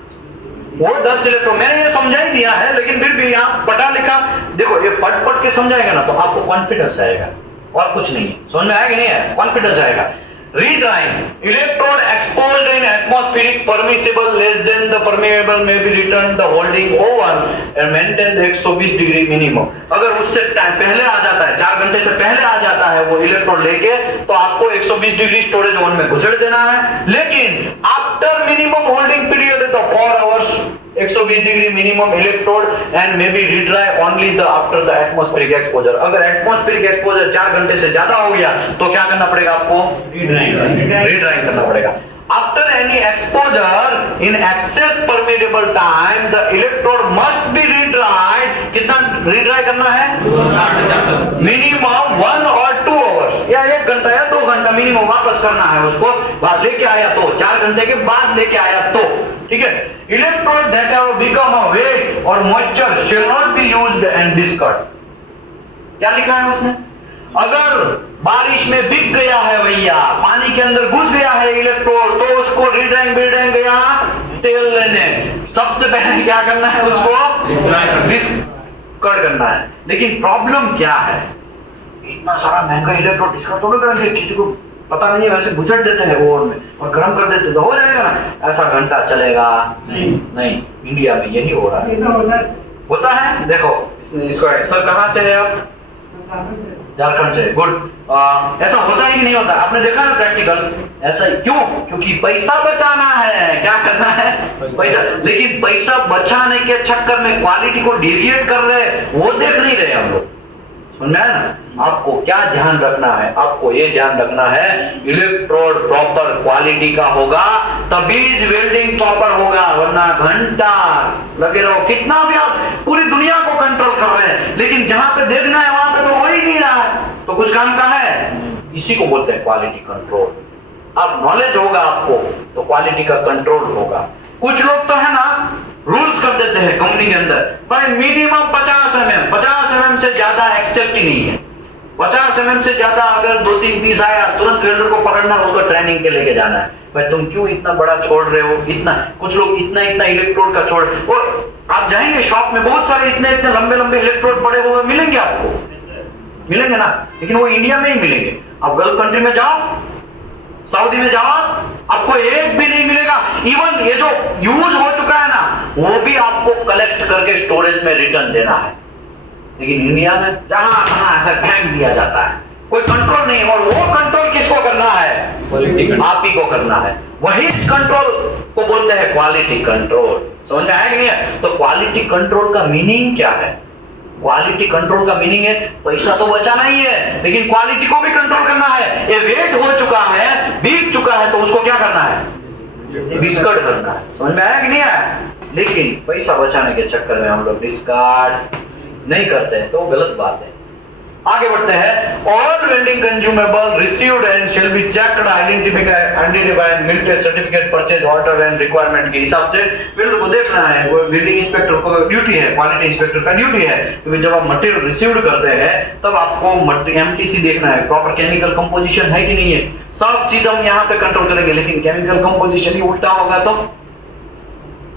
वो 10 इलेक्ट्रोड मैंने ये समझा ही दिया है, लेकिन फिर भी आप पढ़ा लिखा देखो, ये पढ़ के समझाएगा ना तो आपको कॉन्फिडेंस आएगा और कुछ नहीं है, समझ में आएगा नहीं है, कॉन्फिडेंस आएगा। Redrawing, electrode exposed in atmospheric permissible less than the permeable may be return the holding oven and maintain the 120 degree minimum. अगर उससे पहले आ जाता है, 4 घंटे से पहले आ जाता है वो इलेक्ट्रोड लेके, तो आपको 120 डिग्री स्टोरेज ओवन में घुसेड़ देना है, लेकिन after minimum holding period the 4 hours 120 degree minimum electrode and may be redry only the after the atmospheric exposure. अगर एटमॉस्फेरिक एक्सपोजर 4 घंटे से ज्यादा हो गया तो क्या करना पड़ेगा आपको? रीड्राइंग करना पड़ेगा। After any exposure in excess permeable time, the electrode must be redried. कितना रीड्राई करना है? मिनिमम 1 or 2 hours, या 1 घंटा या 2 घंटा मिनिमम वापस करना है उसको। बाद लेके आया तो 4 घंटे के बाद लेके आया तो ठीक है। Electrode that have become a weight or moisture shall not be used and discard। क्या लिखा है उसमें? अगर बारिश में भीग गया है भैया, पानी के अंदर घुस गया है इलेक्ट्रोड, तो उसको रीड्राइंग गया तेल लेने, सबसे पहले क्या करना है? उसको डिस्कार्ड करना है। लेकिन प्रॉब्लम क्या है? इतना सारा महंगा इलेक्ट्रोड डिस्कार्ड तो करेंगे, किसी को पता नहीं है, वैसे घुसट देते हैं ओवन में और गर्म कर देते तो हो जाएगा ना। ऐसा घंटा चलेगा नहीं। इंडिया में यही हो रहा है। होता है। देखो इसको सर कहाँ से है आप? झारखंड से। गुड। ऐसा होता है कि नहीं होता? आपने देखा ना प्रैक्टिकल? ऐसा ही क्यों? क्योंकि पैसा बचाना है। क्या करना है? पैसा। लेकिन पैसा बचाने के चक्कर में क्वालिटी को डिविएट कर रहे, वो देख नहीं रहे हम लोग। समझ आया ना? आपको क्या ध्यान रखना है? आपको ये ध्यान रखना है इलेक्ट्रोड प्रॉपर क्वालिटी का होगा तभी वेल्डिंग प्रॉपर होगा, वरना घंटा लगे रहो, कितना भी आप पूरी दुनिया को कंट्रोल कर रहे हैं, लेकिन जहां पे देखना है वहां पे तो हो ही नहीं रहा है, तो कुछ काम का है। इसी को बोलते हैं क्वालिटी कंट्रोल। अब नॉलेज होगा आपको तो क्वालिटी का कंट्रोल होगा। कुछ लोग तो है ना रूल्स कर देते हैं कंपनी के अंदर, भाई मिनिमम 50 mm से ज्यादा एक्सेप्ट ही नहीं है। 50 mm से ज्यादा अगर 2-3 पीस आया तुरंत वेल्डर को पकड़ना, उसको ट्रेनिंग के लेके जाना है। भाई तुम क्यों इतना बड़ा छोड़ रहे हो? इतना कुछ लोग इतना इलेक्ट्रोड का छोड़, और आप जाएंगे शॉप में बहुत सारे इतने लंबे इलेक्ट्रोड पड़े हुए मिलेंगे आपको, मिलेंगे ना। लेकिन वो इंडिया में ही मिलेंगे। आप गल्फ कंट्री में जाओ, सऊदी में जाओ, आपको एक भी नहीं मिलेगा। इवन ये जो यूज हो चुका है ना, वो भी आपको कलेक्ट करके स्टोरेज में रिटर्न देना है। लेकिन इंडिया में जहां कहां ऐसा फेंक दिया जाता है, कोई कंट्रोल नहीं। और वो कंट्रोल किसको करना है? आप ही को करना है। वही कंट्रोल को बोलते हैं क्वालिटी कंट्रोल। समझ में आया कि नहीं है? तो क्वालिटी कंट्रोल का मीनिंग क्या है? क्वालिटी कंट्रोल का मीनिंग है पैसा तो बचाना ही है, लेकिन क्वालिटी को भी कंट्रोल करना है। ये वेट हो चुका है, भीग चुका है, तो उसको क्या करना है? डिस्कार्ड करना है। समझ में आया कि नहीं आया? लेकिन पैसा बचाने के चक्कर में हम लोग डिस्कार्ड नहीं करते हैं, तो गलत बात है। आगे बढ़ते हैं। All welding consumable received and shall be checked, identify mill test certificate, purchase order and requirement के हिसाब से वेल्डर को देखना है। वो वेल्डिंग इंस्पेक्टर को ड्यूटी है, क्वालिटी इंस्पेक्टर का ड्यूटी है कि जब आप मटेरियल रिसीव्ड करते हैं तब आपको एमटीसी देखना है, प्रॉपर केमिकल कंपोजिशन है कि नहीं है। सब चीज हम यहाँ पे कंट्रोल करेंगे, लेकिन केमिकल कंपोजिशन ही उल्टा होगा तो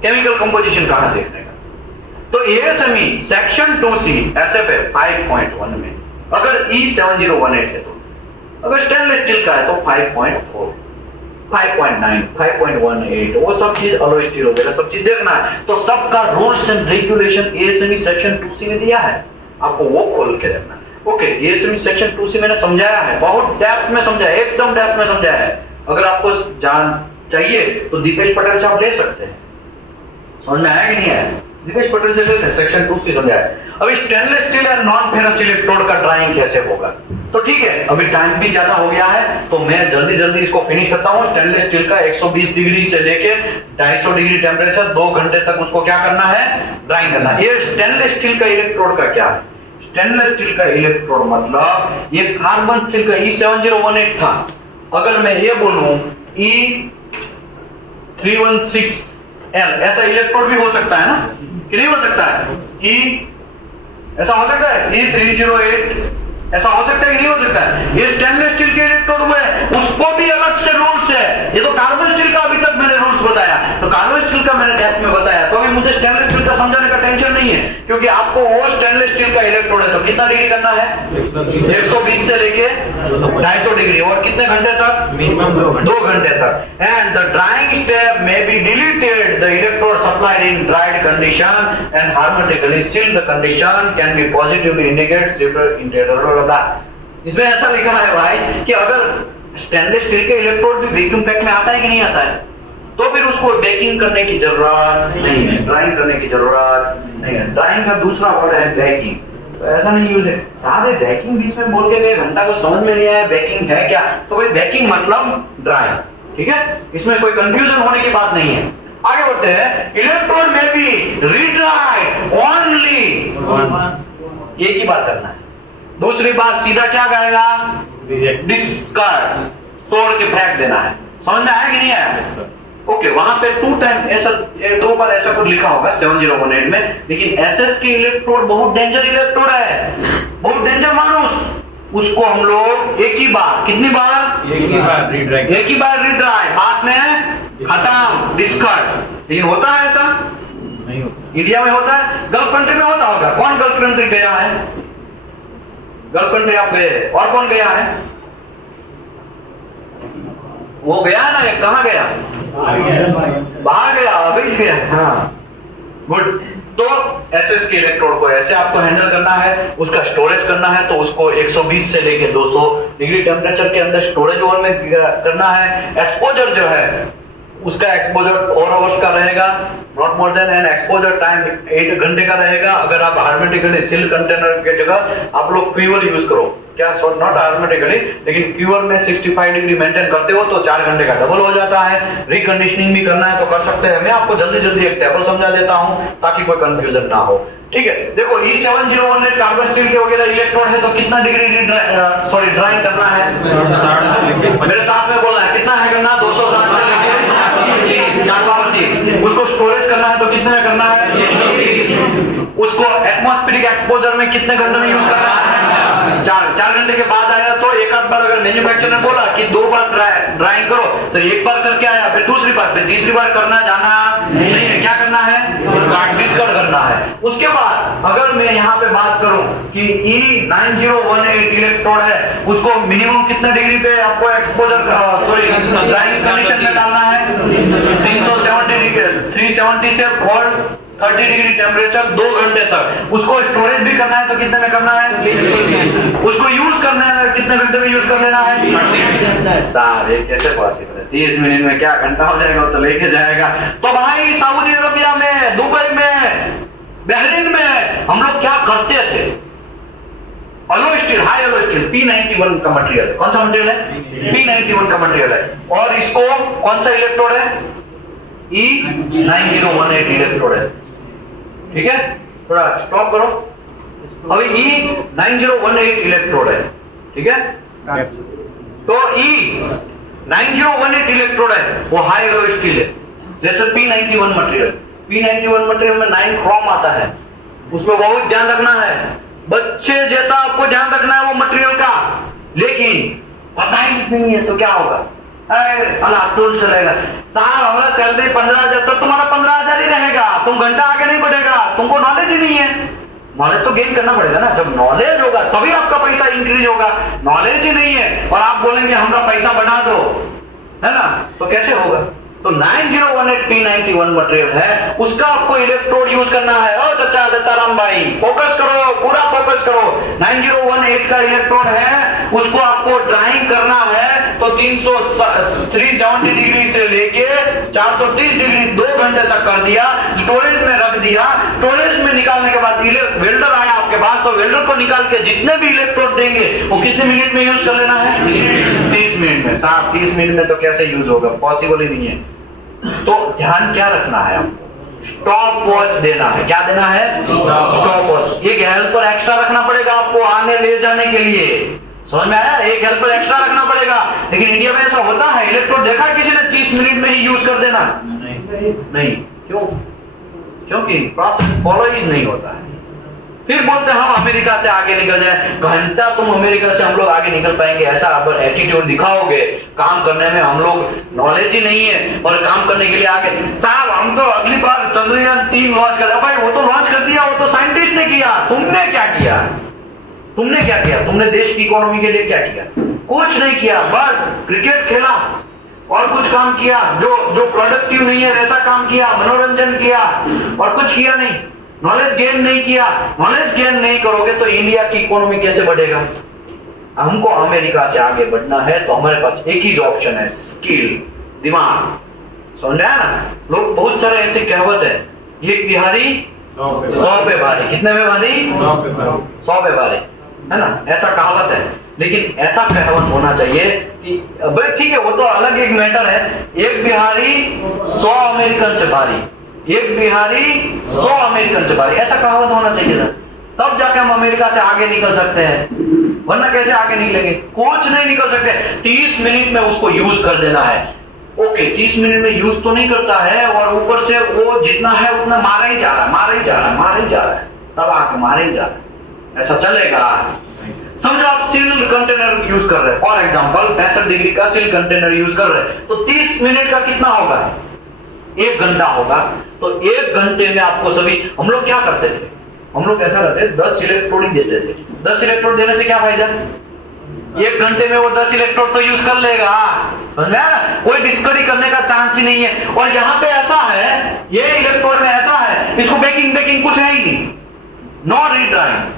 केमिकल कंपोजिशन कहां देखने का? तो एएसएमई सेक्शन 2C एसएफ 5.1 में अगर E7018 है, तो अगर स्टेनलेस स्टील का है तो 5.4, 5.9, 5.18, वो सब चीज अलॉय स्टील वगैरह सब चीज देखना है। तो सबका rules and regulation ASME section 2C में दिया है, आपको वो खोल के देखना है। ओके, एएसएमई सेक्शन 2C मैंने समझाया है, बहुत डेप्थ में समझाया, एकदम डेप्थ में समझाया है। अगर आपको जान चाहिए तो दीपेश पटेल से आप ले सकते हैं। समझ में आया कि नहीं आया? दीपेश पटेल से लेते सेक्शन 2C समझाया। अभी stainless steel and non ferrous electrode का ड्राइंग कैसे होगा? तो ठीक है, अभी टाइम भी ज्यादा हो गया है तो मैं जल्दी इसको फिनिश करता हूं। स्टेनलेस स्टील का 120 डिग्री से लेके 250 डिग्री टेम्परेचर 2 घंटे तक उसको क्या करना है? ड्राइंग करना है। ये स्टेनलेस स्टील का इलेक्ट्रोड का क्या है? स्टेनलेस स्टील का इलेक्ट्रोड मतलब ये कार्बन स्टील का E7018 था। अगर मैं ये बोलूं E316L, ऐसा इलेक्ट्रोड भी हो सकता है ना कि नहीं हो सकता है? ऐसा हो सकता है E308, ऐसा हो सकता है कि नहीं हो सकता है? ये स्टेनलेस स्टील के इलेक्ट्रोड हुए, उसको भी अलग से रूल्स है। ये तो कार्बन स्टील का अभी तक मैंने रूल्स बताया, तो कार्बन स्टील का मैंने डेप्थ में बताया, तो अभी मुझे स्टेनलेस स्टील का समझाने का टेंशन नहीं है, क्योंकि आपको वो स्टेनलेस स्टील का इलेक्ट्रोड है तो कितना डिग्री करना है? 120 से लेके 250 डिग्री, और कितने घंटे तक? मिनिमम 2 घंटे तक। And the drying step may be deleted, the electrode supplied in dried condition and harmonically sealed condition can be positively indicate. इसमें ऐसा लिखा है भाई कि अगर स्टेनलेस स्टील के इलेक्ट्रोड भी वैक्यूम पैक में आता है कि नहीं आता है? तो फिर उसको बेकिंग करने की जरूरत नहीं है, ड्राइंग करने की जरूरत नहीं है। ड्राइंग का दूसरा वर्ड है बेकिंग। तो ऐसा नहीं यूज है साहब, बेकिंग बीच में बोल के गए, घंटा को समझ में नहीं आया बेकिंग है क्या, तो भाई बेकिंग मतलब ड्राइंग, ठीक है, इसमें कोई कंफ्यूजन होने की बात नहीं है। आगे बढ़ते हैं। इलेक्ट्रोड में भी रीड्राइड ओनली, एक ही बार करना है, दूसरी बार सीधा क्या करेगा, डिस्कार्ड, तोड़ के फेंक देना है। समझ में आया कि नहीं आया? ओके, वहां पे 2 टाइम ऐसा 2 बार ऐसा कुछ लिखा होगा 7018 में, लेकिन एसएस के इलेक्ट्रोड बहुत डेंजर इलेक्ट्रोड है, बहुत डेंजर मानुस, उसको हम लोग एक ही बार, कितनी बार, एक ही बार रीड्राइव, एक ही बार रीड्राइव, बाद में खत्म, डिस्कार्ड। लेकिन होता है ऐसा नहीं होता। इंडिया में होता है, गल्फ कंट्री में होता होगा। कौन गल्फ कंट्री गया है? गल्फ कंट्री आप गए, और कौन गया है? वो गया ना, ये कहाँ गया? बाहर गया, अभी गया। हाँ, गुड। तो एसएस के इलेक्ट्रोड को ऐसे आपको हैंडल करना है, उसका स्टोरेज करना है, तो उसको 120 से लेके 200 डिग्री टेम्परेचर के अंदर स्टोरेज ओवन में करना है। एक्सपोजर जो है उसका एक्सपोजर 4 आवर्स का रहेगा, not more than, and exposure time 8 घंटे का रहेगा। अगर आप हार्मेटिकली सील कंटेनर के जगह आप लोग क्यूअर यूज करो, क्या नॉट हार्मेटिकली, लेकिन क्यूअर में 65 डिग्री मेंटेन करते हो तो 4 घंटे का डबल हो जाता है। रिकंडीशनिंग भी करना है तो कर सकते हैं। मैं आपको जल्दी जल्दी एक टेबल समझा देता हूं ताकि कोई कंफ्यूजन ना हो, ठीक है। देखो E7018 कार्बन स्टील के वगैरह इलेक्ट्रोड है, तो कितना डिग्री ड्राइंग करना है, मेरे साथ में बोलना है, कितना है करना, 260 से लेके 425। उसको स्टोरेज करना है तो कितने में करना है, उसको एटमॉस्फेरिक एक्सपोजर में कितने घंटे में यूज करना है, 4 घंटे के बाद आया तो एक आध बार, अगर मैन्युफैक्चरर ने बोला कि 2 बार ड्राइंग करो तो एक बार करके आया, फिर दूसरी बार, फिर तीसरी बार करना जाना नहीं है। क्या करना है, डिस्कार्ड करना है। उसके बाद अगर मैं यहाँ पे बात करूं कि E9018 इलेक्ट्रोड है, उसको मिनिमम कितने डिग्री पे आपको एक्सपोजर ड्राइंग कंडीशन में डालना है, 370 से 430 डिग्री टेम्परेचर 2 घंटे तक। उसको स्टोरेज भी करना है तो कितने में करना है, उसको यूज करना है कितने घंटे में यूज कर लेना है, सारे कैसे पॉसिबल है, 30 मिनट में क्या घंटा हो जाएगा, वो तो लेके जाएगा। तो भाई सऊदी अरबिया में, दुबई में, बहरीन में हम लोग क्या करते थे, अलो स्टील, हाई अलो स्टील, P91 का मटेरियल, कौन सा मटेरियल है, P91 का मटेरियल है, और इसको कौन सा इलेक्ट्रोड है, E9018 इलेक्ट्रोड है, ठीक है। थोड़ा स्टॉप करो, अभी E9018 इलेक्ट्रोड है, ठीक है। तो E9018 इलेक्ट्रोड है, वो हाई अलो स्टील है, जैसे P91 मटेरियल। P91 मटेरियल में 9 क्रोम आता है, उसमें बहुत ध्यान रखना है, बच्चे जैसा आपको ध्यान रखना है वो मटेरियल का। लेकिन पता ही नहीं है तो क्या होगा, अलातुल चलेगा साहब, हमारा सैलरी 15,000, तो तुम्हारा 15,000 ही रहेगा, तुम घंटा आगे नहीं बढ़ेगा, तुमको नॉलेज ही नहीं है। नॉलेज तो गेन करना पड़ेगा ना, जब नॉलेज होगा तभी आपका पैसा इंक्रीज होगा। नॉलेज ही नहीं है और आप बोलेंगे हमारा पैसा बढ़ा दो, है ना, तो कैसे होगा। तो 9018 P91 मटेरियल है, उसका आपको इलेक्ट्रोड यूज करना है। ओ चाचा दत्ताराम भाई, फोकस करो, पूरा फोकस करो। 9018 का इलेक्ट्रोड है, उसको आपको ड्राइंग करना है तो 370 डिग्री से लेके 430 डिग्री 2 घंटे तक कर दिया, स्टोरेज में रख दिया। स्टोरेज में निकालने के बाद वेल्डर आया आपके पास, तो वेल्डर को निकाल के जितने भी इलेक्ट्रोड देंगे वो कितने मिनट में यूज कर लेना है, 30 मिनट में। साहब 30 मिनट में तो कैसे यूज होगा, पॉसिबल ही नहीं है। तो ध्यान क्या रखना है आपको, स्टॉप वॉच देना है। क्या देना है, स्टॉप वॉच। एक हेल्पर एक्स्ट्रा रखना पड़ेगा आपको आने ले जाने के लिए, समझ में आया, एक हेल्पर एक्स्ट्रा रखना पड़ेगा। लेकिन इंडिया में ऐसा होता है, इलेक्ट्रोड देखा है किसी ने 30 मिनट में ही यूज कर देना, नहीं। क्यों, क्योंकि प्रोसेस फॉलोइज नहीं होता है। फिर बोलते हैं हम अमेरिका से आगे निकल जाए, घंटा तुम अमेरिका से हम लोग आगे निकल पाएंगे, ऐसा अगर एटीट्यूड दिखाओगे, काम करने में हम लोग नॉलेज ही नहीं है और काम करने के लिए आगे। साहब हम तो अगली बार चंद्रयान 3 लॉन्च कर, भाई वो तो लॉन्च कर दिया, वो तो साइंटिस्ट ने किया, तुमने क्या किया, तुमने क्या किया, तुमने देश की इकोनॉमी के लिए क्या किया, कुछ नहीं किया, बस क्रिकेट खेला और कुछ काम किया, जो प्रोडक्टिव नहीं है वैसा काम किया, मनोरंजन किया और कुछ किया नहीं, नॉलेज गेन नहीं किया। नॉलेज गेन नहीं करोगे तो इंडिया की इकोनॉमी कैसे बढ़ेगा। हमको अमेरिका से आगे बढ़ना है तो हमारे पास एक ही ऑप्शन है, स्किल, दिमाग। समझ आया ना? लोग बहुत सारे ऐसी कहावत है, एक बिहारी 100 पे भारी, कितने पे भारी? 100 पे भारी, है ना? ऐसा कहावत है। लेकिन ऐसा कहावत होना चाहिए कि भाई ठीक है, वो तो अलग एक मैटर है, एक बिहारी 100 अमेरिकन से भारी, एक बिहारी 100 अमेरिकन से भारी, ऐसा कहावत होना चाहिए था। तब जाके हम अमेरिका से आगे निकल सकते हैं, वरना कैसे आगे निकलेंगे? कुछ नहीं निकल सकते। 30 मिनट में उसको यूज कर देना है। ओके, 30 मिनट में यूज तो नहीं करता है, और ऊपर से वो जितना है उतना मारा ही जा रहा है, मारा ही जा रहा है, मारा ही जा रहा है, तब आके मारा ही जा रहा है। ऐसा चलेगा? समझो आप सील कंटेनर यूज कर रहे हैं, फॉर एग्जांपल 65 डिग्री का सील कंटेनर यूज कर रहे हैं, तो 30 मिनट का कितना होगा? 1 घंटा होगा। तो 1 घंटे में आपको सभी, हम लोग क्या करते थे, हम लोग ऐसा करते थे, 10 इलेक्ट्रोड ही देते थे। 10 इलेक्ट्रोड देने से क्या फायदा? 1 घंटे में वो 10 इलेक्ट्रोड तो यूज कर लेगा, समझ में आया ना? कोई डिस्कवरी करने का चांस ही नहीं है। और यहाँ पे ऐसा है, ये इलेक्ट्रोड में ऐसा है, इसको बेकिंग कुछ है ही नहीं, नो रीड्राइंग,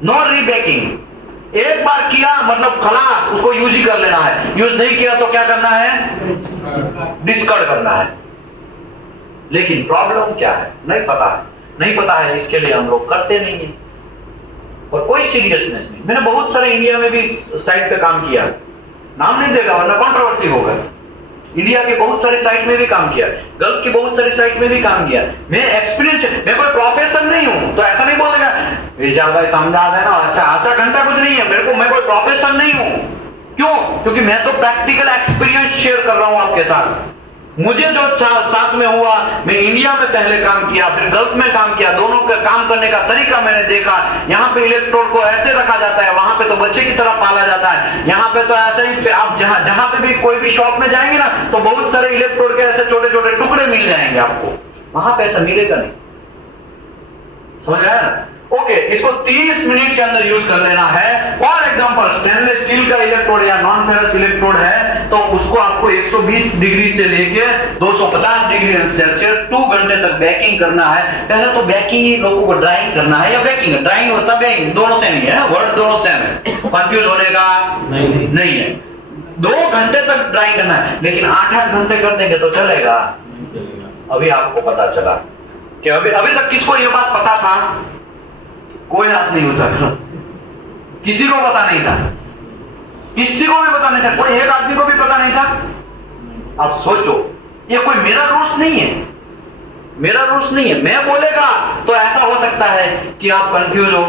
नो रीबेकिंग। एक बार किया मतलब खलास, उसको यूज ही कर लेना है। यूज नहीं किया तो क्या करना है? डिस्कार्ड करना है। लेकिन प्रॉब्लम क्या है? नहीं पता है, नहीं पता है, इसके लिए हम लोग करते नहीं है, और कोई सीरियसनेस नहीं। मैंने बहुत सारे इंडिया में भी साइट पे काम किया, नाम नहीं देगा वरना कंट्रोवर्सी होगा। इंडिया के बहुत सारी साइट में भी काम किया, गल्फ की बहुत सारी साइट में भी काम किया। मैं एक्सपीरियंस, मैं कोई प्रोफेसर नहीं हूं, तो ऐसा नहीं बोलेगा भाई समझा देना, अच्छा आधा घंटा कुछ नहीं है, मैं कोई प्रोफेसर नहीं हूं। क्यों? क्योंकि मैं तो प्रैक्टिकल एक्सपीरियंस शेयर कर रहा हूं आपके साथ। मुझे जो साथ में हुआ, मैं इंडिया में पहले काम किया, फिर गल्फ में काम किया, दोनों का काम करने का तरीका मैंने देखा। यहाँ पे इलेक्ट्रोड को ऐसे रखा जाता है, वहां पे तो बच्चे की तरह पाला जाता है। यहाँ पे तो ऐसे ही, आप जहां पे भी कोई भी शॉप में जाएंगे ना, तो बहुत सारे इलेक्ट्रोड के ऐसे छोटे छोटे टुकड़े मिल जाएंगे आपको, वहां पे ऐसा मिलेगा नहीं। समझ आया ना? ओके, इसको 30 मिनट के अंदर यूज कर लेना है। फॉर एग्जांपल स्टेनलेस स्टील का इलेक्ट्रोड या नॉन फेरस इलेक्ट्रोड है, तो उसको आपको 120 डिग्री से लेके 250 डिग्री सेल्सियस 2 घंटे तक बेकिंग करना है। पहले तो बेकिंग ही लोगों को ड्राइंग करना है, या बेकिंग ड्राइंग होता है, बेकिंग दोनों सेम ही है, वर्ड दोनों सेम है, कंफ्यूज होने का नहीं है। 2 घंटे तक ड्राइंग करना है, लेकिन 8-8 घंटे कर देंगे तो चलेगा? अभी आपको पता चला कि अभी तक किसको यह बात पता था? कोई हाथ नहीं उठा, किसी को पता नहीं था, किसी को भी पता नहीं था, कोई एक आदमी को भी पता नहीं था। आप सोचो, ये कोई मेरा रूल्स नहीं है, मेरा रूल्स नहीं है। मैं बोलेगा तो ऐसा हो सकता है कि आप कंफ्यूज हो,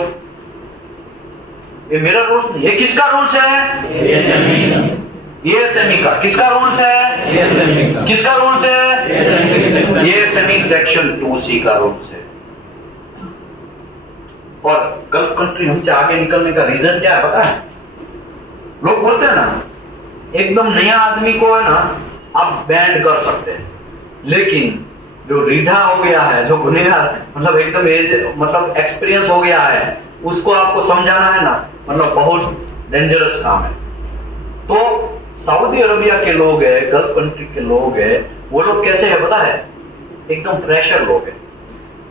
ये मेरा रूल्स नहीं है। किसका रूल्स है? एएसएमई का। किसका रूल्स है? किसका रूल्स है? एएसएमई सेक्शन 2C का रूल्स है। और गल्फ कंट्री हमसे आगे निकलने का रीजन क्या है पता है? लोग बोलते हैं ना, एकदम नया आदमी को है ना आप बैंड कर सकते हैं, लेकिन जो रीढ़ा हो गया है, जो गुनहगार मतलब एकदम एज मतलब एक्सपीरियंस हो गया है, उसको आपको समझाना है ना, मतलब बहुत डेंजरस काम है। तो सऊदी अरबिया के लोग है, गल्फ कंट्री के लोग है, वो लोग कैसे है पता है? एकदम फ्रेशर लोग है।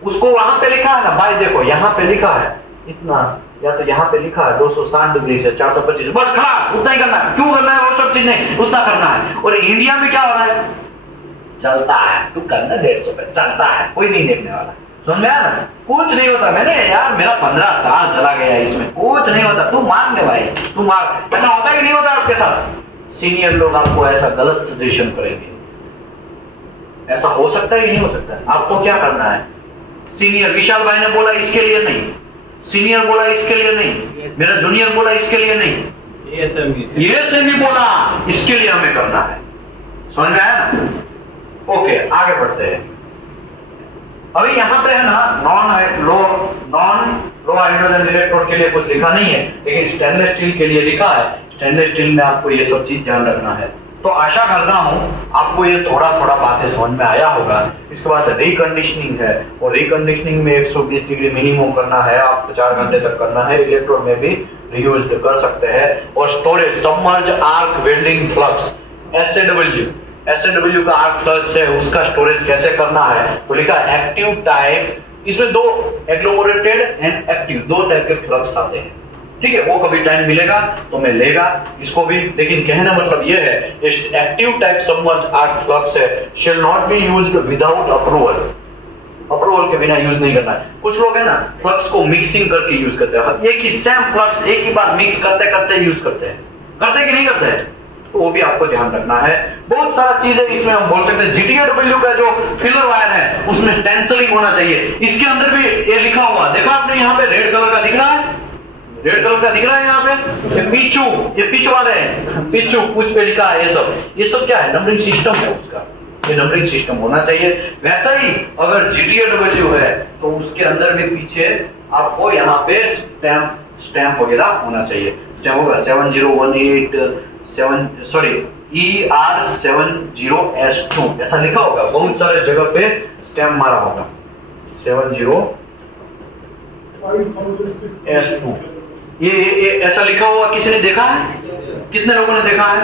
उसको वहां पे लिखा है ना, भाई देखो यहाँ पे लिखा है इतना, या तो यहाँ पे लिखा है 260 डिग्री से 425, बस खलास उतना ही करना है। क्यों करना है? वो सब चीज नहीं, उतना करना है। और इंडिया में क्या हो रहा है? चलता है, तू करना 150 पे, चलता है, कोई नहीं देखने वाला। समझ में आया ना? कुछ नहीं होता। मैंने यार मेरा 15 साल चला गया इसमें, कुछ नहीं होता। तू मान ले भाई, तू मार। ऐसा होता ही नहीं होता आपके साथ। सीनियर लोग आपको ऐसा गलत सजेशन करेंगे, ऐसा हो सकता है कि नहीं हो सकता है? आपको क्या करना है? सीनियर विशाल भाई ने बोला इसके लिए नहीं, सीनियर बोला इसके लिए नहीं, मेरा जूनियर बोला इसके लिए नहीं, एएसएमई बोला इसके लिए हमें करना है। समझ में आया ना? ओके, आगे बढ़ते हैं। अभी यहाँ पे है ना नॉन लो हाइड्रोजन इलेक्ट्रोड के लिए कुछ लिखा नहीं है, लेकिन स्टेनलेस स्टील के लिए लिखा है। स्टेनलेस स्टील में आपको ये सब चीज ध्यान रखना है। तो आशा करता हूं आपको ये थोड़ा थोड़ा बातें समझ में आया होगा। इसके बाद रिकंडीशनिंग है, और रिकंडीशनिंग में 120 डिग्री मिनिमम करना है, आपको 4 घंटे तक करना है। इलेक्ट्रोड में भी रीयूज कर सकते हैं। और storage submerge arc welding flux SAW का आर्क फ्लक्स है, उसका स्टोरेज कैसे करना है? तो लिखा एक्टिव टाइप, इसमें 2 एग्लोमरेटेड एंड एक्टिव 2 टाइप के फ्लक्स आते हैं। ठीक है, वो कभी टाइम मिलेगा तो मैं लेगा इसको भी, लेकिन कहना मतलब ये है active type submerge arc flux है shall not be used without approval. Approval के बिना यूज नहीं करना है। कुछ लोग है ना फ्लक्स को मिक्सिंग करके यूज करते हैं, एक ही सेम फ्लक्स एक ही बार मिक्स करते करते यूज करते हैं कि नहीं करते हैं, तो वो भी आपको ध्यान रखना है। बहुत सारा चीज है इसमें, हम बोल सकते हैं GTAW का जो फिलर वायर है उसमें टेंसलिंग होना चाहिए। इसके अंदर भी ये लिखा हुआ देखा आपने, यहाँ पे रेड कलर का दिख रहा है, रेड कलर का दिख रहा है यहाँ पे, ये पिच वाले हैं, पिचू पूछ पे लिखा है। ये सब क्या है, नंबरिंग सिस्टम है उसका, ये नंबरिंग सिस्टम होना चाहिए। वैसा ही अगर GTAW है तो उसके अंदर भी पीछे आपको यहाँ पे स्टैंप वगैरह होना चाहिए। स्टैंप होगा 7018 ER70S2 ऐसा लिखा होगा, बहुत सारे जगह पे स्टैंप मारा होगा 70S2 ये ऐसा लिखा हुआ किसी ने देखा है? कितने लोगों ने देखा है?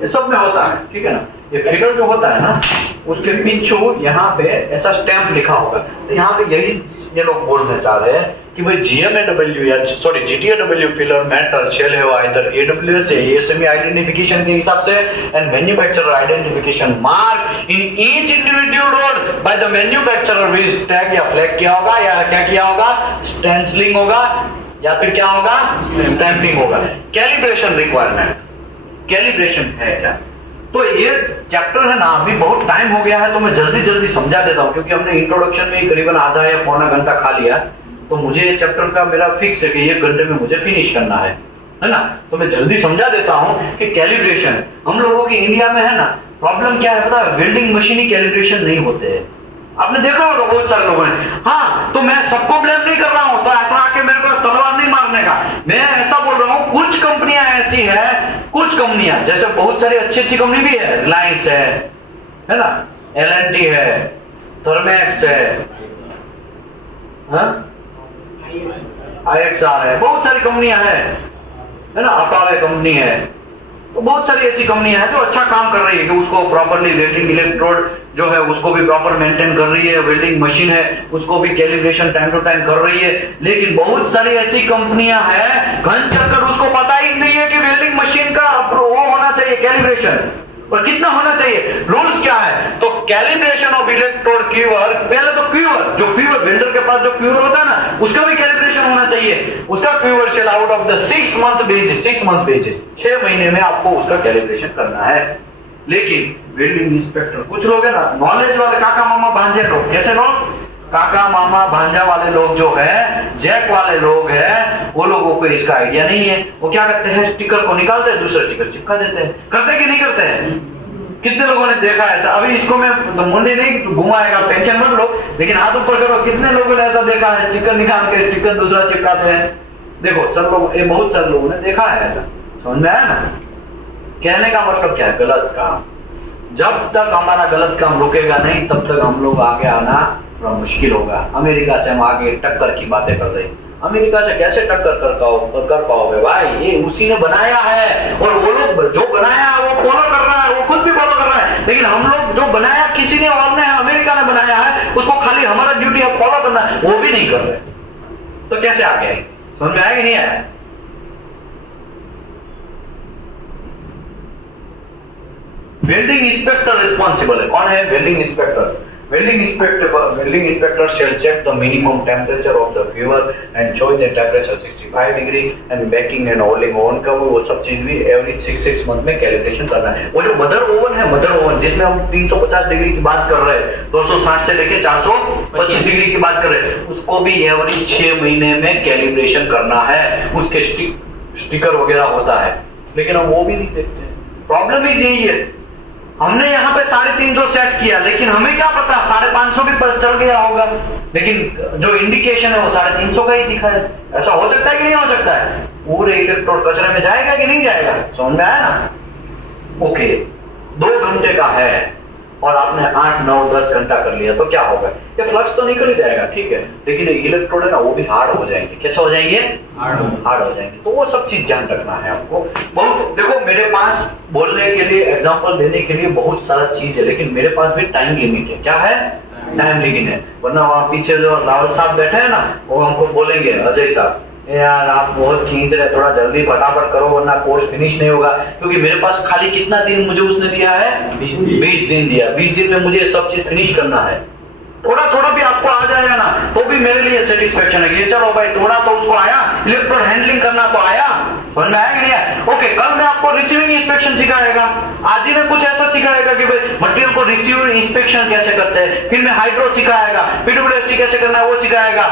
ये सब में होता है, ठीक है ना। ये फिगर जो होता है ना उसके पीछे यहाँ पे ऐसा स्टैंप लिखा होगा, तो यहाँ पे यही ये लोग बोलना चाह रहे हैं कि भाई GTAW फिलर मेटल शेल है आइदर AWS या ASME आइडेंटिफिकेशन के हिसाब से and manufacturer identification mark in each individual road by the manufacturer with tag या फ्लैग किया होगा, या क्या किया होगा, स्टेंसिलिंग होगा, या फिर क्या होगा, स्टैंपिंग होगा। कैलिब्रेशन रिक्वायरमेंट, कैलिब्रेशन है क्या? तो ये चैप्टर है ना, अभी बहुत टाइम हो गया है तो मैं जल्दी समझा देता हूँ, क्योंकि हमने इंट्रोडक्शन में करीबन आधा या पौना घंटा खा लिया, तो मुझे ये चैप्टर का मेरा फिक्स है कि 1 घंटे में मुझे फिनिश करना है ना। तो मैं जल्दी समझा देता हूँ कि कैलिब्रेशन हम लोगों की इंडिया में है ना, प्रॉब्लम क्या है पता है, वेल्डिंग मशीन ही कैलिब्रेशन नहीं होते हैं। आपने देखा होगा बहुत सारे लोगों ने, हाँ तो मैं सबको ब्लेम नहीं कर रहा हूं, तो ऐसा आके मेरे को तलवार नहीं मारने का, मैं ऐसा बोल रहा हूं कुछ कंपनियां ऐसी है, कुछ कंपनियां जैसे बहुत सारी अच्छी कंपनी भी है, रिलायंस है ना, L&T है, थर्मैक्स है IXR है, बहुत सारी कंपनियां है ना, अटावे कंपनी है, तो बहुत सारी ऐसी कंपनियां हैं जो अच्छा काम कर रही है, कि उसको प्रॉपरली वेल्डिंग इलेक्ट्रोड जो है उसको भी प्रॉपर मेंटेन कर रही है, वेल्डिंग मशीन है उसको भी कैलिब्रेशन टाइम टू टाइम कर रही है। लेकिन बहुत सारी ऐसी कंपनियां हैं घन चक्कर उसको पता ही नहीं है कि वेल्डिंग मशीन का वो होना चाहिए कैलिब्रेशन, और कितना होना चाहिए, रूल्स क्या है। तो कैलिब्रेशन ऑफ इलेक्ट्रोड क्यूअर, पहले तो क्यूअर जो क्यूअर वेल्डर के पास जो क्यूअर होता है ना उसका भी कैलिब्रेशन होना चाहिए, उसका cure shall out of the 6 month basis 6 महीने में आपको उसका कैलिब्रेशन करना है। लेकिन वेल्डिंग इंस्पेक्टर कुछ लोग है ना, नॉलेज वाले काका मामा भांजे लोग, कैसे लोग, काका मामा भांजा वाले लोग जो है, जैक वाले लोग हैं, वो लोगों को इसका आइडिया नहीं है। वो क्या करते हैं, स्टिकर को निकालते हैं, दूसरा स्टिकर चिपका देते हैं, करते कि नहीं करते हैं? कितने लोगों ने देखा ऐसा? अभी इसको मैं तो मुंडी नहीं घुमाएगा, टेंशन मत लो, लेकिन हाथ ऊपर करो, कितने लोगों ने ऐसा देखा है, स्टिकर निकाल के स्टिकर दूसरा चिपकाते हैं? देखो सब लोग, ये बहुत सारे लोगों ने देखा है ऐसा, समझ में आया ना। कहने का मतलब क्या है, गलत काम, जब तक हमारा गलत काम रुकेगा नहीं तब तक हम लोग आगे आना थोड़ा मुश्किल होगा। अमेरिका से हम आगे टक्कर की बातें कर रहे हैं, अमेरिका से कैसे टक्कर कर पाओगे भाई, ये उसी ने बनाया है, और वो लोग जो बनाया है वो फॉलो कर रहा है, वो खुद भी फॉलो कर रहा है। लेकिन हम लोग जो बनाया किसी ने और ने, अमेरिका ने बनाया है, उसको खाली हमारा ड्यूटी है फॉलो करना, वो भी नहीं कर रहे, तो कैसे आगे आएंगे? समझ में आया कि नहीं आया? वेल्डिंग इंस्पेक्टर रिस्पॉन्सिबल है, कौन है welding inspector? Welding inspector shall check the minimum temperature of the viewer and show the temperature 65 degree and baking and holding oven का वो सब चीज भी every 6 month में कैलिब्रेशन करना है। वो जो मदर ओवन है, मदर ओवन जिसमें हम 350 डिग्री की बात कर रहे हैं, 260 से लेके 425 डिग्री की बात कर रहे हैं, उसको भी एवरी 6 महीने में कैलिब्रेशन करना है, उसके स्टिकर वगैरह होता है, लेकिन हम वो भी नहीं देखते। प्रॉब्लम ही यही है, हमने यहाँ पे 350 सेट किया, लेकिन हमें क्या पता 550 भी पर चल गया होगा, लेकिन जो इंडिकेशन है वो 350 का ही दिखा है। ऐसा हो सकता है कि नहीं हो सकता है? पूरे इलेक्ट्रोड कचरे में जाएगा कि नहीं जाएगा? समझ में आया ना? ओके, 2 घंटे का है और आपने 8, 9, 10 घंटा कर लिया तो क्या होगा, ये फ्लक्स तो निकल ही जाएगा, ठीक है, लेकिन इलेक्ट्रोड है ना वो भी हार्ड हो जाएंगे। कैसे हो जाएंगे? हार्ड हो जाएंगे। तो वो सब चीज ध्यान रखना है आपको। बहुत देखो, मेरे पास बोलने के लिए, एग्जांपल देने के लिए बहुत सारा चीज है, लेकिन मेरे पास भी टाइम लिमिट है। क्या है? टाइम लिमिट है, वरना वहां पीछे जो रावल साहब बैठे हैं ना, वो हमको बोलेंगे, अजय साहब यार आप बहुत खींच रहे, थोड़ा जल्दी फटाफट करो वरना कोर्स फिनिश नहीं होगा, क्योंकि मेरे पास खाली कितना दिन मुझे उसने दिया है, 20 दिन दिया। 20 दिन में मुझे सब चीज फिनिश करना है। थोड़ा थोड़ा भी आपको आ जाएगा ना तो भी मेरे लिए सेटिस्फेक्शन है कि चलो भाई थोड़ा तो उसको आया, इलेक्ट्रोड हैंडलिंग करना तो आया, समझ में आया कि नहीं आया? ओके, कल मैं आपको रिसीविंग इंस्पेक्शन सिखाएगा, आज ही मैं कुछ ऐसा सिखाएगा कि भाई मटेरियल को रिसीविंग इंस्पेक्शन कैसे करते हैं, फिर मैं हाइड्रो सिखाएगा, पीडब्ल्यूएसटी कैसे करना है वो सिखाएगा,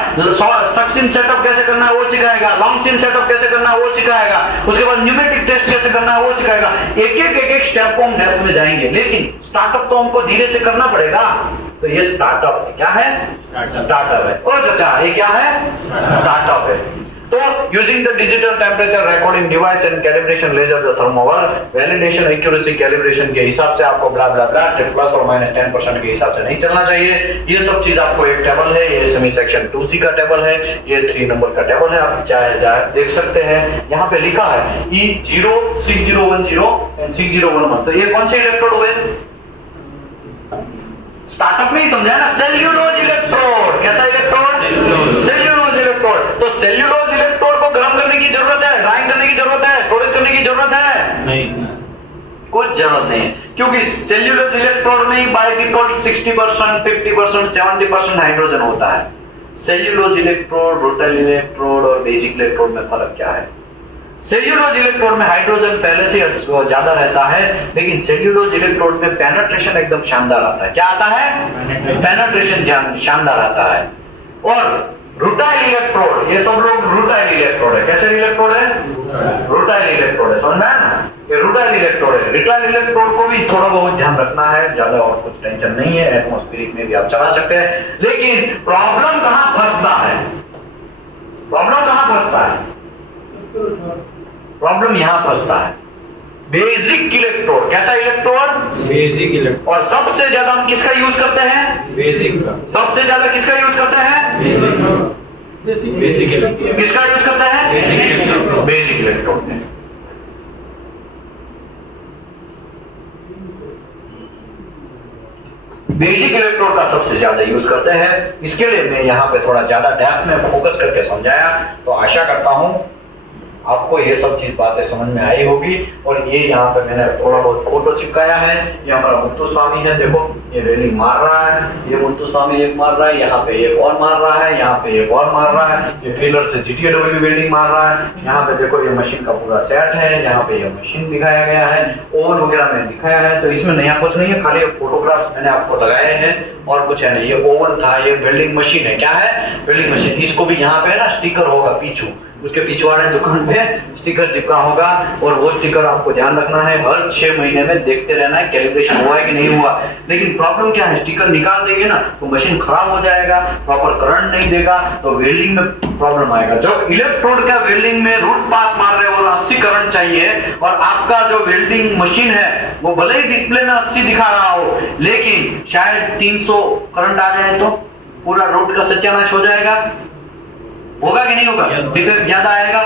सक्सिम सेटअप कैसे करना है वो सिखाएगा, लॉन्ग सिम सेटअप कैसे करना है वो सिखाएगा, उसके बाद न्यूमेटिक टेस्ट कैसे करना है वो सिखाएगा। एक एक स्टेप को हम डेप्थ में जाएंगे, लेकिन स्टार्टअप तो हमको धीरे से करना पड़ेगा। तो ये स्टार्टअप है, क्या है? स्टार्टअप है। और चाचा ये क्या है? स्टार्टअप है। तो using the digital temperature recording device and calibration ledger the thermowell validation accuracy calibration के हिसाब से आपको ब्ला ब्ला ब्ला प्लस और माइनस 10% के हिसाब से नहीं चलना चाहिए। ये सब चीज आपको एक टेबल है, ये सेमी सेक्शन 2C का टेबल है, ये 3 नंबर का टेबल है, आप चाहे देख सकते हैं। यहाँ पे लिखा है E0 6010 एंड 6011। तो ये कौन से इलेक्ट्रोड हुए? स्टार्टअप में ही समझाया ना, सेल्यूलोज इलेक्ट्रोड। कैसा इलेक्ट्रोड? Cellulose electrode. तो सेल्यूलोज इलेक्ट्रोड को गर्म करने की जरूरत है, ड्राइंग करने की जरूरत है, स्टोरेज करने की जरूरत है? नहीं, कुछ जरूरत नहीं है, क्योंकि सेल्यूलोज इलेक्ट्रोड में ही बाय डिफॉल्ट 60%, 50%, 70% हाइड्रोजन होता है। सेल्यूलोज इलेक्ट्रोड, ब्रूटाइल इलेक्ट्रोड और बेसिक इलेक्ट्रोड में फर्क क्या है? सेल्यूलोज इलेक्ट्रोड में हाइड्रोजन पहले से ज्यादा रहता है, लेकिन सेल्यूलोज इलेक्ट्रोड में पेनिट्रेशन एकदम शानदार आता है। क्या आता है? पेनिट्रेशन शानदार आता है। और रूटाइल इलेक्ट्रोड, ये सब लोग रूटाइल इलेक्ट्रोड है। कैसे इलेक्ट्रोड है? रूटाइल इलेक्ट्रोड है, समझ में आया ना? ये रूटाइल इलेक्ट्रोड है। रिटाइल इलेक्ट्रोड को भी थोड़ा बहुत ध्यान रखना है, ज्यादा और कुछ टेंशन नहीं है, एटमॉस्फेरिक में भी आप चला सकते हैं। लेकिन प्रॉब्लम कहां फंसता है? प्रॉब्लम कहां फंसता है? प्रॉब्लम यहां फंसता है, बेसिक इलेक्ट्रोड। कैसा इलेक्ट्रोड? Basic electrode. और सबसे ज्यादा हम किसका यूज करते हैं? बेसिक का। सबसे ज्यादा किसका यूज करते हैं? Basic electrode. किसका यूज करते हैं? Basic electrode. बेसिक इलेक्ट्रोड में। बेसिक इलेक्ट्रोड का सबसे ज्यादा यूज करते हैं। इसके लिए मैं यहाँ पे थोड़ा ज्यादा डेप्थ में फोकस करके समझाया। तो आशा करता हूं आपको ये सब चीज बातें समझ में आई होगी। और ये यहाँ पे मैंने थोड़ा बहुत फोटो चिपकाया है। ये हमारा मुत्तु स्वामी है, देखो ये रेलिंग मार रहा है, ये मुत्तु स्वामी एक मार रहा है, यहाँ पे एक और मार रहा है, यहाँ पे एक और मार रहा है, ये फीलर से GTAW वेल्डिंग मार रहा है। यहाँ पे देखो ये मशीन का पूरा सेट है, यहाँ पे ये मशीन दिखाया गया है, ओवन वगैरह मैंने दिखाया है। तो इसमें नया कुछ नहीं है, खाली फोटोग्राफ्स मैंने आपको लगाए हैं और कुछ है नहीं। ये ओवन था, ये वेल्डिंग मशीन है। क्या है? Welding machine. इसको भी यहाँ पे ना स्टिकर होगा पीछू, उसके पीछे वाले दुकान पे स्टिकर चिपका होगा। और वो स्टिकर आपको ध्यान रखना है, हर 6 महीने में देखते रहना है कैलिब्रेशन हुआ है कि नहीं हुआ। लेकिन प्रॉब्लम क्या है? स्टिकर निकाल देंगे ना तो मशीन खराब हो जाएगा, प्रॉपर करंट नहीं देगा, तो वेल्डिंग में प्रॉब्लम आएगा। जब इलेक्ट्रोड का वेल्डिंग में रूट पास मार रहे हो और 80 करंट चाहिए, और आपका जो वेल्डिंग मशीन है वो भले ही डिस्प्ले में 80 दिखा रहा हो, लेकिन शायद 300 करंट आ जाए तो पूरा रूट का सत्यानाश हो जाएगा। होगा कि नहीं होगा? डिफेक्ट ज्यादा आएगा।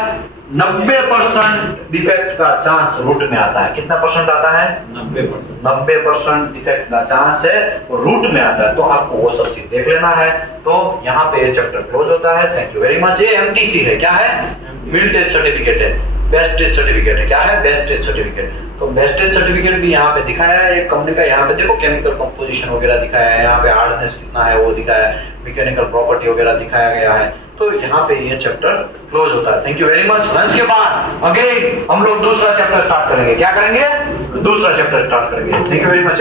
90% डिफेक्ट का चांस रूट में आता है। कितना परसेंट आता है? 90%। 90% डिफेक्ट का चांस है रूट में आता है। तो आपको वो सब चीज देख लेना है। तो यहाँ पे ये चैप्टर क्लोज होता है। Thank you very much. ये MTC है। क्या है? मिल टेस्ट सर्टिफिकेट है, बेस्ट टेस्ट सर्टिफिकेट है। क्या है? Best test certificate. तो बेस्ट टेस्ट सर्टिफिकेट भी यहाँ पे दिखाया है एक कंपनी का। यहाँ पे देखो केमिकल कंपोजिशन वगैरह दिखाया है, यहाँ पे हार्डनेस कितना है वो दिखाया है, मैकेनिकल प्रॉपर्टी वगैरह दिखाया गया है। तो यहाँ पे ये चैप्टर क्लोज होता है। Thank you very much. Lunch के बाद अगेन हम लोग दूसरा चैप्टर स्टार्ट करेंगे। क्या करेंगे? दूसरा चैप्टर स्टार्ट करेंगे। Thank you very much.